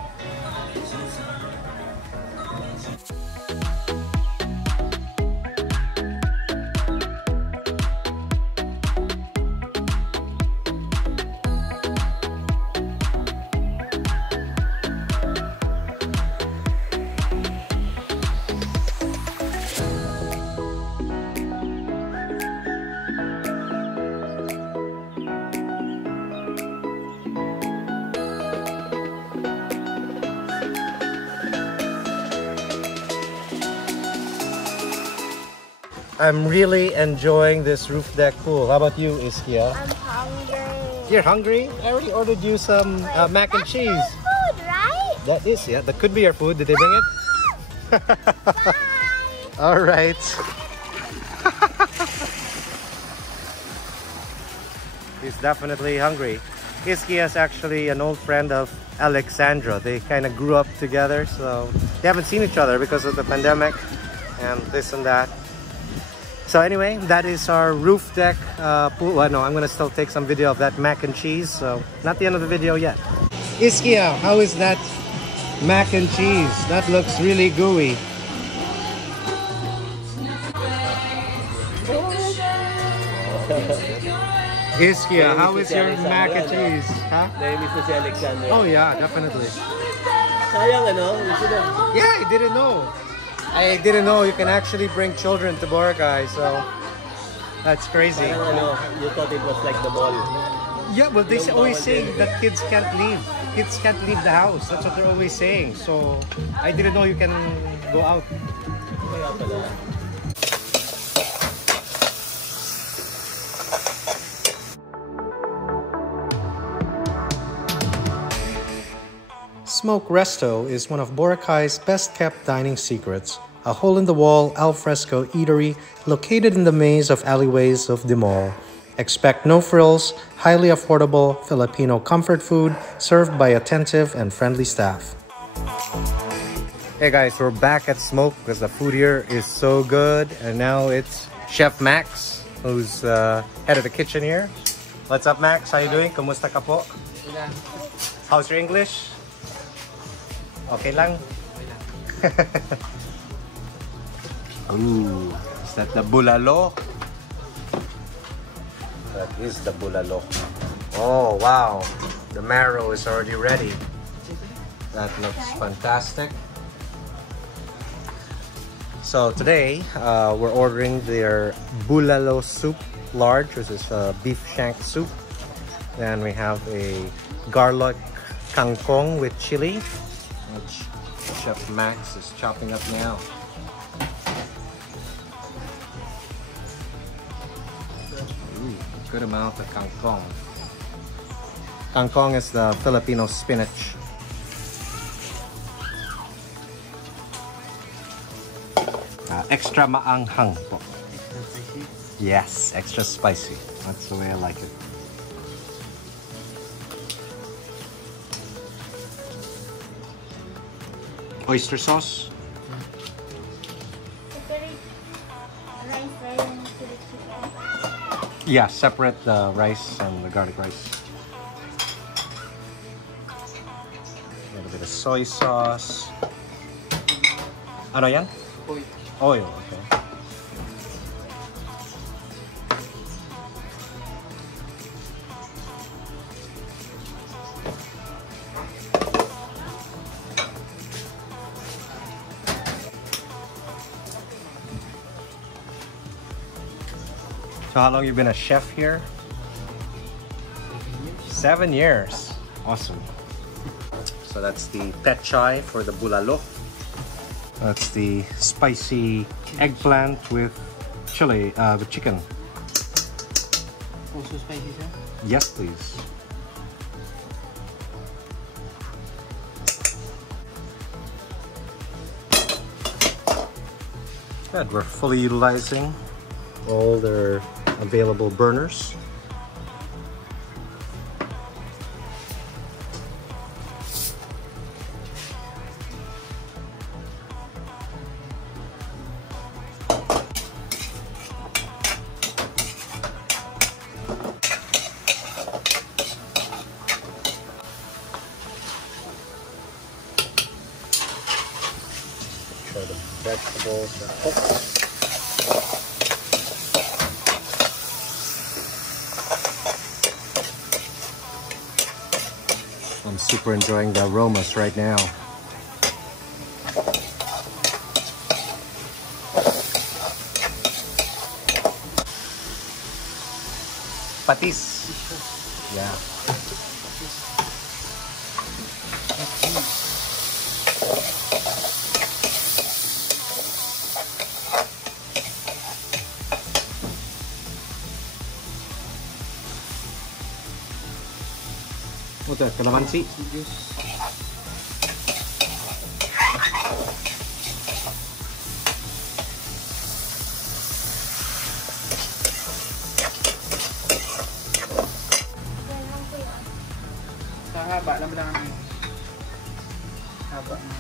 I'm really enjoying this roof deck pool. How about you, Iskia? I'm hungry. You're hungry? I already ordered you some mac and cheese. That's my food, right? That is, yeah. That could be your food. Did they bring it? Bye. All right. He's definitely hungry. Iskia is actually an old friend of Alexandra. They kind of grew up together, so they haven't seen each other because of the pandemic and this and that. So anyway, that is our roof deck pool. Well, no, I'm gonna still take some video of that mac and cheese, so not the end of the video yet. Iskia, how is that mac and cheese? That looks really gooey. Ischia, Name how is is your Alexander, mac and ano? cheese? Huh? Name is si Alexander. Oh yeah, definitely. Sayang ano? Gusto na. Yeah, I didn't know. I didn't know you can actually bring children to Boracay, so that's crazy. Parang ano, you thought it was like the mall. Yeah, well, they always say that kids can't leave. Kids can't leave the house. That's what they're always saying. So I didn't know you can go out. Kaya pala. Smoke Resto is one of Boracay's best-kept dining secrets, a hole-in-the-wall al fresco eatery located in the maze of alleyways of the mall. Expect no frills, highly affordable Filipino comfort food served by attentive and friendly staff. Hey guys, we're back at Smoke because the food here is so good, and now it's Chef Max who's head of the kitchen here. What's up, Max? How you doing? Kumusta ka po? How's your English? Okay lang? Ooh, is that the bulalo? That is the bulalo. Oh, wow. The marrow is already ready. That looks fantastic. So today, we're ordering their Bulalo Soup large, which is beef shank soup. Then we have a garlic kangkong with chili, which Chef Max is chopping up now. Ooh, good amount of kangkong. Kangkong is the Filipino spinach. Extra maanghang po. Yes, extra spicy. That's the way I like it. Oyster sauce. Yeah, separate the rice and the garlic rice. A little bit of soy sauce. Ano yan? Oil, okay. So how long you been a chef here? 7 years. Awesome. So that's the pechay for the bulalo. That's the spicy eggplant with chili, with chicken. Also spicy, sir? Yes, please. Good, we're fully utilizing all their available burners. The vegetables are cooked. I'm super enjoying the aromas right now. Patis. Yeah. What's that? Calamansi? Sa haba, alam lang namin. Haba na.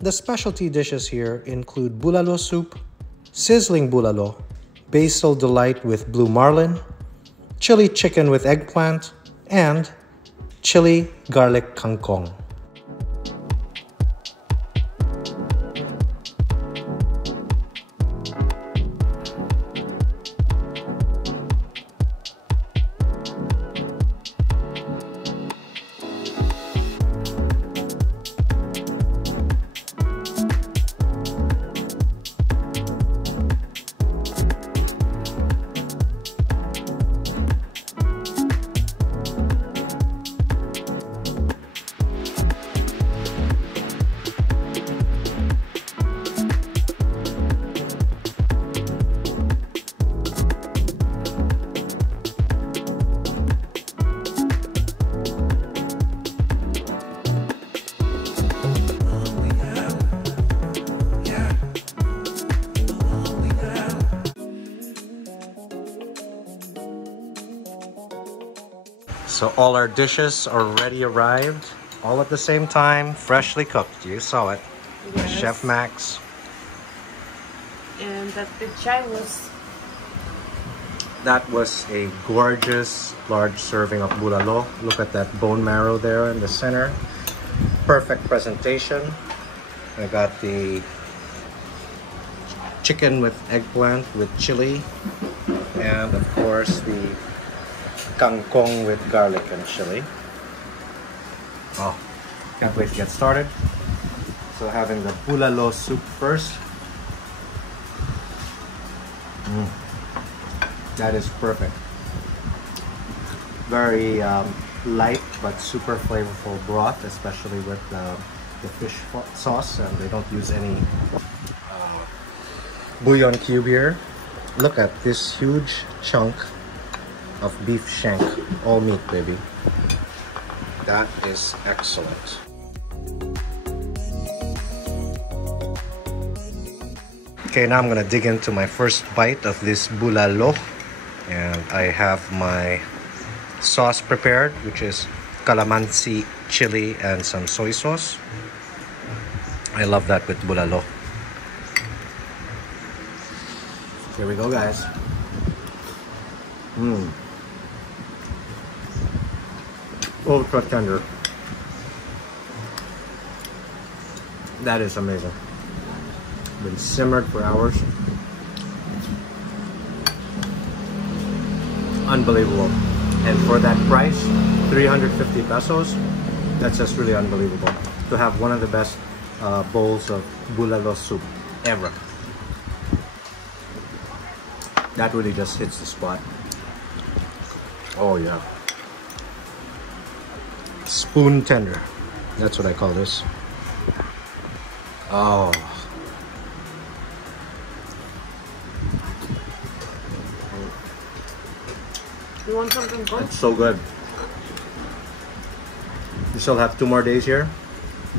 The specialty dishes here include Bulalo Soup, sizzling bulalo, basil delight with blue marlin, chili chicken with eggplant, and chili garlic kangkong. So all our dishes already arrived, all at the same time, freshly cooked. You saw it. Yes. Chef Max. And that the chai was... That was a gorgeous large serving of bulalo. Look at that bone marrow there in the center. Perfect presentation. I got the chicken with eggplant with chili, and of course the kangkong with garlic and chili. Oh, can't wait to get started. So having the bulalo soup first. That is perfect. Very light but super flavorful broth, especially with the fish sauce, and they don't use any bouillon cube here. Look at this huge chunk of beef shank, all meat, baby. That is excellent. Okay, now I'm gonna dig into my first bite of this bulalo, and I have my sauce prepared, which is calamansi, chili, and some soy sauce. I love that with bulalo. Here we go, guys. Ultra tender. That is amazing. Been simmered for hours. Unbelievable. And for that price, 350 pesos, that's just really unbelievable. To have one of the best bowls of bulalo soup ever. That really just hits the spot. Oh yeah. Spoon tender. That's what I call this. Oh. You want something cold? It's so good. We still have 2 more days here.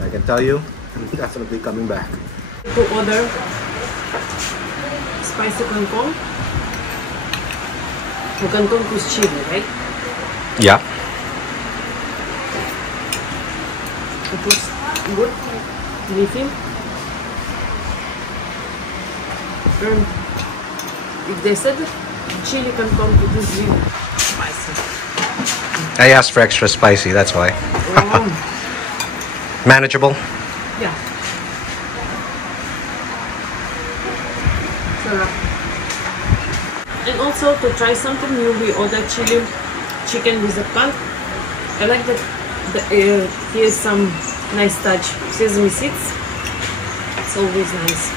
I can tell you, I'm definitely coming back. To order spicy kangkong. The kangkong is chili, right? Yeah. It was good, leafy. And if they said chili kangkong, it is really spicy. I asked for extra spicy, that's why. Manageable? Yeah. Sarap. And also to try something new, we ordered chili chicken with a pulp. I like that here's some nice touch sesame seeds. It's always nice.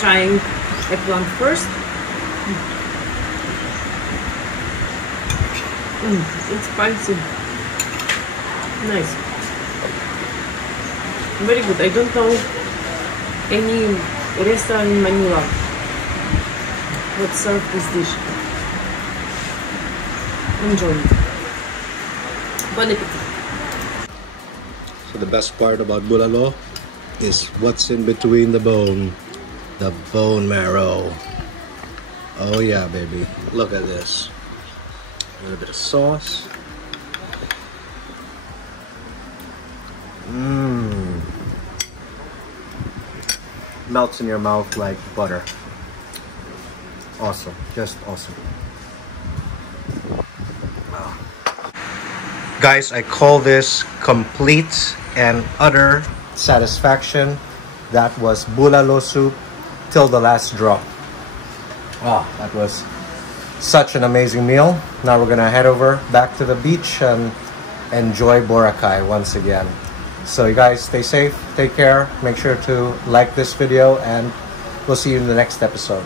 Trying eggplant first. It's spicy. Nice. Very good. I don't know any restaurant in Manila would serve this dish. Enjoy it. Bon appetit. So the best part about bulalo is what's in between the bone. The bone marrow. Oh yeah, baby. Look at this. A little bit of sauce. melts in your mouth like butter. Awesome, just awesome. Guys, I call this complete and utter satisfaction. That was Bulalo Soup till the last drop. Oh, that was such an amazing meal. Now we're gonna head over back to the beach and enjoy Boracay once again. So you guys stay safe, take care, make sure to like this video, and we'll see you in the next episode.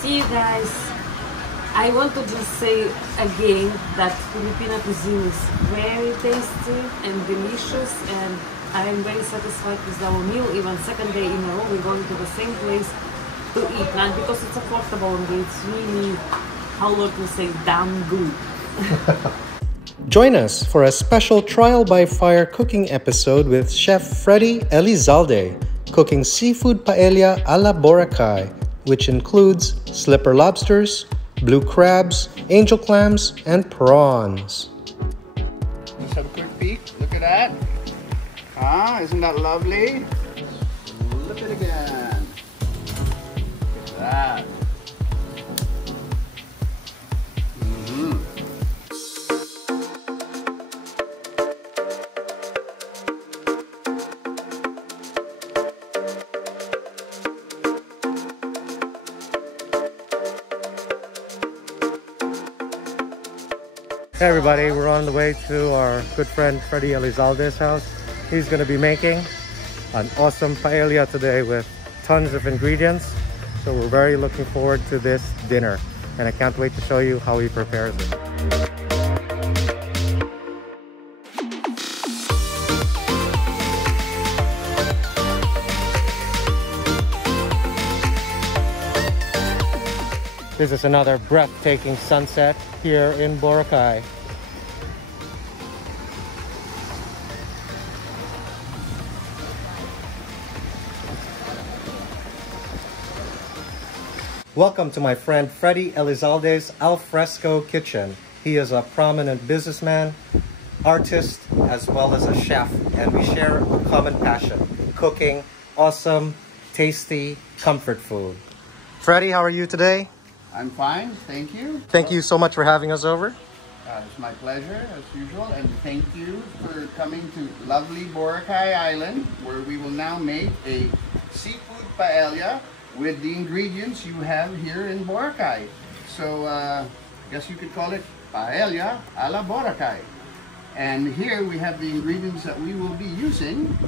See you guys. I want to just say again that Filipino cuisine is very tasty and delicious, and I am very satisfied with our meal. Even second day in a row, we're going to the same place to eat, not because it's affordable, and it's really, how would we say, damn good. Join us for a special trial by fire cooking episode with Chef Freddie Elizalde, cooking seafood paella a la Boracay, which includes slipper lobsters, blue crabs, angel clams, and prawns. Let's have a quick peek. Look at that. Ah, isn't that lovely? Look at it again. Look at that. Hey everybody, we're on the way to our good friend Freddie Elizalde's house. He's going to be making an awesome paella today with tons of ingredients. So we're very looking forward to this dinner, and I can't wait to show you how he prepares it. This is another breathtaking sunset here in Boracay. Welcome to my friend Freddie Elizalde's Al Fresco kitchen. He is a prominent businessman, artist, as well as a chef, and we share a common passion: cooking awesome, tasty, comfort food. Freddie, how are you today? I'm fine, thank you. Thank you so much for having us over. It's my pleasure, as usual, and thank you for coming to lovely Boracay Island, where we will now make a seafood paella with the ingredients you have here in Boracay. So, I guess you could call it paella a la Boracay. And here we have the ingredients that we will be using.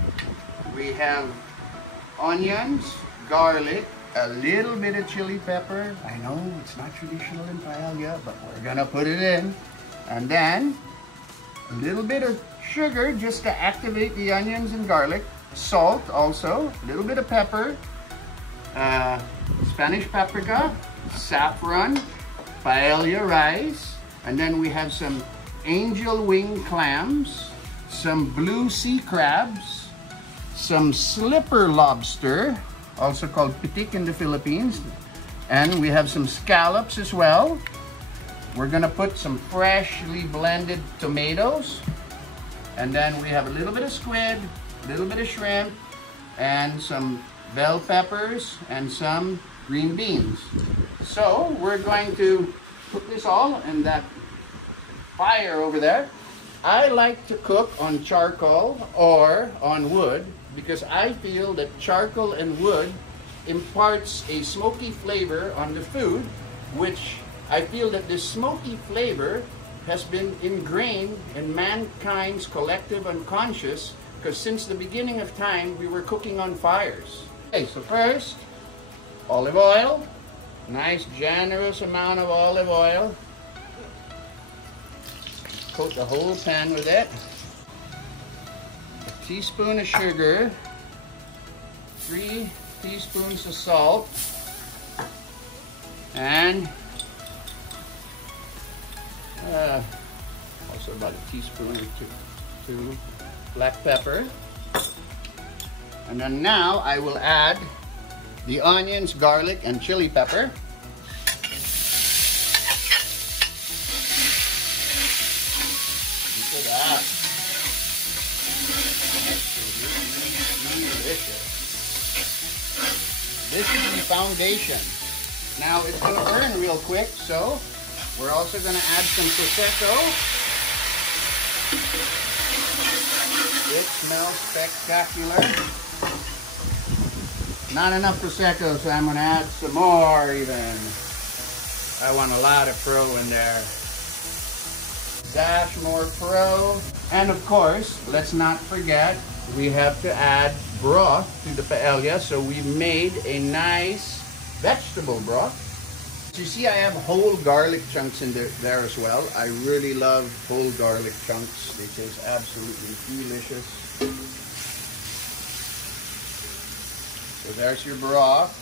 We have onions, garlic, a little bit of chili pepper. I know it's not traditional in paella, but we're gonna put it in. And then a little bit of sugar just to activate the onions and garlic. Salt also, a little bit of pepper, Spanish paprika, saffron, paella rice, and then we have some angel wing clams, some blue sea crabs, some slipper lobster, also called pitik in the Philippines, and we have some scallops as well. We're gonna put some freshly blended tomatoes, and then we have a little bit of squid, a little bit of shrimp, and some bell peppers and some green beans. So we're going to put this all in that fire over there. I like to cook on charcoal or on wood, because I feel that charcoal and wood imparts a smoky flavor on the food, which I feel that this smoky flavor has been ingrained in mankind's collective unconscious, because since the beginning of time we were cooking on fires. Okay, so first, olive oil, nice generous amount of olive oil. Coat the whole pan with it. A teaspoon of sugar, 3 teaspoons of salt, and also about a teaspoon or two black pepper. And then now I will add the onions, garlic, and chili pepper. Look at that. Delicious. This is the foundation. Now it's gonna burn real quick, so we're also gonna add some Prosecco. It smells spectacular. Not enough Prosecco, so I'm gonna add some more even. I want a lot of Pro in there. Dash more Pro. And of course, let's not forget, we have to add broth to the paella. So we made a nice vegetable broth. You see, I have whole garlic chunks in there as well. I really love whole garlic chunks. They taste absolutely delicious. So there's your broth.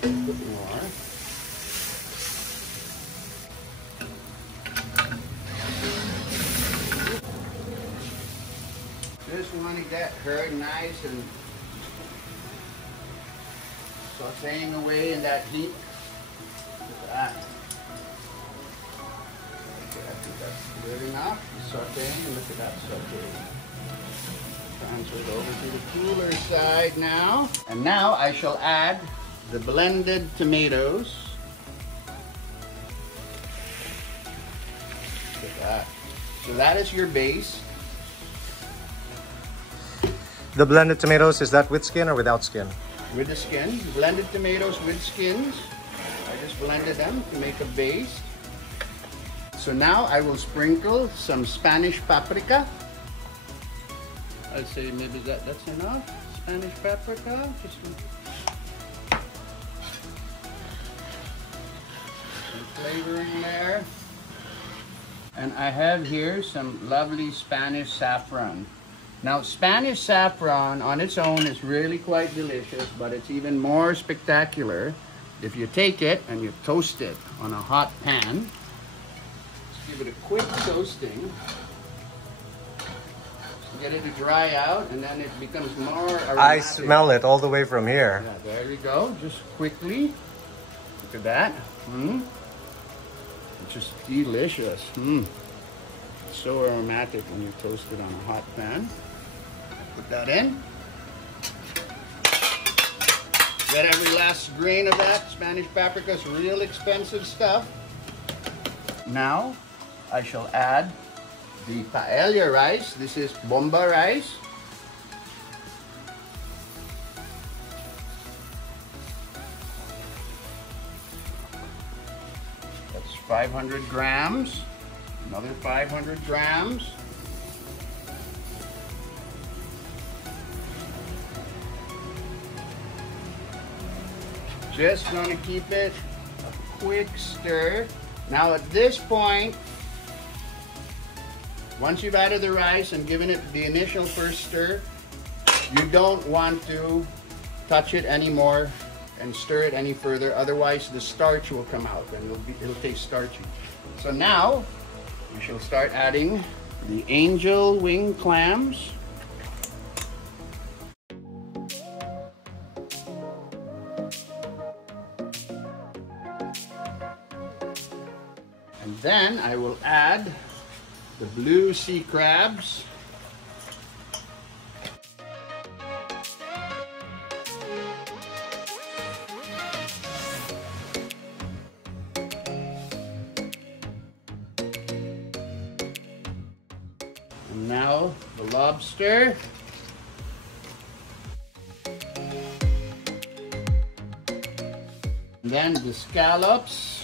Put more. Just want to get her nice and sauteing away in that heat. Look at that. Okay, I think that's good enough. Sauteing, and look at that sauteing. Transfer it over to the cooler side now. And now I shall add the blended tomatoes. Look at that. So that is your base. The blended tomatoes, is that with skin or without skin? With the skin. Blended tomatoes with skins. I just blended them to make a base. So now I will sprinkle some Spanish paprika. I'd say maybe that's enough. Spanish paprika. Just some flavoring there. And I have here some lovely Spanish saffron. Now, Spanish saffron on its own is really quite delicious, but it's even more spectacular if you take it and you toast it on a hot pan. Just give it a quick toasting. Just get it to dry out, and then it becomes more aromatic. I smell it all the way from here. Yeah, there you go. Just quickly. Look at that. It's just delicious. It's so aromatic when you toast it on a hot pan. Put that in. Get every last grain of that. Spanish paprika is real expensive stuff. Now, I shall add the paella rice. This is bomba rice. That's 500 grams. Another 500 grams. Just going to keep it a quick stir. Now at this point, once you've added the rice and given it the initial first stir, you don't want to touch it anymore and stir it any further. Otherwise, the starch will come out and it'll taste starchy. So now, we shall start adding the angel wing clams. And then I will add the blue sea crabs. And now the lobster. And then the scallops.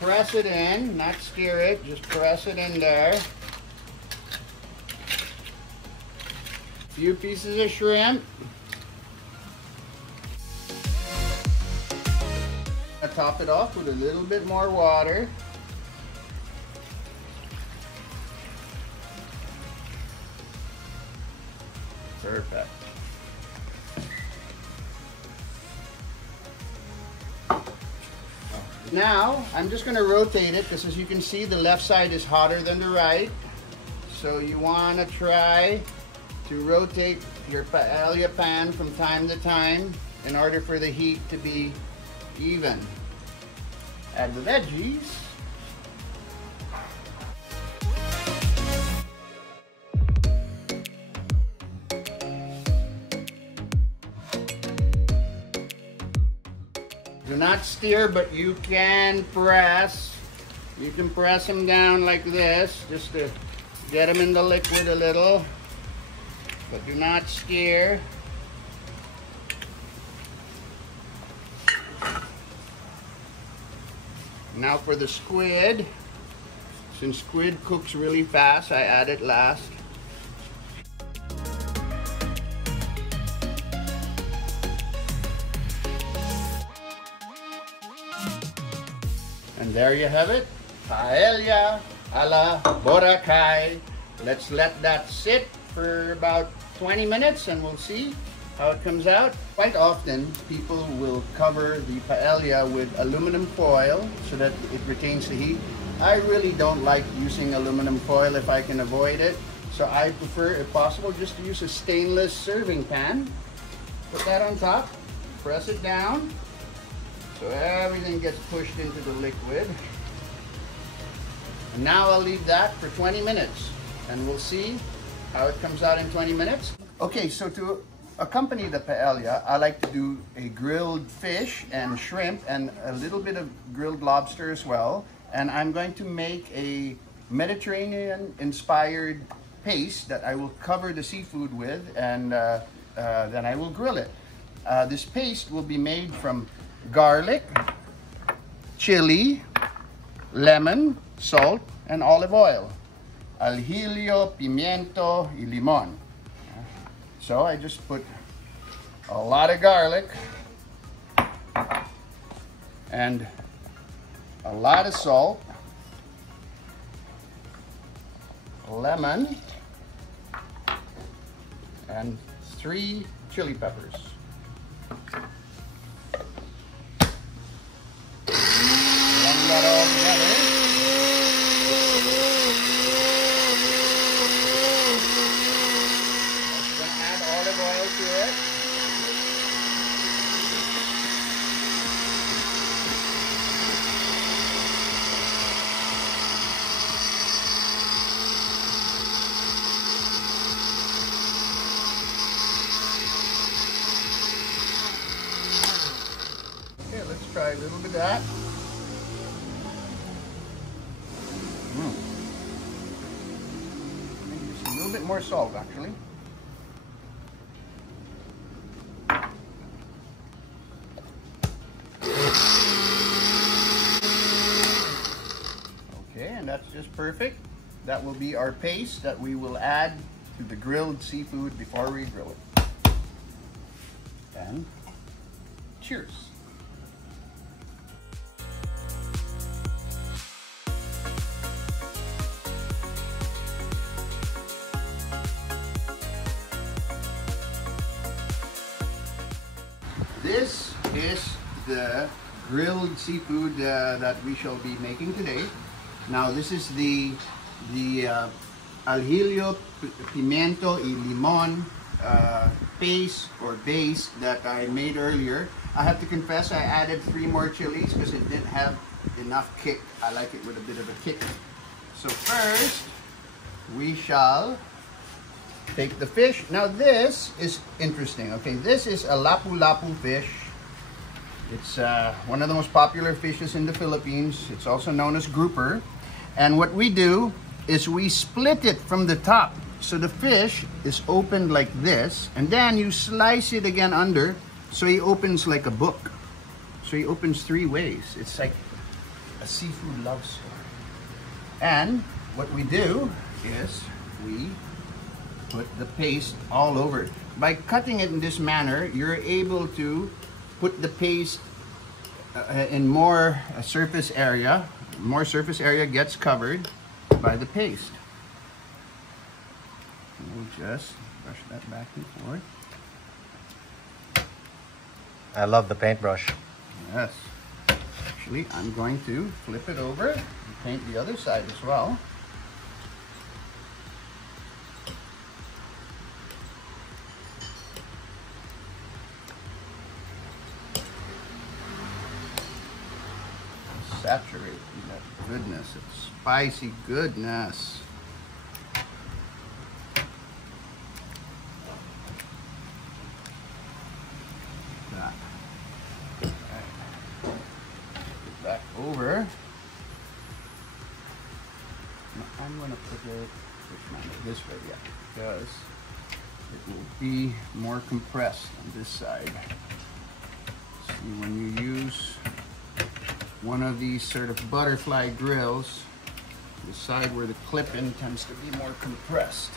Press it in, not stir it, just press it in there. A few pieces of shrimp. I'll top it off with a little bit more water. Perfect. Now, I'm just going to rotate it because as you can see, the left side is hotter than the right. So you want to try to rotate your paella pan from time to time in order for the heat to be even. Add the veggies. Do not stir, but you can press. You can press them down like this just to get them in the liquid a little, but do not stir. Now for the squid. Since squid cooks really fast, I add it last. And there you have it, paella a la Boracay. Let's let that sit for about 20 minutes and we'll see how it comes out. Quite often, people will cover the paella with aluminum foil so that it retains the heat. I really don't like using aluminum foil if I can avoid it. So I prefer, if possible, just to use a stainless serving pan. Put that on top, press it down, so everything gets pushed into the liquid. And now I'll leave that for 20 minutes and we'll see how it comes out in 20 minutes. Okay, so to accompany the paella, I like to do a grilled fish and shrimp and a little bit of grilled lobster as well. And I'm going to make a Mediterranean-inspired paste that I will cover the seafood with, and then I will grill it. This paste will be made from garlic, chili, lemon, salt, and olive oil. Aljilio, pimiento, y limon. So I just put a lot of garlic and a lot of salt, lemon, and 3 chili peppers. Blend that all together. I'm going to add olive oil to it. Try a little bit of that. Maybe just a little bit more salt, actually. Okay, and that's just perfect. That will be our paste that we will add to the grilled seafood before we grill it. And cheers. This is the grilled seafood that we shall be making today. Now this is the aljilio, pimiento, y limon paste or base that I made earlier. I have to confess I added 3 more chilies because it didn't have enough kick. I like it with a bit of a kick. So first we shall take the fish. Now this is interesting. Okay, this is a lapu-lapu fish. It's one of the most popular fishes in the Philippines. It's also known as grouper. And what we do is we split it from the top. So the fish is opened like this, and then you slice it again under, so he opens like a book. So he opens 3 ways. It's like a seafood love story. And what we do is we put the paste all over it. By cutting it in this manner, you're able to put the paste in more surface area. More surface area gets covered by the paste. And we'll just brush that back and forth. I love the paintbrush. Yes. Actually, I'm going to flip it over and paint the other side as well. saturate in that goodness, it's spicy goodness. That. Right. Get back over. Now I'm going to put it this way, yeah, because it will be more compressed on this side. See, when you use one of these sort of butterfly grills, the side where the clip-in tends to be more compressed.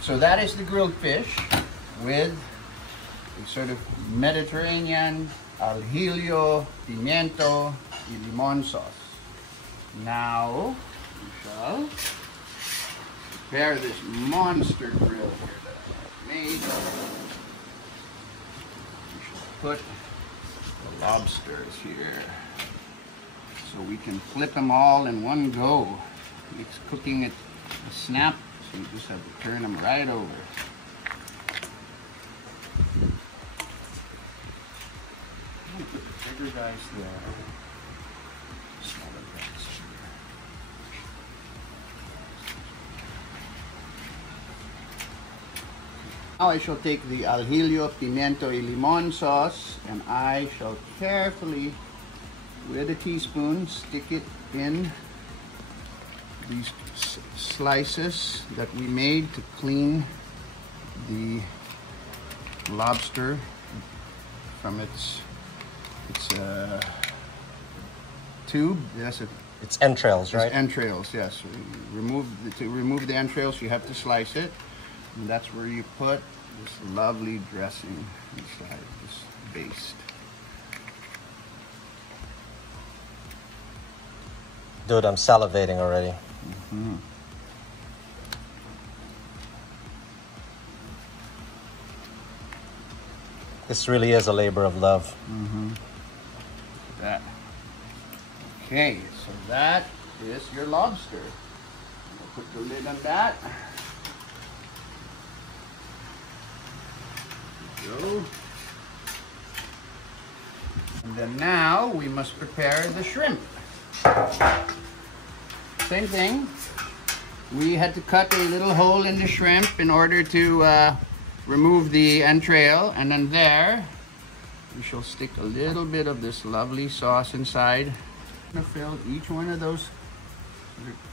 So that is the grilled fish with a sort of Mediterranean al ajillo, pimiento, y limon sauce. Now we shall prepare this monster grill here that I made. We should put the lobsters here so we can flip them all in one go. It's cooking at a snap, so you just have to turn them right over. I'm gonna put the bigger guys there. Smaller guys here. Now I shall take the al ajillo, pimiento, y limon sauce, and I shall carefully, with a teaspoon, stick it in these slices that we made to clean the lobster from its tube. Yes, It's entrails, right? It's entrails, yes. To remove the entrails, you have to slice it. And that's where you put this lovely dressing inside, this baste. Dude, I'm salivating already. Mm-hmm. This really is a labor of love. Mm-hmm. That. Okay, so that is your lobster. I'll put the lid on that. Go. And then now we must prepare the shrimp. Same thing. We had to cut a little hole in the shrimp in order to remove the entrail, and then there we shall stick a little bit of this lovely sauce inside. I'm going to fill each one of those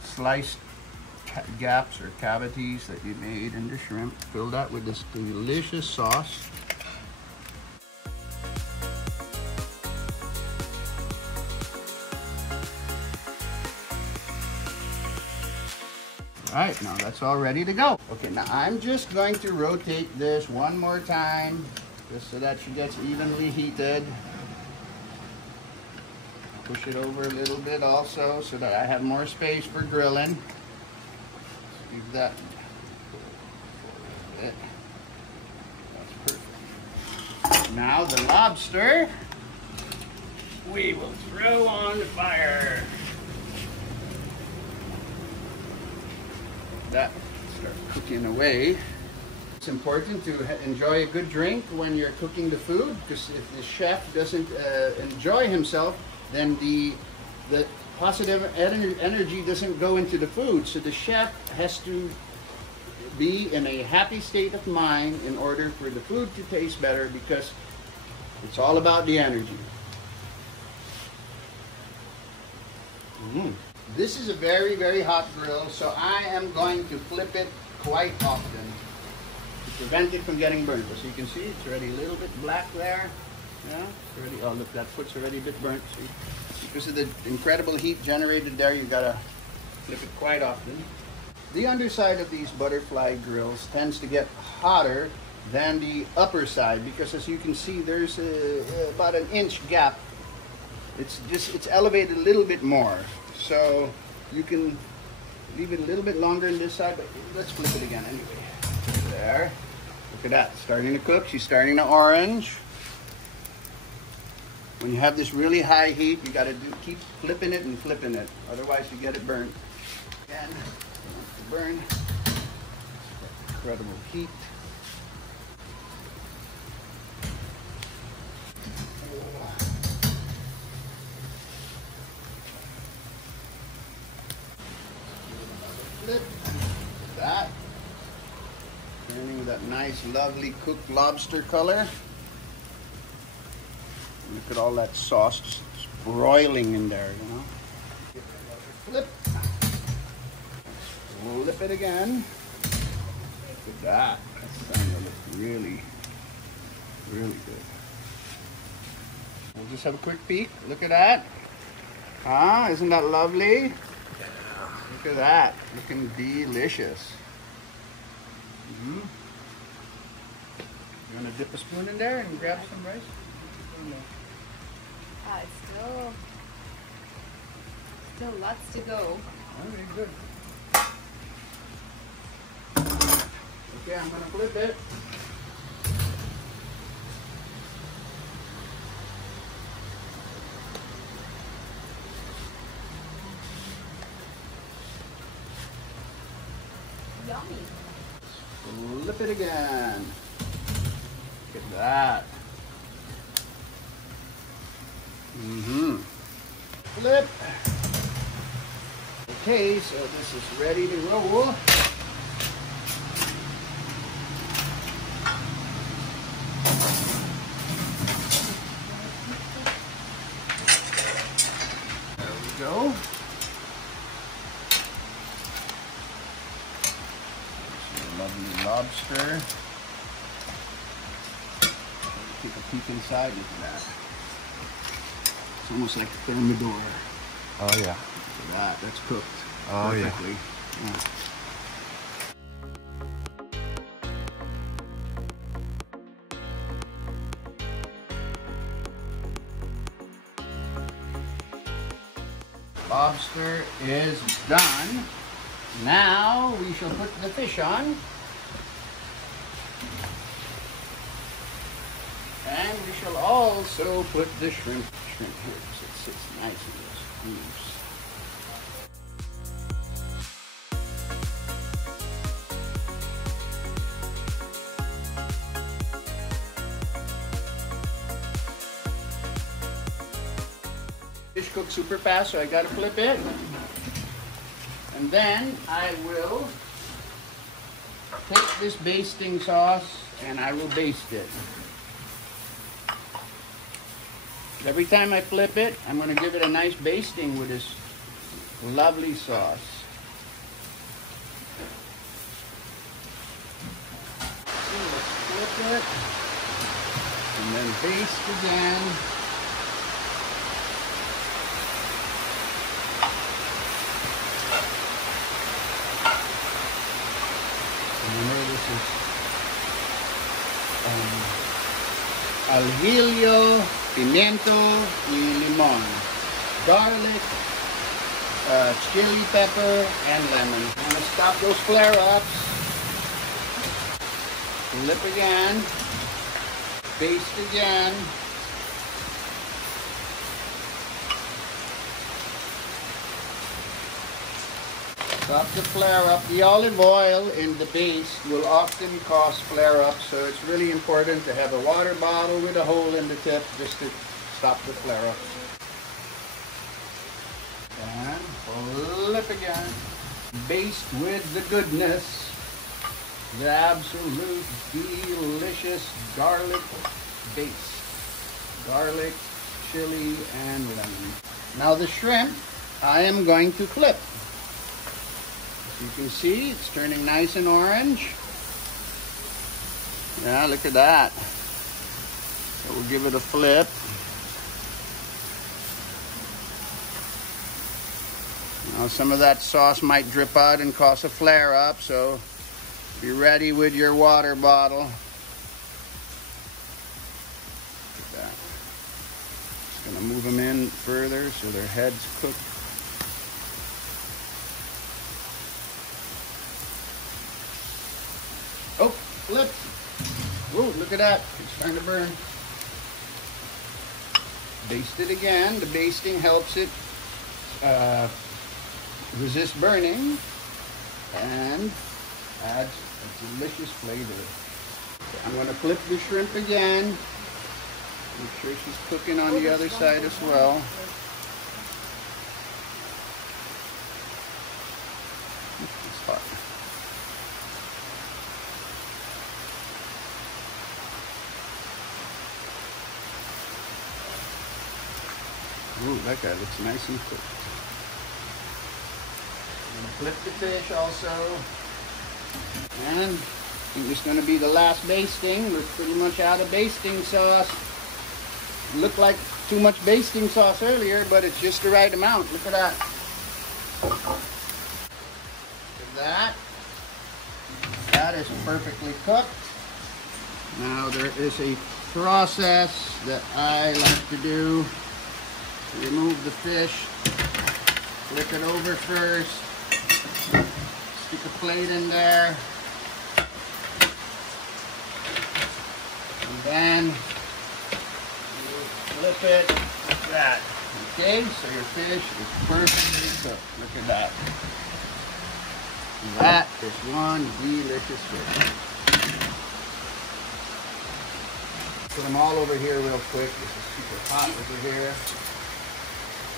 sliced gaps or cavities that you made in the shrimp. Fill that with this delicious sauce. All right, now that's all ready to go. Okay, now I'm just going to rotate this one more time, just so that she gets evenly heated. Push it over a little bit also, so that I have more space for grilling. Leave that. That's perfect. Now the lobster, we will throw on the fire. That start cooking away. It's important to enjoy a good drink when you're cooking the food, because if the chef doesn't enjoy himself, then the positive energy doesn't go into the food. So the chef has to be in a happy state of mind in order for the food to taste better, because it's all about the energy. This is a very, very hot grill, so I am going to flip it quite often to prevent it from getting burnt. So you can see it's already a little bit black there. Yeah, it's already, oh look, that foot's already a bit burnt. See? Because of the incredible heat generated there, you've got to flip it quite often. The underside of these butterfly grills tends to get hotter than the upper side, because as you can see, there's about an inch gap. It's elevated a little bit more. So you can leave it a little bit longer on this side, but let's flip it again anyway. There. Look at that. Starting to cook. She's starting to orange. When you have this really high heat, you got to keep flipping it and flipping it. Otherwise, you get it burnt. Again, burn. Incredible heat. it. That. Turning that nice, lovely cooked lobster color. Look at all that sauce just broiling in there, you know. Flip. Flip it again. Look at that. That's starting to look really, really good. We'll just have a quick peek. Look at that. Ah, isn't that lovely? Look at that. Looking delicious. You want to dip a spoon in there and grab some rice? It's still lots to go. Okay, good. Okay, I'm gonna flip it. Yummy. Flip it again. Look at that. Flip. Okay, so this is ready to roll. There we go. Some lovely lobster. Take a peek inside. Look at that. It's almost like a thermidor. Oh yeah. Look at that. That's cooked. Oh perfectly. yeah. Lobster is done. Now we shall put the fish on. And we shall also put the shrimp here so it sits nice in those grooves. Fish cooks super fast, so I gotta flip it. And then I will take this basting sauce and I will baste it. Every time I flip it, I'm going to give it a nice basting with this lovely sauce. So let's flip it and then baste again. Remember, this is alvillo, pimiento y limon, garlic, chili pepper, and lemon. I'm going to stop those flare-ups. Flip again. Baste again. Stop the flare-up. The olive oil in the base will often cause flare-ups, so it's really important to have a water bottle with a hole in the tip just to stop the flare-ups. And flip again. Baste with the goodness. The absolute delicious garlic base. Garlic, chili, and lemon. Now the shrimp, I am going to flip. You can see it's turning nice and orange. Yeah, look at that. So we'll give it a flip. Now some of that sauce might drip out and cause a flare up, so be ready with your water bottle. Look at that. Just gonna move them in further so their heads cook. Oh, flipped. Whoa, look at that. It's starting to burn. Baste it again. The basting helps it resist burning and adds a delicious flavor. I'm going to flip the shrimp again. Make sure she's cooking on the other side as well. It's hot. Ooh, that guy looks nice and cooked. I'm gonna flip the fish also. And I think it's gonna be the last basting. We're pretty much out of basting sauce. Looked like too much basting sauce earlier, but it's just the right amount. Look at that. Look at that. That is perfectly cooked. Now there is a process that I like to do. Remove the fish, flip it over first, stick a plate in there, and then you flip it like that. Okay, so your fish is perfectly cooked. Look at that. And that is one delicious fish. Put them all over here real quick. This is super hot over here.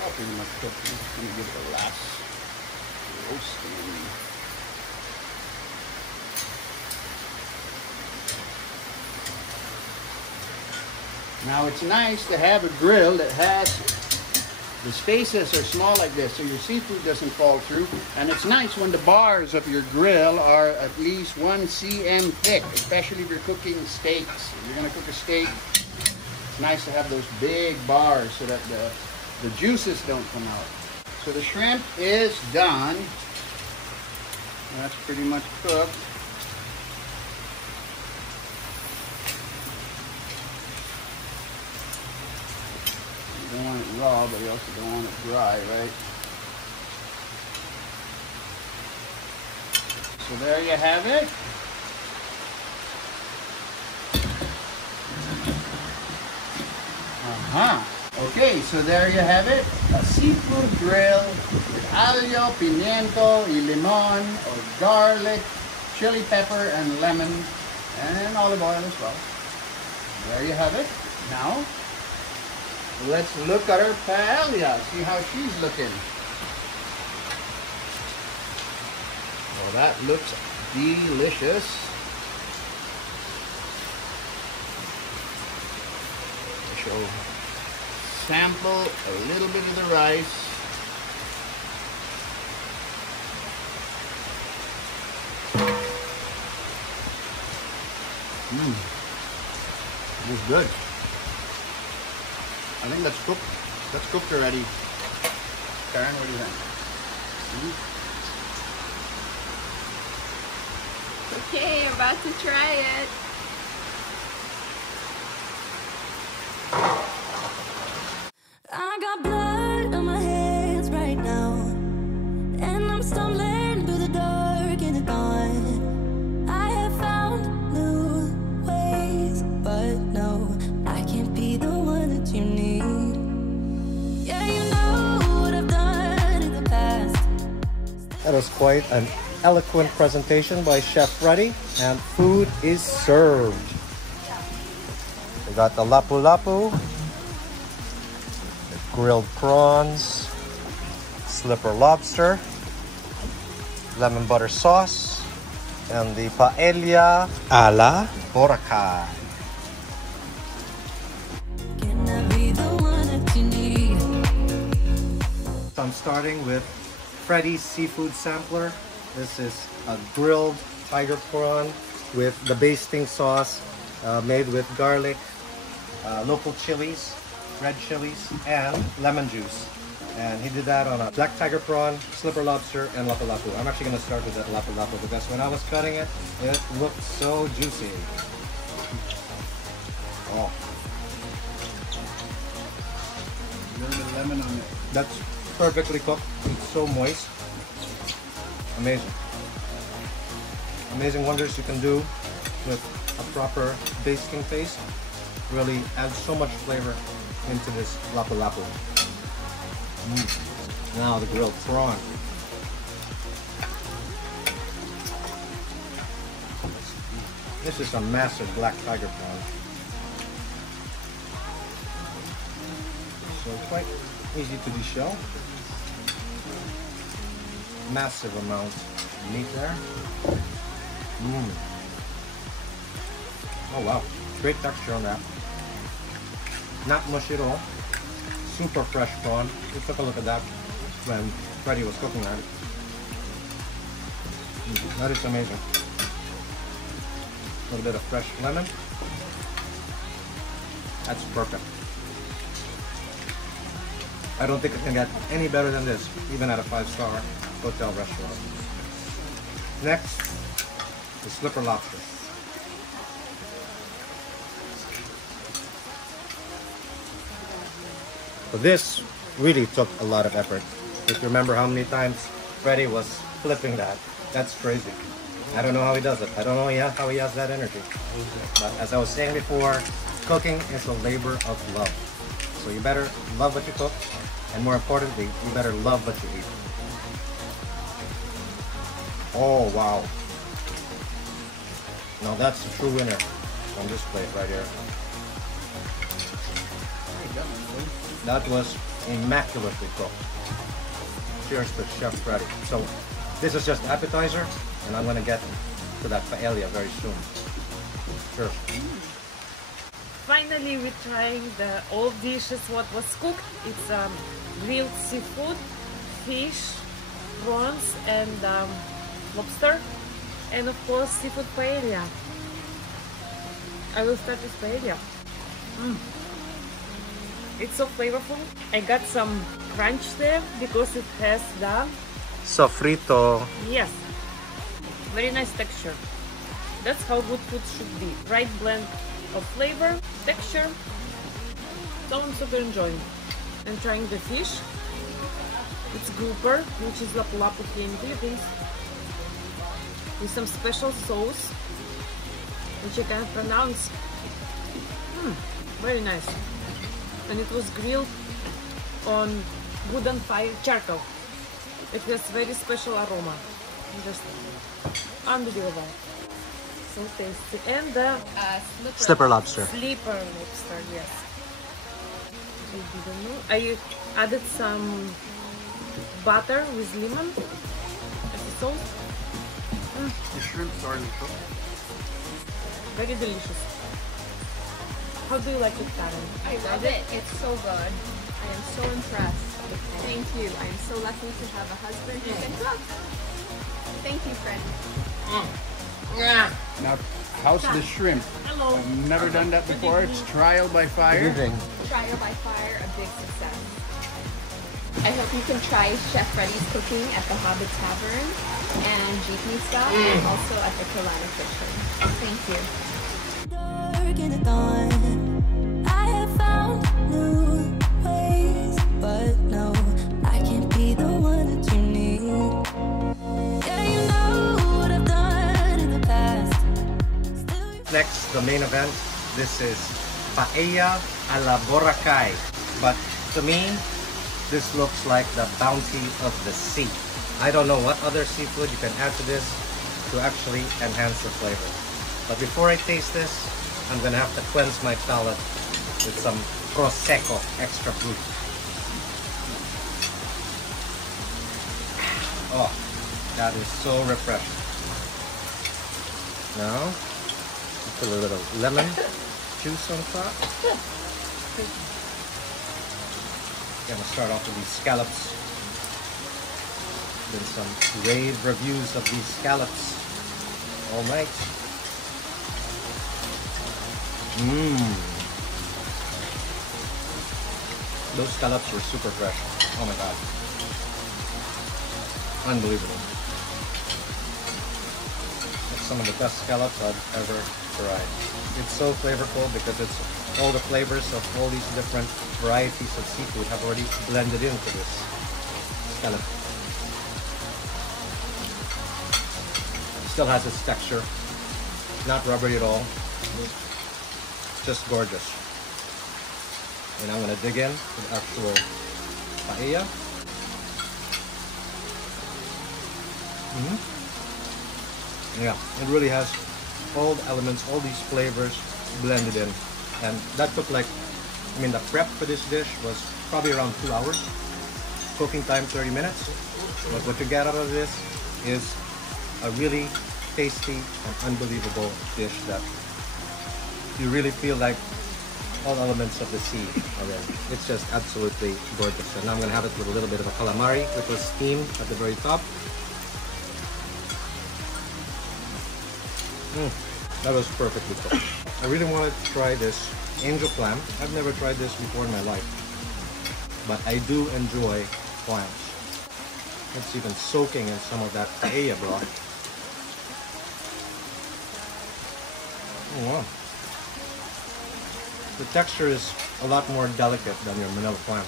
I'll pretty much cook. I'm just going to give it a last roasting. Now it's nice to have a grill that has, the spaces are small like this so your seafood doesn't fall through. And it's nice when the bars of your grill are at least 1 cm thick, especially if you're cooking steaks. If you're going to cook a steak, it's nice to have those big bars so that the juices don't come out. So the shrimp is done. That's pretty much cooked. You don't want it raw, but you also don't want it dry, right? So there you have it. Okay, so there you have it. A seafood grill with alio, pimiento, y limon, or garlic, chili pepper, and lemon, and olive oil as well. There you have it. Now, let's look at our paella. See how she's looking. Well, that looks delicious. So, sample a little bit of the rice. It's good. I think that's cooked. That's cooked already. Karen, what do you think? Okay, I'm about to try it. I got blood on my hands right now, and I'm stumbling through the dark in the dawn. I have found new ways, but no, I can't be the one that you need. Yeah, you know what I've done in the past. That was quite an eloquent presentation by Chef Freddie, and food is served. We got the lapu-lapu, grilled prawns, slipper lobster, lemon butter sauce, and the paella a la Boracay. Can I be the one that you need? So I'm starting with Freddie's seafood sampler. This is a grilled tiger prawn with the basting sauce made with garlic, local chilies, red chilies, and lemon juice. And he did that on a black tiger prawn, slipper lobster, and lapu-lapu. I'm actually going to start with that lapu-lapu because when I was cutting it, it looked so juicy. Oh. A little bit of lemon on it. That's perfectly cooked. It's so moist. Amazing. Amazing wonders you can do with a proper basting paste. Really adds so much flavor into this lapu-lapu. Now the grilled prawn. This is a massive black tiger prawn. So quite easy to deshell. Massive amount meat there. Oh wow, great texture on that. Not mushy at all. Super fresh prawn. We took a look at that when Freddie was cooking that. That is amazing. A little bit of fresh lemon. That's perfect. I don't think it can get any better than this, even at a 5-star hotel restaurant. Next, the slipper lobster. So this really took a lot of effort. If you remember how many times Freddie was flipping that, that's crazy. I don't know how he does it. I don't know how he has that energy. But as I was saying before, cooking is a labor of love. So you better love what you cook, and more importantly, you better love what you eat. Oh wow. Now that's the true winner on this plate right here. That was immaculately cooked. Cheers to Chef Freddie. So this is just appetizer, and I'm gonna get to that paella very soon. Cheers. Finally, we're trying the old dishes what was cooked. It's grilled seafood, fish, prawns, and lobster, and of course seafood paella. I will start with paella. It's so flavorful. I got some crunch there because it has the sofrito. Yes, very nice texture. That's how good food should be. Right blend of flavor, texture. So I'm super enjoying. I'm trying the fish. It's grouper, which is lapu-lapu here in the Philippines, with some special sauce, which I can't pronounce. Very nice. And it was grilled on wooden fire charcoal. It has very special aroma. Just unbelievable. So tasty. And the slipper lobster. Slipper lobster, yes. I didn't know. I added some butter with lemon as a sauce. The shrimps are cooked. Very delicious. How do you like it, Karen? I love it. It's so good. I am so impressed. Thank you. I am so lucky to have a husband who can cook. Thank you, Freddie. Now, how's the shrimp? Hello. I've never done that before. It's trial by fire. Trial by fire, a big success. I hope you can try Chef Freddie's cooking at the Hobbit Tavern and Jeepney Stop, and also at the Solano Kitchen. Thank you. In the dawn, I have found new ways, but no, I can't be the one that you need. Yeah, you know what I've done in the past. Next, the main event. This is paella a la Boracay. But to me, this looks like the bounty of the sea. I don't know what other seafood you can add to this to actually enhance the flavor. But before I taste this, I'm gonna have to cleanse my palate with some Prosecco extra brut. Oh, that is so refreshing. Now, put a little lemon juice on top. Gonna start off with these scallops. Been some rave reviews of these scallops all night. Those scallops were super fresh. Oh my god. Unbelievable. It's some of the best scallops I've ever tried. It's so flavorful because it's all the flavors of all these different varieties of seafood have already blended into this scallop. Still has its texture. Not rubbery at all. Just gorgeous. And I'm gonna dig in to the actual paella. Yeah, it really has all the elements, all these flavors blended in. And that took like, I mean, the prep for this dish was probably around 2 hours. Cooking time 30 minutes. But what you get out of this is a really tasty and unbelievable dish that you really feel like all elements of the sea are in. It's just absolutely gorgeous. And now I'm gonna have it with a little bit of a calamari, which was steamed at the very top. That was perfectly cooked. I really wanted to try this angel clam. I've never tried this before in my life, but I do enjoy clams. It's even soaking in some of that paella broth. Oh, wow. The texture is a lot more delicate than your Manila clam.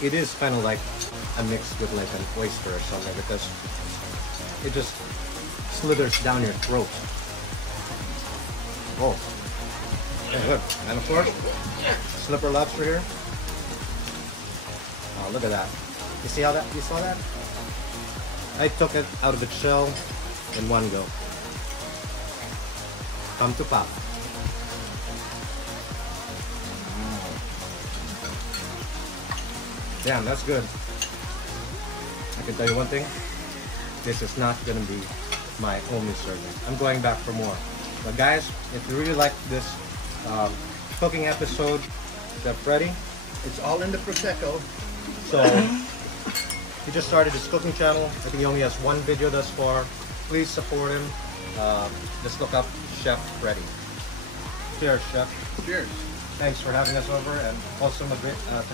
It is kind of like a mix with like an oyster or something because it just slithers down your throat. Oh, okay, good. And of course, slipper lobster here. Oh, look at that. You see how that? You saw that? I took it out of its shell in one go. Come to pop. Damn, that's good. I can tell you one thing. This is not gonna be my only serving. I'm going back for more. But guys, if you really like this cooking episode, Chef Freddie, it's all in the Prosecco. So he just started his cooking channel. I think he only has one video thus far. Please support him. Just look up Chef Freddie. Cheers, Chef. Cheers. Thanks for having us over, and also to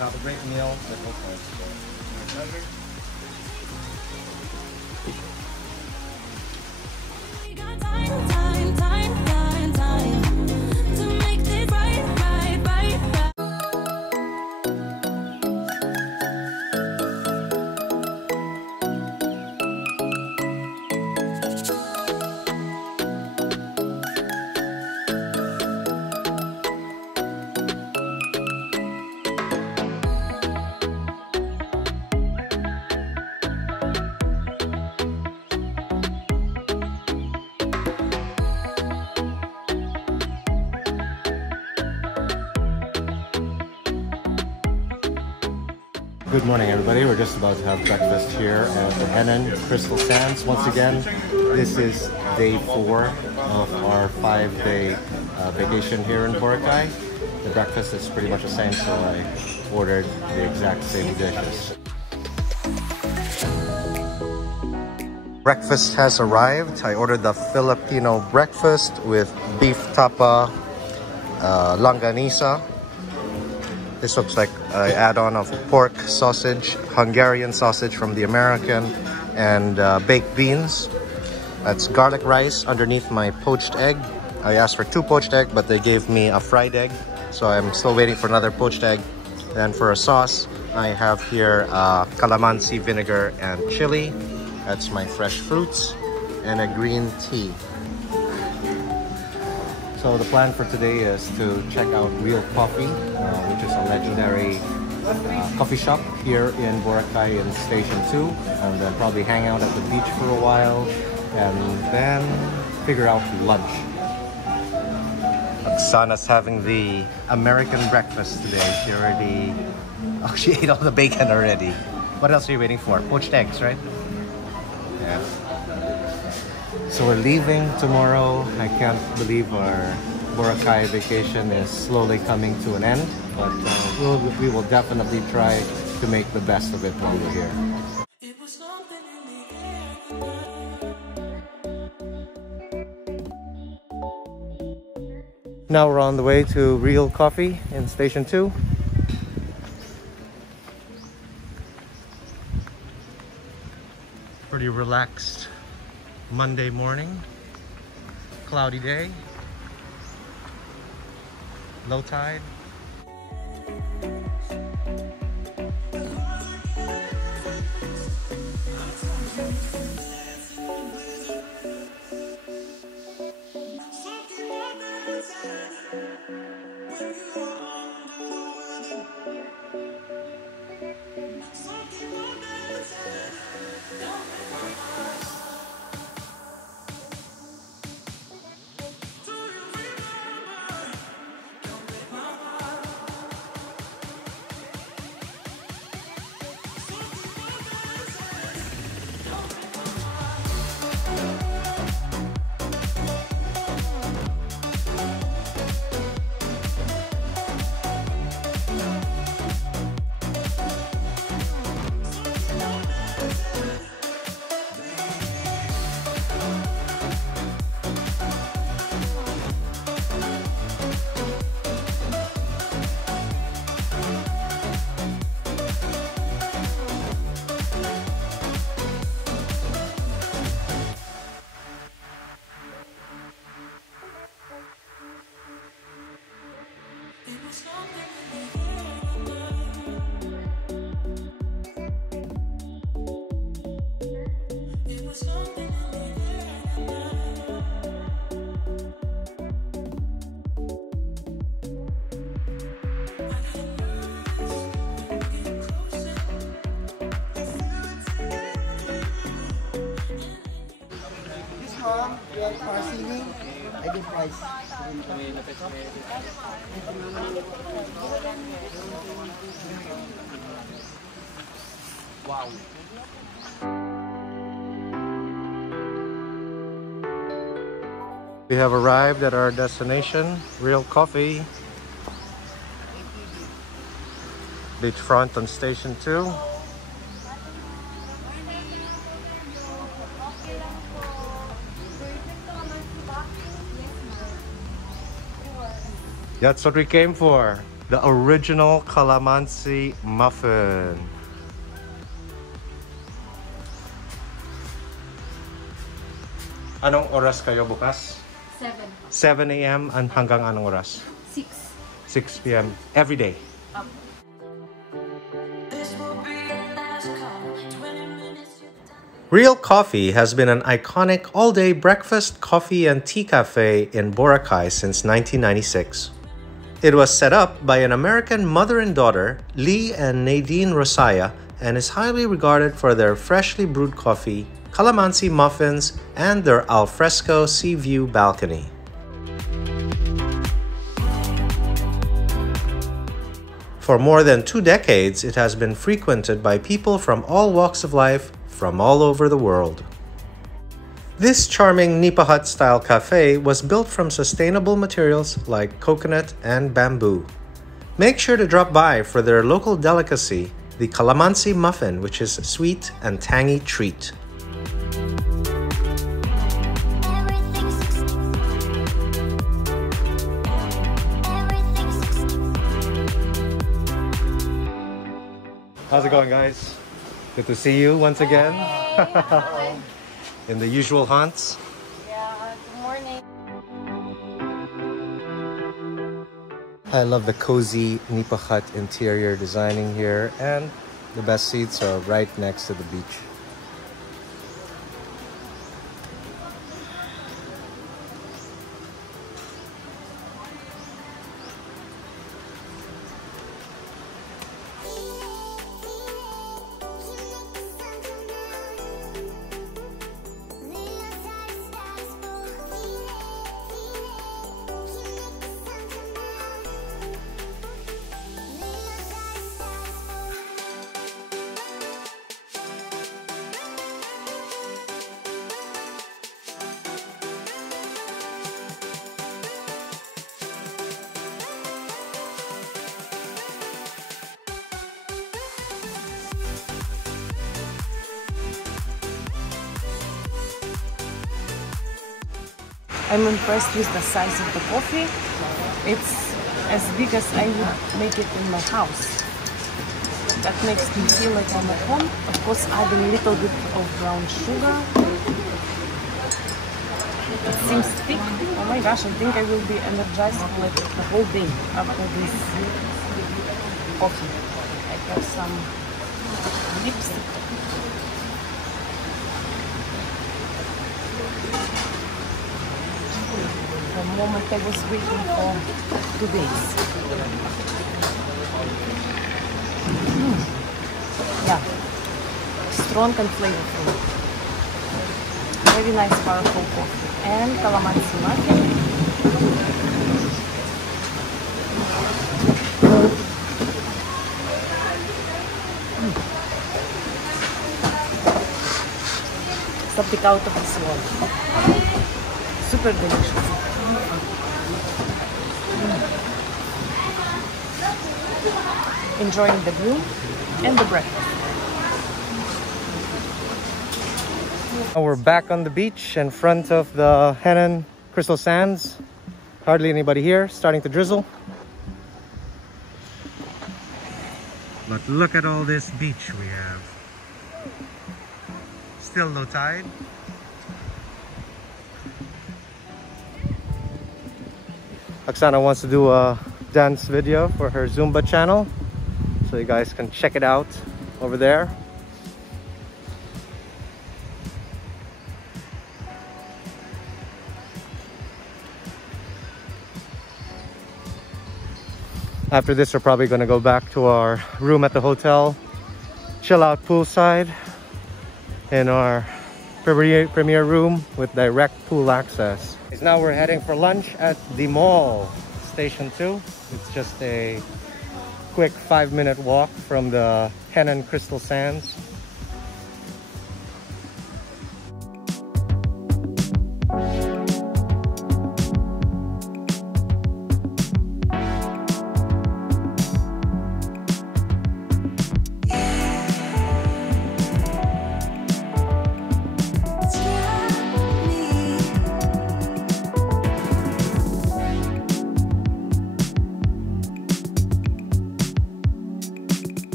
have a great meal at Hobbit House. My pleasure. Good morning, everybody. We're just about to have breakfast here at the Henann Crystal Sands. Once again, this is day 4 of our 5-day vacation here in Boracay. The breakfast is pretty much the same, so I ordered the exact same dishes. Breakfast has arrived. I ordered the Filipino breakfast with beef tapa, longanisa. This looks like an add-on of pork sausage, Hungarian sausage from the American, and baked beans. That's garlic rice underneath my poached egg. I asked for 2 poached eggs, but they gave me a fried egg. So I'm still waiting for another poached egg. Then for a sauce, I have here calamansi vinegar and chili. That's my fresh fruits, and a green tea. So the plan for today is to check out Real Coffee, which is a legendary coffee shop here in Boracay in Station 2, and then probably hang out at the beach for a while, and then figure out lunch. Aksana's having the American breakfast today. She ate all the bacon already. What else are you waiting for? Poached eggs, right? Yeah. So we're leaving tomorrow. I can't believe our Boracay vacation is slowly coming to an end, but we will definitely try to make the best of it while we're here. Now we're on the way to Real Coffee in Station 2. Pretty relaxed Monday morning, cloudy day, low tide. welcome. We have parsley. I do price. Wow. We have arrived at our destination, Real Coffee. Beachfront on Station 2. That's what we came for. The original calamansi muffin. Anong oras kayo bukas? 7 a.m. and hanggang anong oras? 6 p.m. every day. Real Coffee has been an iconic all-day breakfast, coffee, and tea cafe in Boracay since 1996. It was set up by an American mother and daughter, Lee and Nadine Rosaya, and is highly regarded for their freshly brewed coffee, calamansi muffins, and their al fresco sea view balcony. For more than 2 decades, it has been frequented by people from all walks of life from all over the world. This charming Nipa Hut-style cafe was built from sustainable materials like coconut and bamboo. Make sure to drop by for their local delicacy, the calamansi muffin, which is a sweet and tangy treat. How's it going, guys? Good to see you once again. In the usual haunts. Yeah, good morning. I love the cozy Nipa Hut interior designing here, and the best seats are right next to the beach. I'm impressed with the size of the coffee. It's as big as I would make it in my house. That makes me feel like I'm at home. Of course, adding a little bit of brown sugar. It seems thick. Oh my gosh, I think I will be energized like the whole day after this coffee. I have some lipstick. The moment I was waiting for 2 days. Yeah, strong and flavorful. Very nice, powerful coffee. And calamansi muffin. Something out of this world. Super delicious. Enjoying the view and the breakfast. Now we're back on the beach in front of the Henann Crystal Sands. Hardly anybody here, starting to drizzle. But look at all this beach we have. Still low tide. Aksana wants to do a dance video for her Zumba channel, so you guys can check it out over there. After this, we're probably going to go back to our room at the hotel, chill out poolside in our premier room with direct pool access. Now we're heading for lunch at the mall, Station 2. It's just a quick 5-minute walk from the Henann Crystal Sands.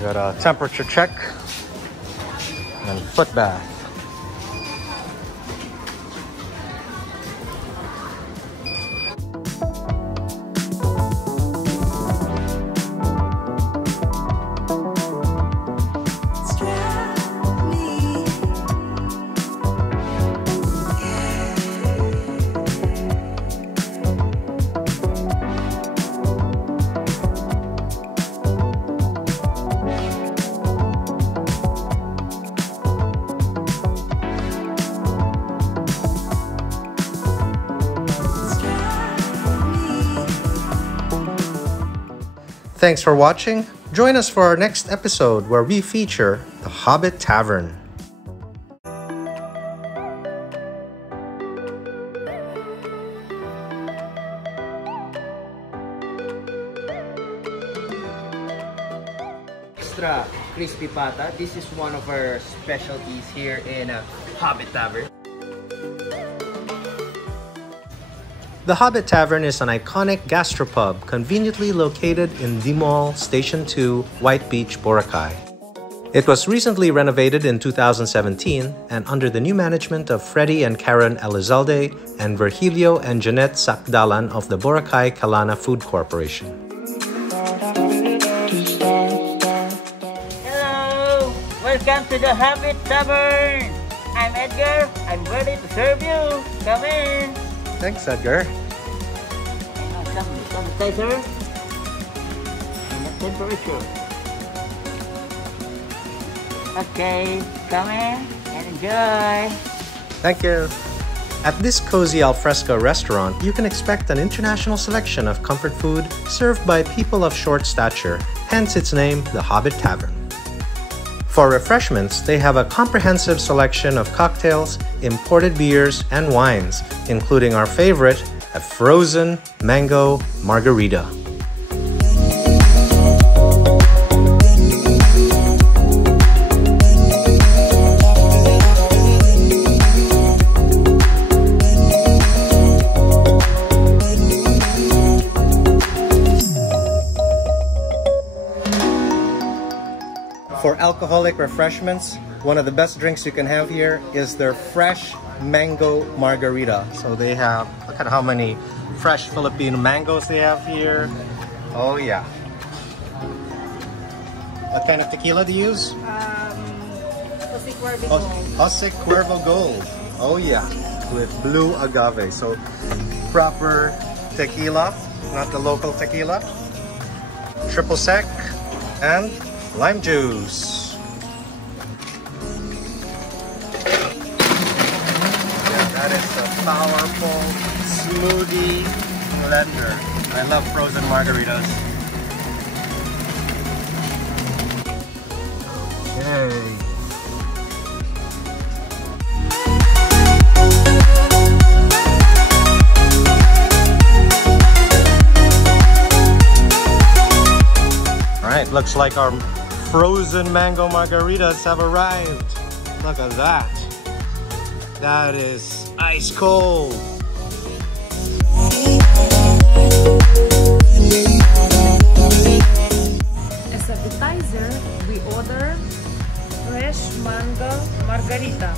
Got a temperature check and foot bath. Thanks for watching. Join us for our next episode where we feature the Hobbit Tavern. Extra crispy pata. This is one of our specialties here in Hobbit Tavern. The Hobbit Tavern is an iconic gastropub conveniently located in the Mall, Station 2, White Beach, Boracay. It was recently renovated in 2017 and under the new management of Freddie and Karen Elizalde and Virgilio and Jeanette Sakdalan of the Boracay Kalana Food Corporation. Hello! Welcome to the Hobbit Tavern! I'm Edgar. I'm ready to serve you. Come in. Thanks, Edgar. Some sanitizer and the temperature. Okay, come in and enjoy. Thank you. At this cozy alfresco restaurant, you can expect an international selection of comfort food served by people of short stature, hence its name, the Hobbit Tavern. For refreshments, they have a comprehensive selection of cocktails, imported beers, and wines, including our favorite, a frozen mango margarita. For alcoholic refreshments, one of the best drinks you can have here is their fresh mango margarita. So they have, look at how many fresh Filipino mangoes they have here. Oh yeah. What kind of tequila do you use? Jose Cuervo Gold. Jose Cuervo Gold. Oh yeah, with blue agave. So proper tequila, not the local tequila. Triple sec and lime juice. Yeah, that is a powerful smoothie blender. I love frozen margaritas. Okay. right, looks like our frozen mango margaritas have arrived. Look at that. That is ice cold. As appetizer, we order fresh mango margarita.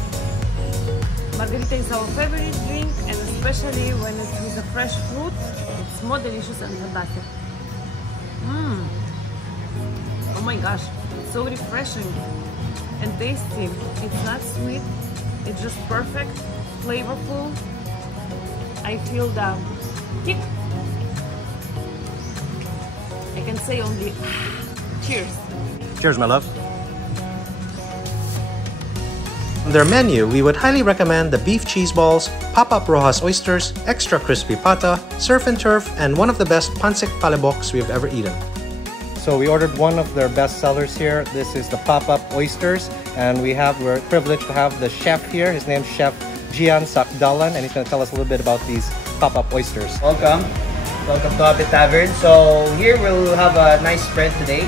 Margarita is our favorite drink, and especially when it's with a fresh fruit, it's more delicious and fantastic. Oh my gosh, it's so refreshing and tasty. It's not sweet, it's just perfect, flavorful. I feel the kick. I can say only cheers. Cheers, my love. On their menu, we would highly recommend the beef cheese balls, pop-up Rojas oysters, extra crispy pata, surf and turf, and one of the best Pancit Palaboks we've ever eaten. So we ordered one of their best sellers here. This is the pop-up oysters, and we're privileged to have the chef here. His name's Chef Gian Sakdalan, and he's going to tell us a little bit about these pop-up oysters. Welcome to Hobbit Tavern. So here we'll have a nice spread today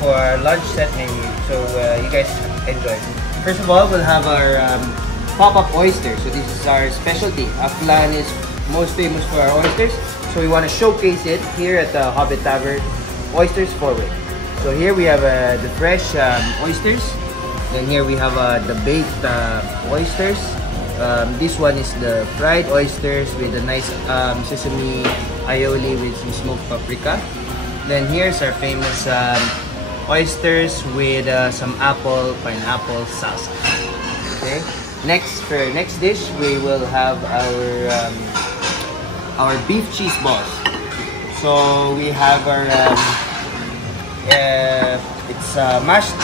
for our lunch set menu. So you guys enjoy. First of all, we'll have our pop-up oysters. So this is our specialty. Aksana is most famous for our oysters. So we want to showcase it here at the Hobbit Tavern. Oysters forward. So here we have the fresh oysters. Then here we have the baked oysters. This one is the fried oysters with a nice sesame aioli with some smoked paprika. Then here's our famous oysters with some pineapple salsa. Okay. For next dish, we will have our beef cheese balls. So we have our it's mashed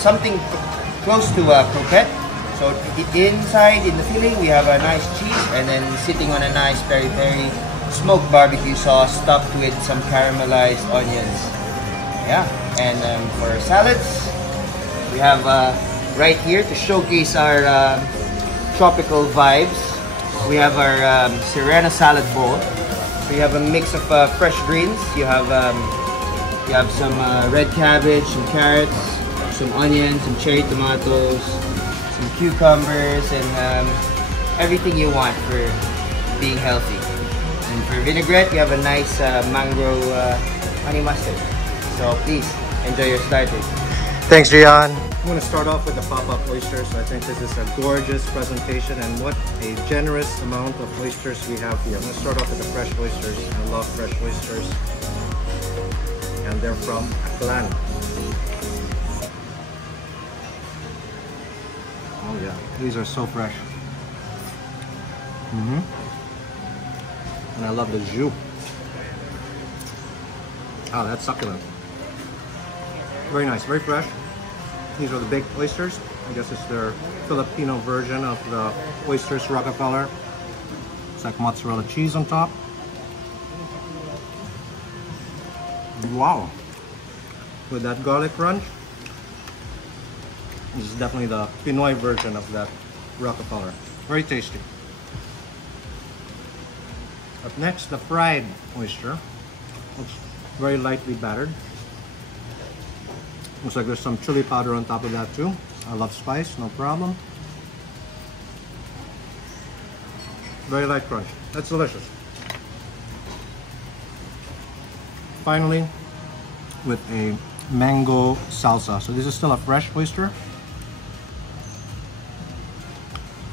something close to a croquette. So inside in the filling we have a nice cheese, and then sitting on a nice peri-peri smoked barbecue sauce topped with some caramelized onions. Yeah, and for salads we have right here to showcase our tropical vibes. We have our Serrano salad bowl. We have a mix of fresh greens. You have some red cabbage, some carrots, some onions, some cherry tomatoes, some cucumbers, and everything you want for being healthy. And for vinaigrette, you have a nice mango honey mustard. So please enjoy your starters. Thanks, Gian. I'm going to start off with the pop-up oysters. I think this is a gorgeous presentation, and what a generous amount of oysters we have here. I'm going to start off with the fresh oysters. I love fresh oysters, and they're from Clam. Oh yeah, these are so fresh. And I love the jus. Oh, that's succulent. Very nice, very fresh. These are the baked oysters. I guess it's their Filipino version of the oysters Rockefeller. It's like mozzarella cheese on top. Wow. With that garlic crunch. This is definitely the Pinoy version of that Rockefeller. Very tasty. Up next, the fried oyster. It's very lightly battered. Looks like there's some chili powder on top of that too. I love spice, no problem. Very light crunch. That's delicious. Finally, with a mango salsa. So this is still a fresh oyster.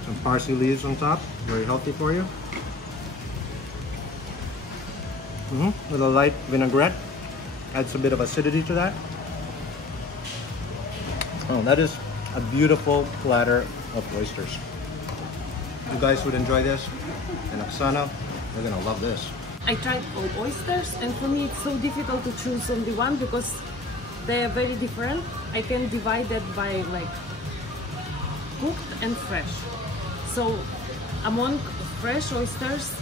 Some parsley leaves on top. Very healthy for you. With a light vinaigrette. Adds a bit of acidity to that. Oh, that is a beautiful platter of oysters. You guys would enjoy this, and Aksana, you're gonna love this. I tried all oysters, and for me it's so difficult to choose only one because they are very different. I can divide that by like cooked and fresh. So among fresh oysters,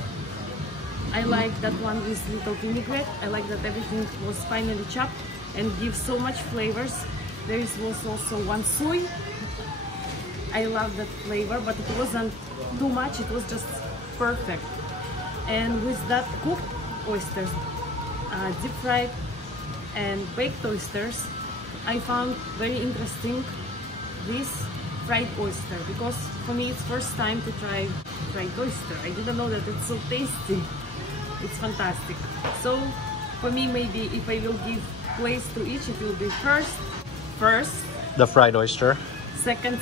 I like that one with little vinaigrette. I like that everything was finely chopped and gives so much flavors. There was also one soy. I love that flavor, but it wasn't too much, it was just perfect. And with that cooked oysters, deep fried, and baked oysters. I found very interesting this fried oyster because for me it's first time to try fried oyster. I didn't know that it's so tasty. It's fantastic. So for me, maybe if I will give place to each, it will be first The fried oyster. second.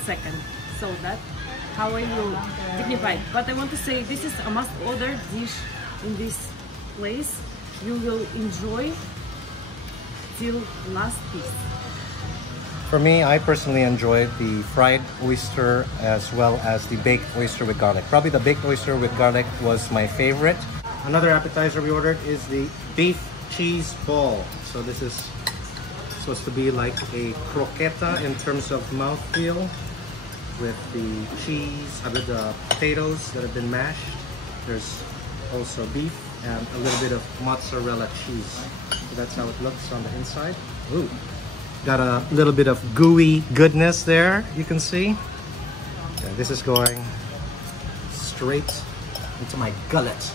So that's how I will dignify it. But I want to say this is a must order dish in this place. You will enjoy till last piece. For me, I personally enjoyed the fried oyster as well as the baked oyster with garlic. Probably the baked oyster with garlic was my favorite. Another appetizer we ordered is the beef cheese ball. So this is supposed to be like a croqueta in terms of mouthfeel with the cheese, with the potatoes that have been mashed. There's also beef and a little bit of mozzarella cheese. So that's how it looks on the inside. Ooh. Got a little bit of gooey goodness there, you can see. And this is going straight into my gullet.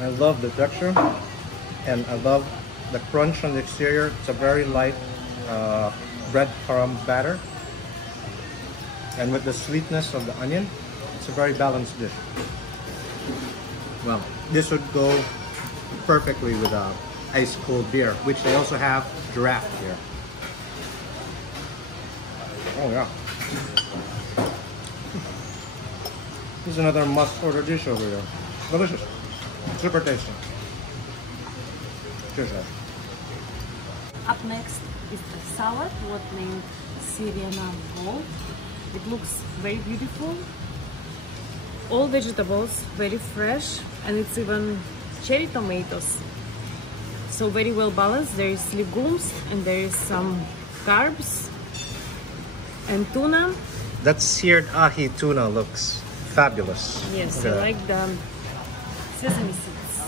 I love the texture and I love the crunch on the exterior. It's a very light breadcrumb batter, and with the sweetness of the onion, it's a very balanced dish. Well, this would go perfectly with ice cold beer, which they also have draft here. Oh yeah. This is another must-order dish over here. Delicious. Super tasty. Cheers, guys. Up next is the salad, what named Serrano. It looks very beautiful. All vegetables, very fresh, and it's even cherry tomatoes. So very well balanced. There is legumes and there is some carbs and tuna. That seared ahi tuna looks fabulous. Yes, I like the sesame seeds.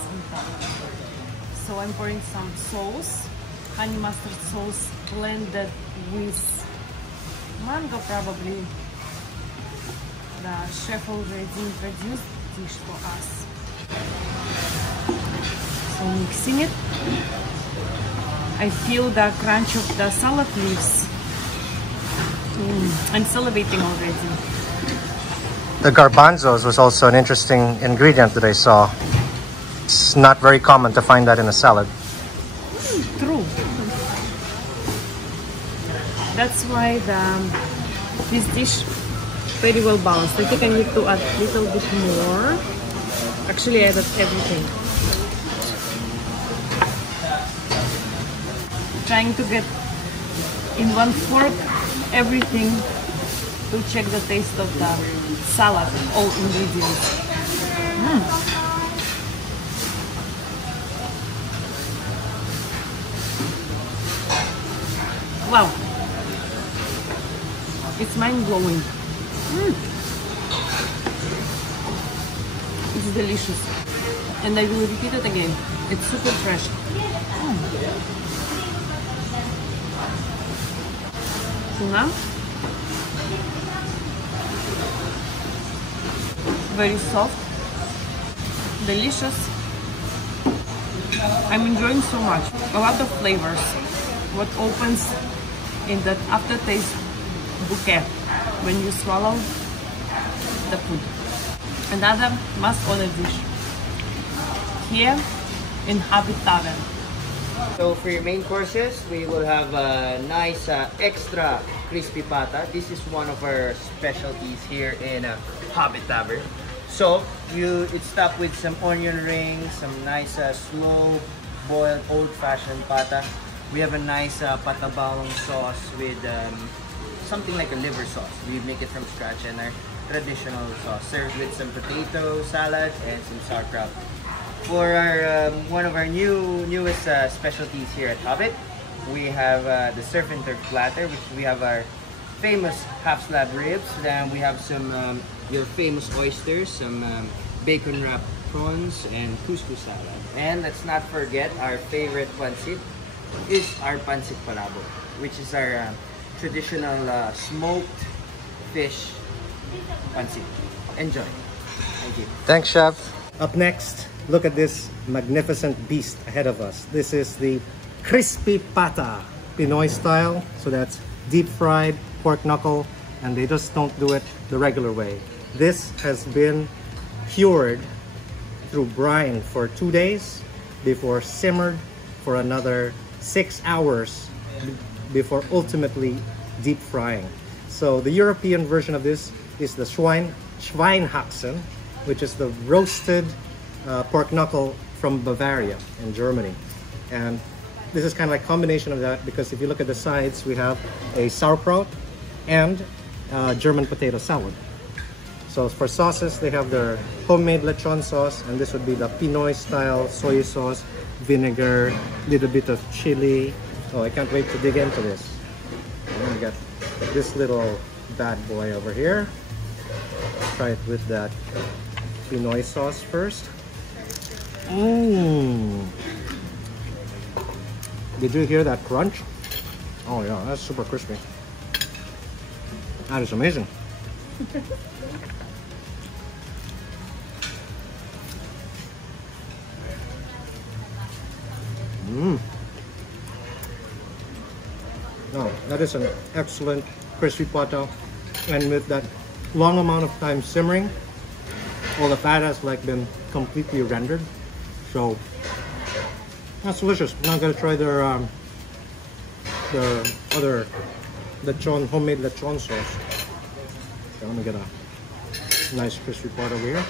So I'm pouring some sauce, honey mustard sauce blended with mango probably. The chef already introduced dish for us. So mixing it, I feel the crunch of the salad leaves. I'm salivating already. The garbanzos was also an interesting ingredient that I saw. It's not very common to find that in a salad. True. That's why this dish very well balanced. I think I need to add a little bit more. Actually, I added everything. Trying to get in one fork everything to check the taste of the salad, all ingredients. Wow, it's mind-blowing. It's delicious, and I will repeat it again. It's super fresh. Tuna, very soft, delicious. I'm enjoying so much. A lot of flavors. What opens in that aftertaste bouquet when you swallow the food. Another must-order dish here in Hobbit Tavern. So for your main courses, we will have a nice extra crispy pata. This is one of our specialties here in Hobbit Tavern. So it's topped with some onion rings, some nice slow boiled old-fashioned pata. We have a nice patabawang sauce with something like a liver sauce. We make it from scratch, and our traditional sauce served with some potato salad and some sauerkraut. For our one of our newest specialties here at Hobbit, we have the surf and turf platter, which we have our famous half slab ribs. Then we have some your famous oysters, some bacon wrapped prawns, and couscous salad. And let's not forget our favorite pancit is our Pancit Palabok, which is our traditional smoked fish pancit. Enjoy! Thank you. Thanks, Chef. Up next, look at this magnificent beast ahead of us. This is the crispy pata, Pinoy style. So that's deep fried pork knuckle, and they just don't do it the regular way. This has been cured through brine for 2 days before simmered for another 6 hours before ultimately deep frying. So the European version of this is the Schweinehaxen, which is the roasted pork knuckle from Bavaria in Germany. And this is kind of like a combination of that, because if you look at the sides, we have a sauerkraut and German potato salad. So for sauces, they have their homemade lechon sauce, and this would be the Pinoy style soy sauce, vinegar, little bit of chili. Oh, I can't wait to dig into this. I'm gonna get this little bad boy over here. Try it with that Pinoy sauce first. Did you hear that crunch? Oh yeah, that's super crispy. That is amazing. No, that is an excellent crispy pata, and with that long amount of time simmering, all the fat has like been completely rendered. So that's delicious. Now I'm gonna try their other lechon, homemade lechon sauce. So let me get a nice crispy part over here.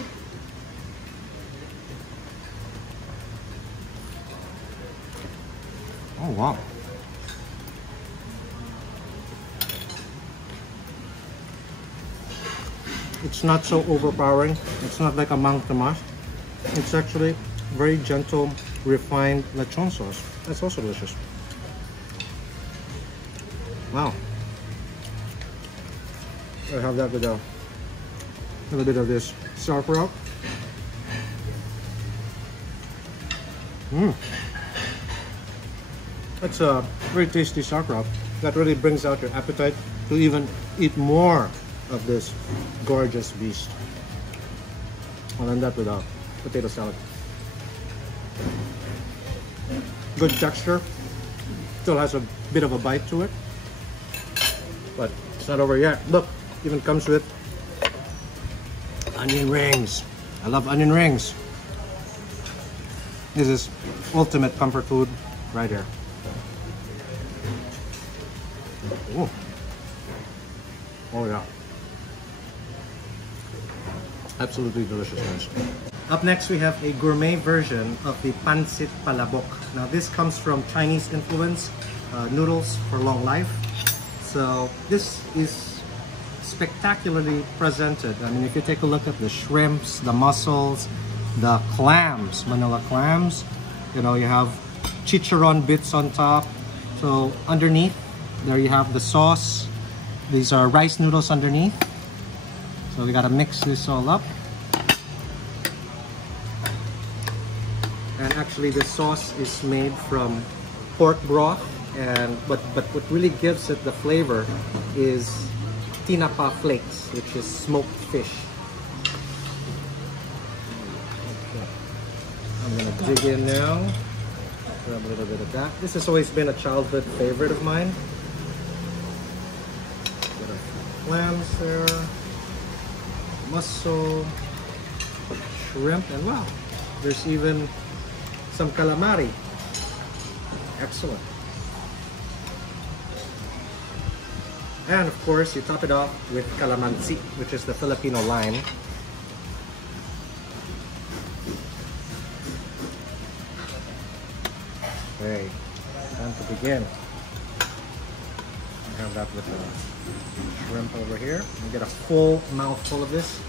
Oh wow. It's not so overpowering. It's not like a mang tomas. It's actually very gentle, refined lechon sauce. That's also delicious. Wow. I have that with a little bit of this sauerkraut. That's a very tasty sauerkraut. That really brings out your appetite to even eat more of this gorgeous beast. I'll end that with a potato salad. Good texture. Still has a bit of a bite to it, but it's not over yet. Look, even comes with onion rings. I love onion rings. This is ultimate comfort food right here. Ooh. Oh yeah. Absolutely delicious, guys. Up next, we have a gourmet version of the Pancit Palabok. Now this comes from Chinese influence, noodles for long life. So this is spectacularly presented. I mean, if you take a look at the shrimps, the mussels, the clams, Manila clams, you know, you have chicharron bits on top. So underneath, there you have the sauce. These are rice noodles underneath. So we gotta mix this all up. And actually the sauce is made from pork broth, and but what really gives it the flavor is tinapa flakes, which is smoked fish. Okay. I'm gonna dig in now. Grab a little bit of that. This has always been a childhood favorite of mine. Bit of clams there. Mussel, shrimp, and wow, there's even some calamari. Excellent. And of course, you top it off with calamansi, which is the Filipino lime. Okay, time to begin. I have that with the shrimp over here. You get a full mouthful of this.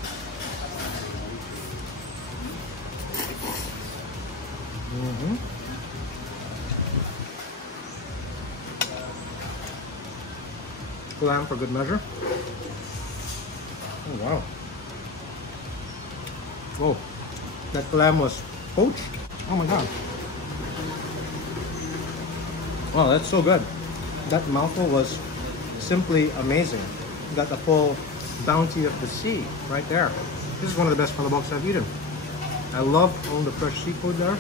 Clam for good measure. Oh wow. Oh, that clam was poached. Oh my god. Wow, that's so good. That mouthful was simply amazing. You got the full bounty of the sea right there. This is one of the best palaboks I've eaten. I love all the fresh seafood there.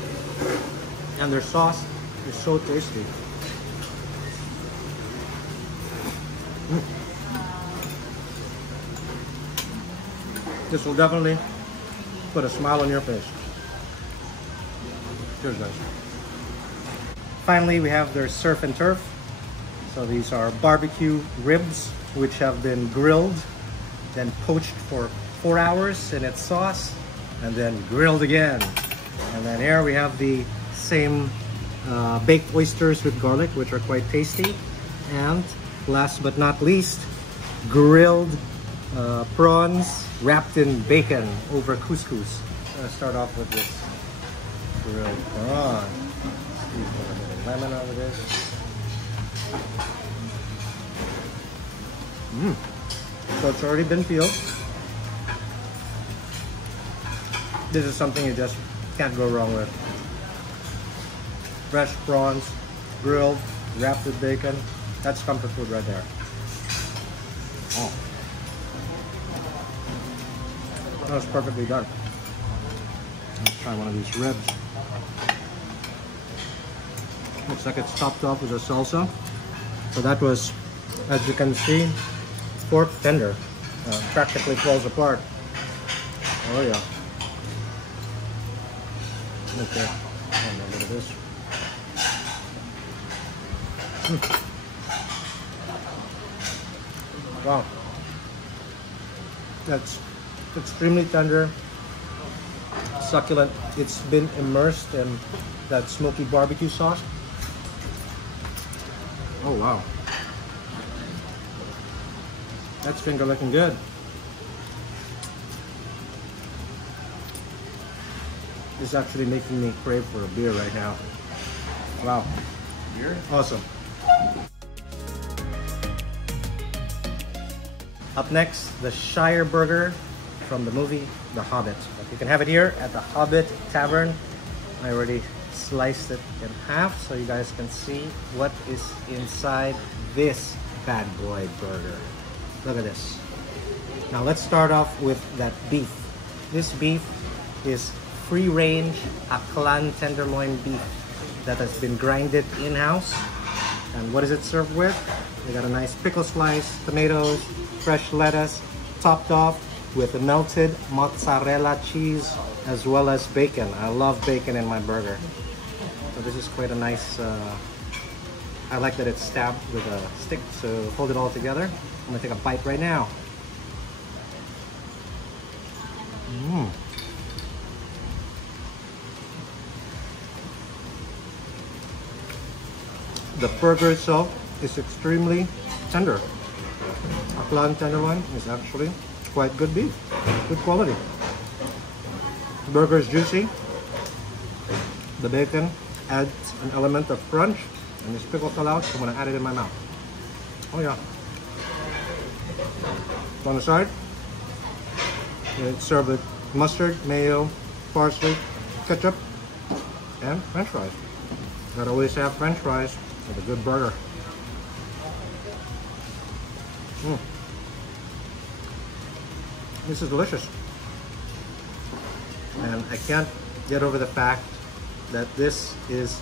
And their sauce is so tasty. This will definitely put a smile on your face. Cheers, guys. Finally, we have their surf and turf. So these are barbecue ribs, which have been grilled, then poached for 4 hours in its sauce, and then grilled again. And then here we have the same baked oysters with garlic, which are quite tasty. And last but not least, grilled prawns wrapped in bacon over couscous. I'm gonna start off with this grilled prawn. Squeeze a little bit of lemon over this. So it's already been peeled. This is something you just can't go wrong with. Fresh prawns, grilled, wrapped with bacon. That's comfort food right there. Oh. That was perfectly done. Let's try one of these ribs. Looks like it's topped off with a salsa. So that was, as you can see, pork tender. Practically falls apart. Oh yeah. Okay. A little bit of this. Wow. That's extremely tender, succulent. It's been immersed in that smoky barbecue sauce. Oh wow. That's finger looking good. It's actually making me crave for a beer right now. Wow. Beer? Awesome. Up next, the Shire Burger from the movie The Hobbit. You can have it here at the Hobbit Tavern. I already sliced it in half so you guys can see what is inside this bad boy burger. Look at this. Now let's start off with that beef. This beef is free-range Aklan tenderloin beef that has been grinded in-house. And what is it served with? We got a nice pickle slice, tomatoes, fresh lettuce, topped off with a melted mozzarella cheese as well as bacon. I love bacon in my burger. So this is quite a nice, I like that it's stabbed with a stick to hold it all together. I'm gonna take a bite right now. The burger itself is extremely tender. Aklan tenderloin is actually quite good beef, good quality. The burger is juicy. The bacon adds an element of crunch, and this pickle fell out, so I'm gonna add it in my mouth. Oh yeah. On the side, it's served with mustard, mayo, parsley, ketchup, and french fries. Gotta always have french fries with a good burger. This is delicious. And I can't get over the fact that this is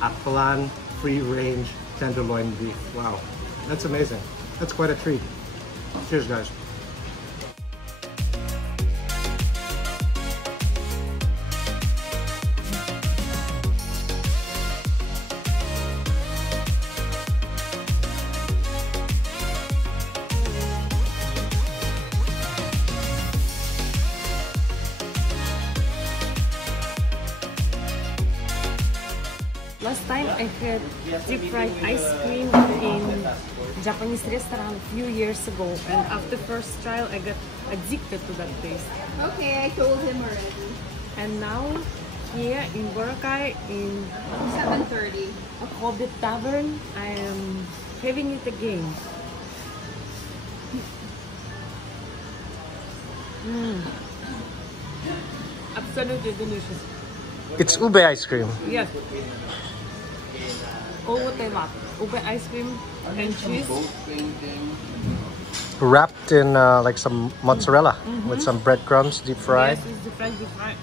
Aklan free-range tenderloin beef. Wow, that's amazing. That's quite a treat. Cheers, guys. Last time I had deep fried ice cream in Japanese restaurant a few years ago, and after first trial I got addicted to that taste. Okay, I told him already. And now here in Boracay in 7:30 at Hobbit Tavern, I am having it again. Absolutely delicious. It's ube ice cream. Yes. All what I love. Ube ice cream and cheese. wrapped in like some mozzarella with some breadcrumbs, deep fried. Yes, it's deep fried.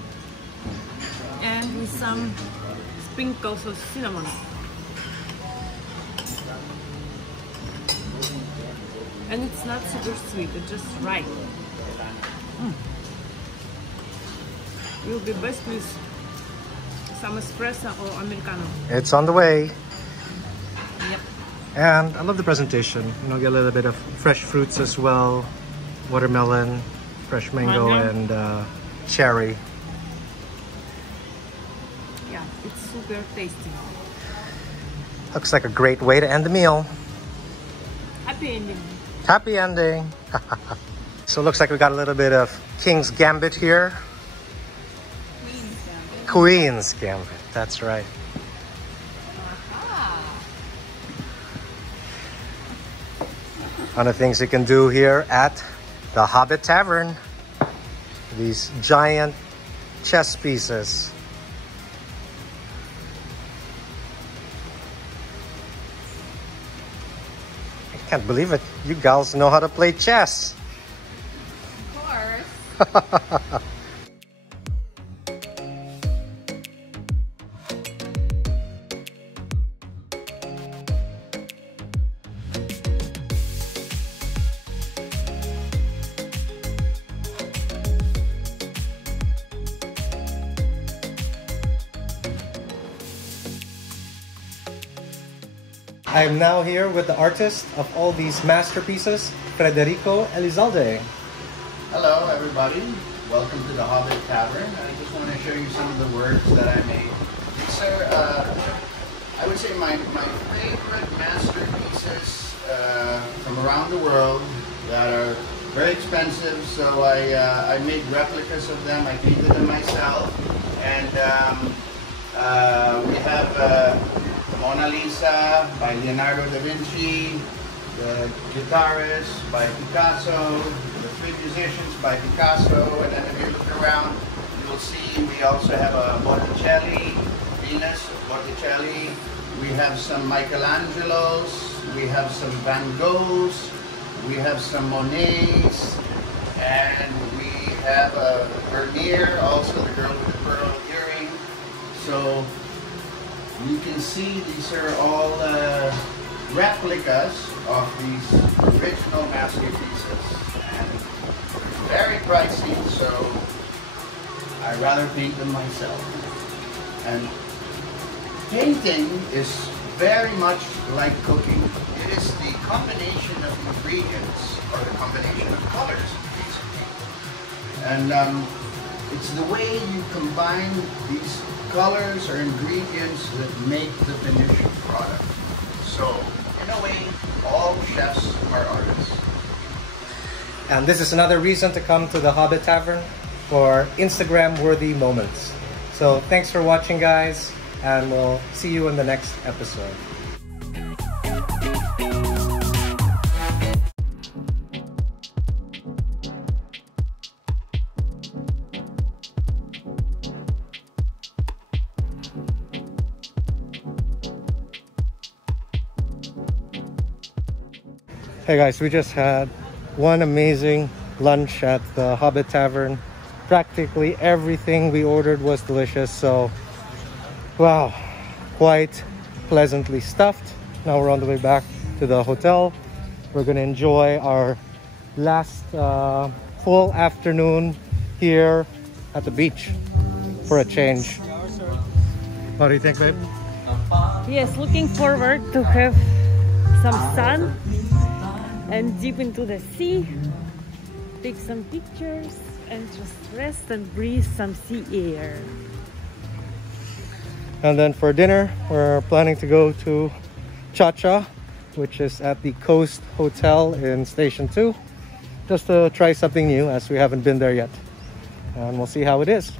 And with some sprinkles of cinnamon. And it's not super sweet, it's just right. It will be best with some espresso or Americano. It's on the way. Yep. And I love the presentation. You know, get a little bit of fresh fruits as well. Watermelon, fresh mango, and cherry. Yeah, it's super tasty. Looks like a great way to end the meal. Happy ending. Happy ending. So it looks like we got a little bit of King's Gambit here. Queen's Gambit, that's right. One of the things you can do here at the Hobbit Tavern. These giant chess pieces. I can't believe it. You gals know how to play chess. Of course. I am now here with the artist of all these masterpieces, Federico Elizalde. Hello everybody, welcome to the Hobbit Tavern. I just want to show you some of the works that I made. These are, I would say, my favorite masterpieces from around the world that are very expensive, so I made replicas of them. I painted them myself, and we have Mona Lisa by Leonardo da Vinci, the guitarist by Picasso, the three musicians by Picasso, and then if you look around, you'll see we also have a Botticelli, Venus of Botticelli, we have some Michelangelos, we have some Van Goghs, we have some Monets, and we have a Vermeer, also the girl with the pearl earring. So you can see these are all replicas of these original masterpieces, and very pricey, so I rather paint them myself. And painting is very much like cooking. It is the combination of ingredients, or the combination of colors, basically. And it's the way you combine these colors or ingredients that make the finished product. So, in a way, all chefs are artists. And this is another reason to come to the Hobbit Tavern for Instagram-worthy moments. So thanks for watching, guys, and we'll see you in the next episode. Hey guys, we just had one amazing lunch at the Hobbit Tavern. Practically everything we ordered was delicious, so wow, quite pleasantly stuffed. Now we're on the way back to the hotel. We're gonna enjoy our last full afternoon here at the beach for a change. What do you think, babe? Yes, looking forward to have some sun and dip into the sea, take some pictures, and just rest and breathe some sea air. And then for dinner, we're planning to go to Cha-Cha, which is at the Coast Hotel in Station 2, just to try something new as we haven't been there yet. And we'll see how it is.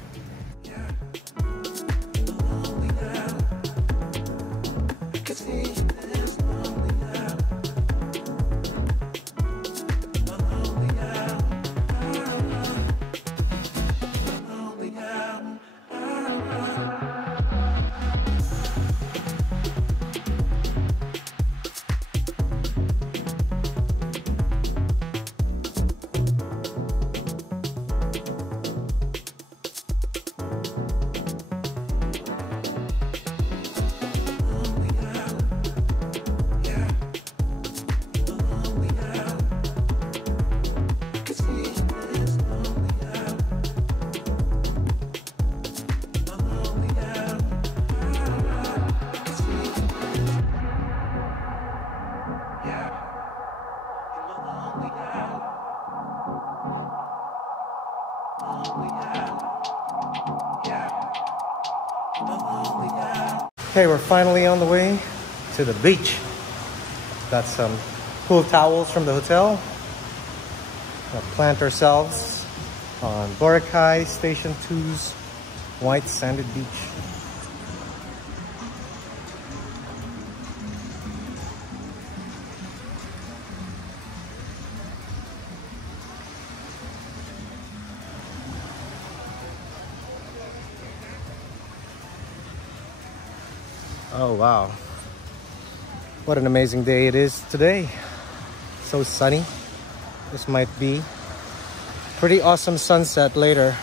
Okay, we're finally on the way to the beach. Got some cool towels from the hotel. We'll plant ourselves on Boracay Station 2's white sanded beach. Oh wow, what an amazing day it is today. So sunny. This might be pretty awesome sunset later.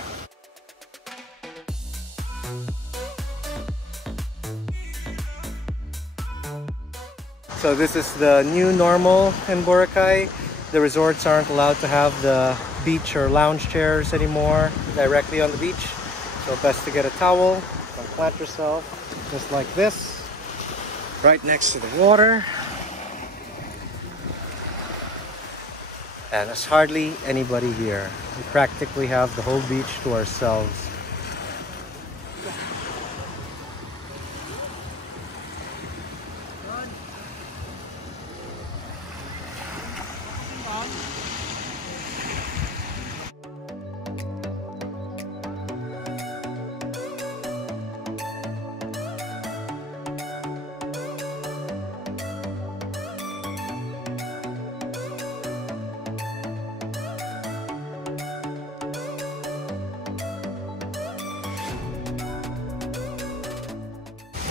So this is the new normal in Boracay. The resorts aren't allowed to have the beach or lounge chairs anymore directly on the beach. So best to get a towel and plant yourself just like this, right next to the water. And there's hardly anybody here. We practically have the whole beach to ourselves.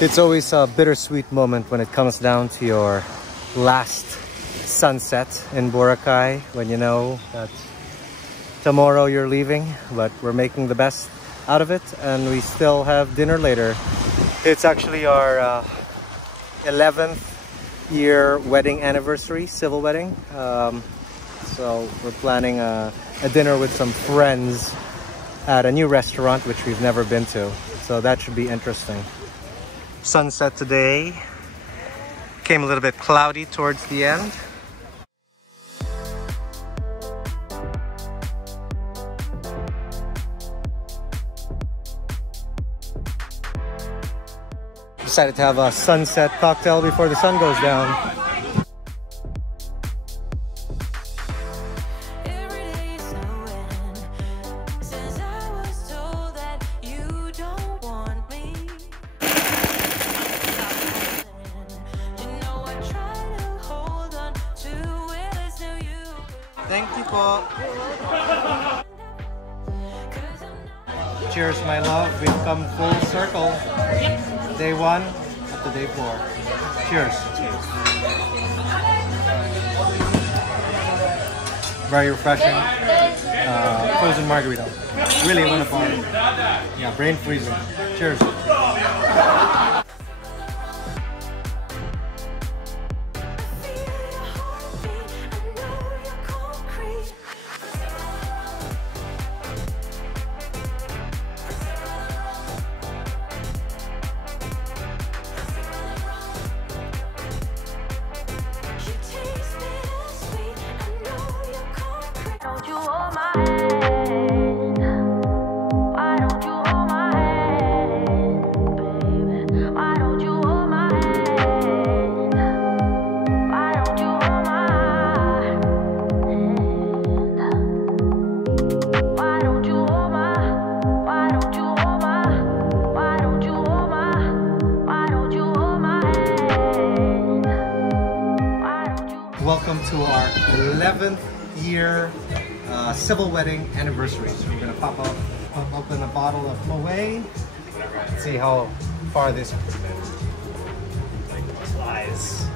It's always a bittersweet moment when it comes down to your last sunset in Boracay, when you know that tomorrow you're leaving, but we're making the best out of it and we still have dinner later. It's actually our 11th year wedding anniversary, civil wedding. So we're planning a dinner with some friends at a new restaurant which we've never been to. So that should be interesting. Sunset today came a little bit cloudy towards the end. Decided to have a sunset cocktail before the sun goes down. Thank you po. Cheers, my love. We've come full circle. Day 1 up to day 4. Cheers. Very refreshing. Frozen margarita. Really wonderful. Yeah, brain freezing. Cheers. Welcome to our 11th year civil wedding anniversary. So we're gonna pop open a bottle of MABUHAY. See how far this flies.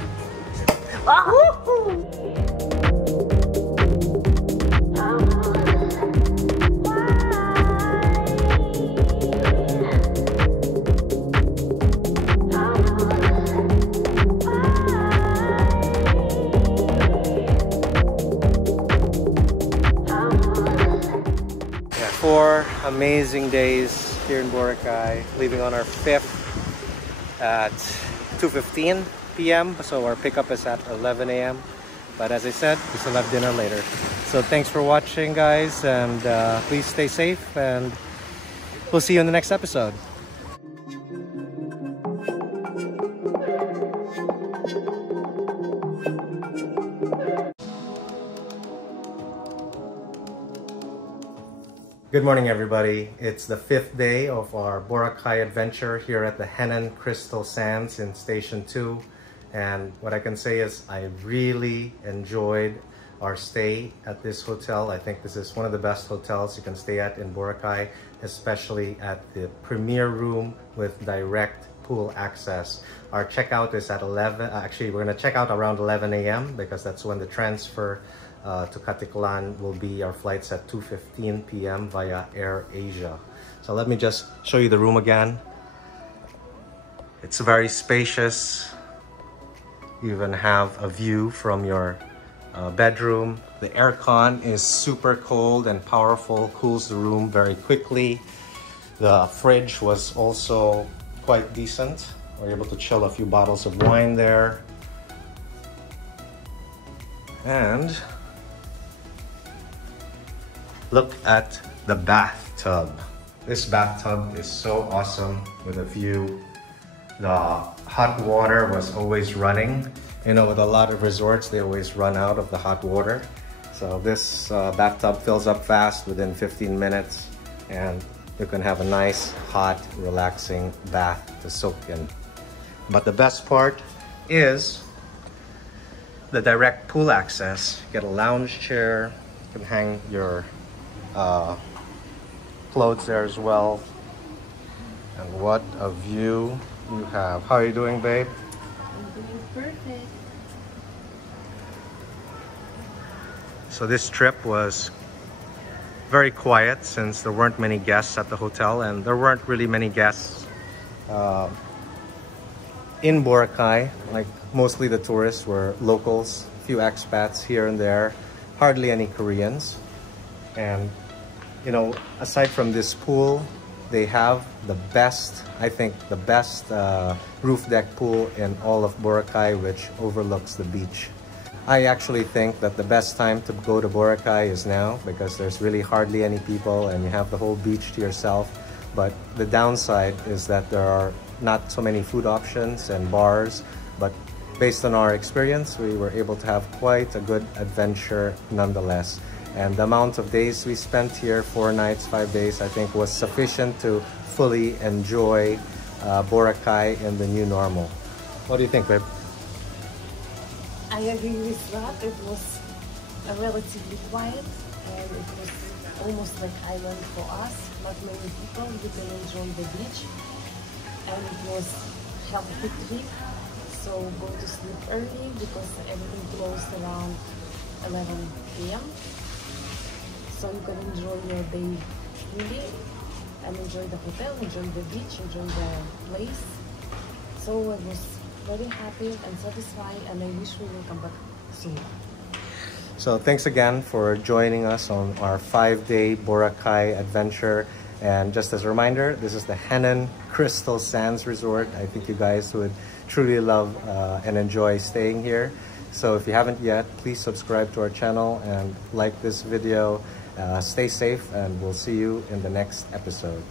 Four amazing days here in Boracay, leaving on our 5th at 2:15 p.m. So our pickup is at 11 a.m. But as I said, we still have dinner later. So thanks for watching, guys, and please stay safe, and we'll see you in the next episode. Good morning, everybody. It's the 5th day of our Boracay adventure here at the Henann Crystal Sands in Station 2. And what I can say is I really enjoyed our stay at this hotel. I think this is one of the best hotels you can stay at in Boracay, especially at the premier room with direct pool access. Our checkout is at 11. Actually, we're going to check out around 11 a.m. because that's when the transfer to Caticlan will be. Our flight's at 2:15 p.m. via Air Asia. So let me just show you the room again. It's very spacious. You even have a view from your bedroom. The aircon is super cold and powerful, cools the room very quickly. The fridge was also quite decent. We're able to chill a few bottles of wine there. And look at the bathtub. This bathtub is so awesome with a view. The hot water was always running. You know, with a lot of resorts, they always run out of the hot water. So this bathtub fills up fast within 15 minutes, and you can have a nice, hot, relaxing bath to soak in. But the best part is the direct pool access. You get a lounge chair, you can hang your clothes there as well. And what a view you have. How are you doing, babe? I'm doing perfect. So this trip was very quiet since there weren't many guests at the hotel, and there weren't really many guests in Boracay. Like, mostly the tourists were locals, a few expats here and there, hardly any Koreans. And you know, aside from this pool, they have the best, I think the best roof deck pool in all of Boracay, which overlooks the beach. I actually think that the best time to go to Boracay is now, because there's really hardly any people and you have the whole beach to yourself. But the downside is that there are not so many food options and bars, but based on our experience, we were able to have quite a good adventure nonetheless. And the amount of days we spent here, 4 nights, 5 days, I think was sufficient to fully enjoy Boracay in the new normal. What do you think, babe? I agree with that. It was relatively quiet and it was almost like island for us. Not many people. We can enjoy the beach and it was healthy trip. So go to sleep early because everything closed around 11 p.m. So you can enjoy your day fully and enjoy the hotel, enjoy the beach, enjoy the place. So I was very happy and satisfied, and I wish we will come back soon. So thanks again for joining us on our 5-day Boracay adventure. And just as a reminder, this is the Henann Crystal Sands Resort. I think you guys would truly love and enjoy staying here. So if you haven't yet, please subscribe to our channel and like this video. Stay safe, and we'll see you in the next episode.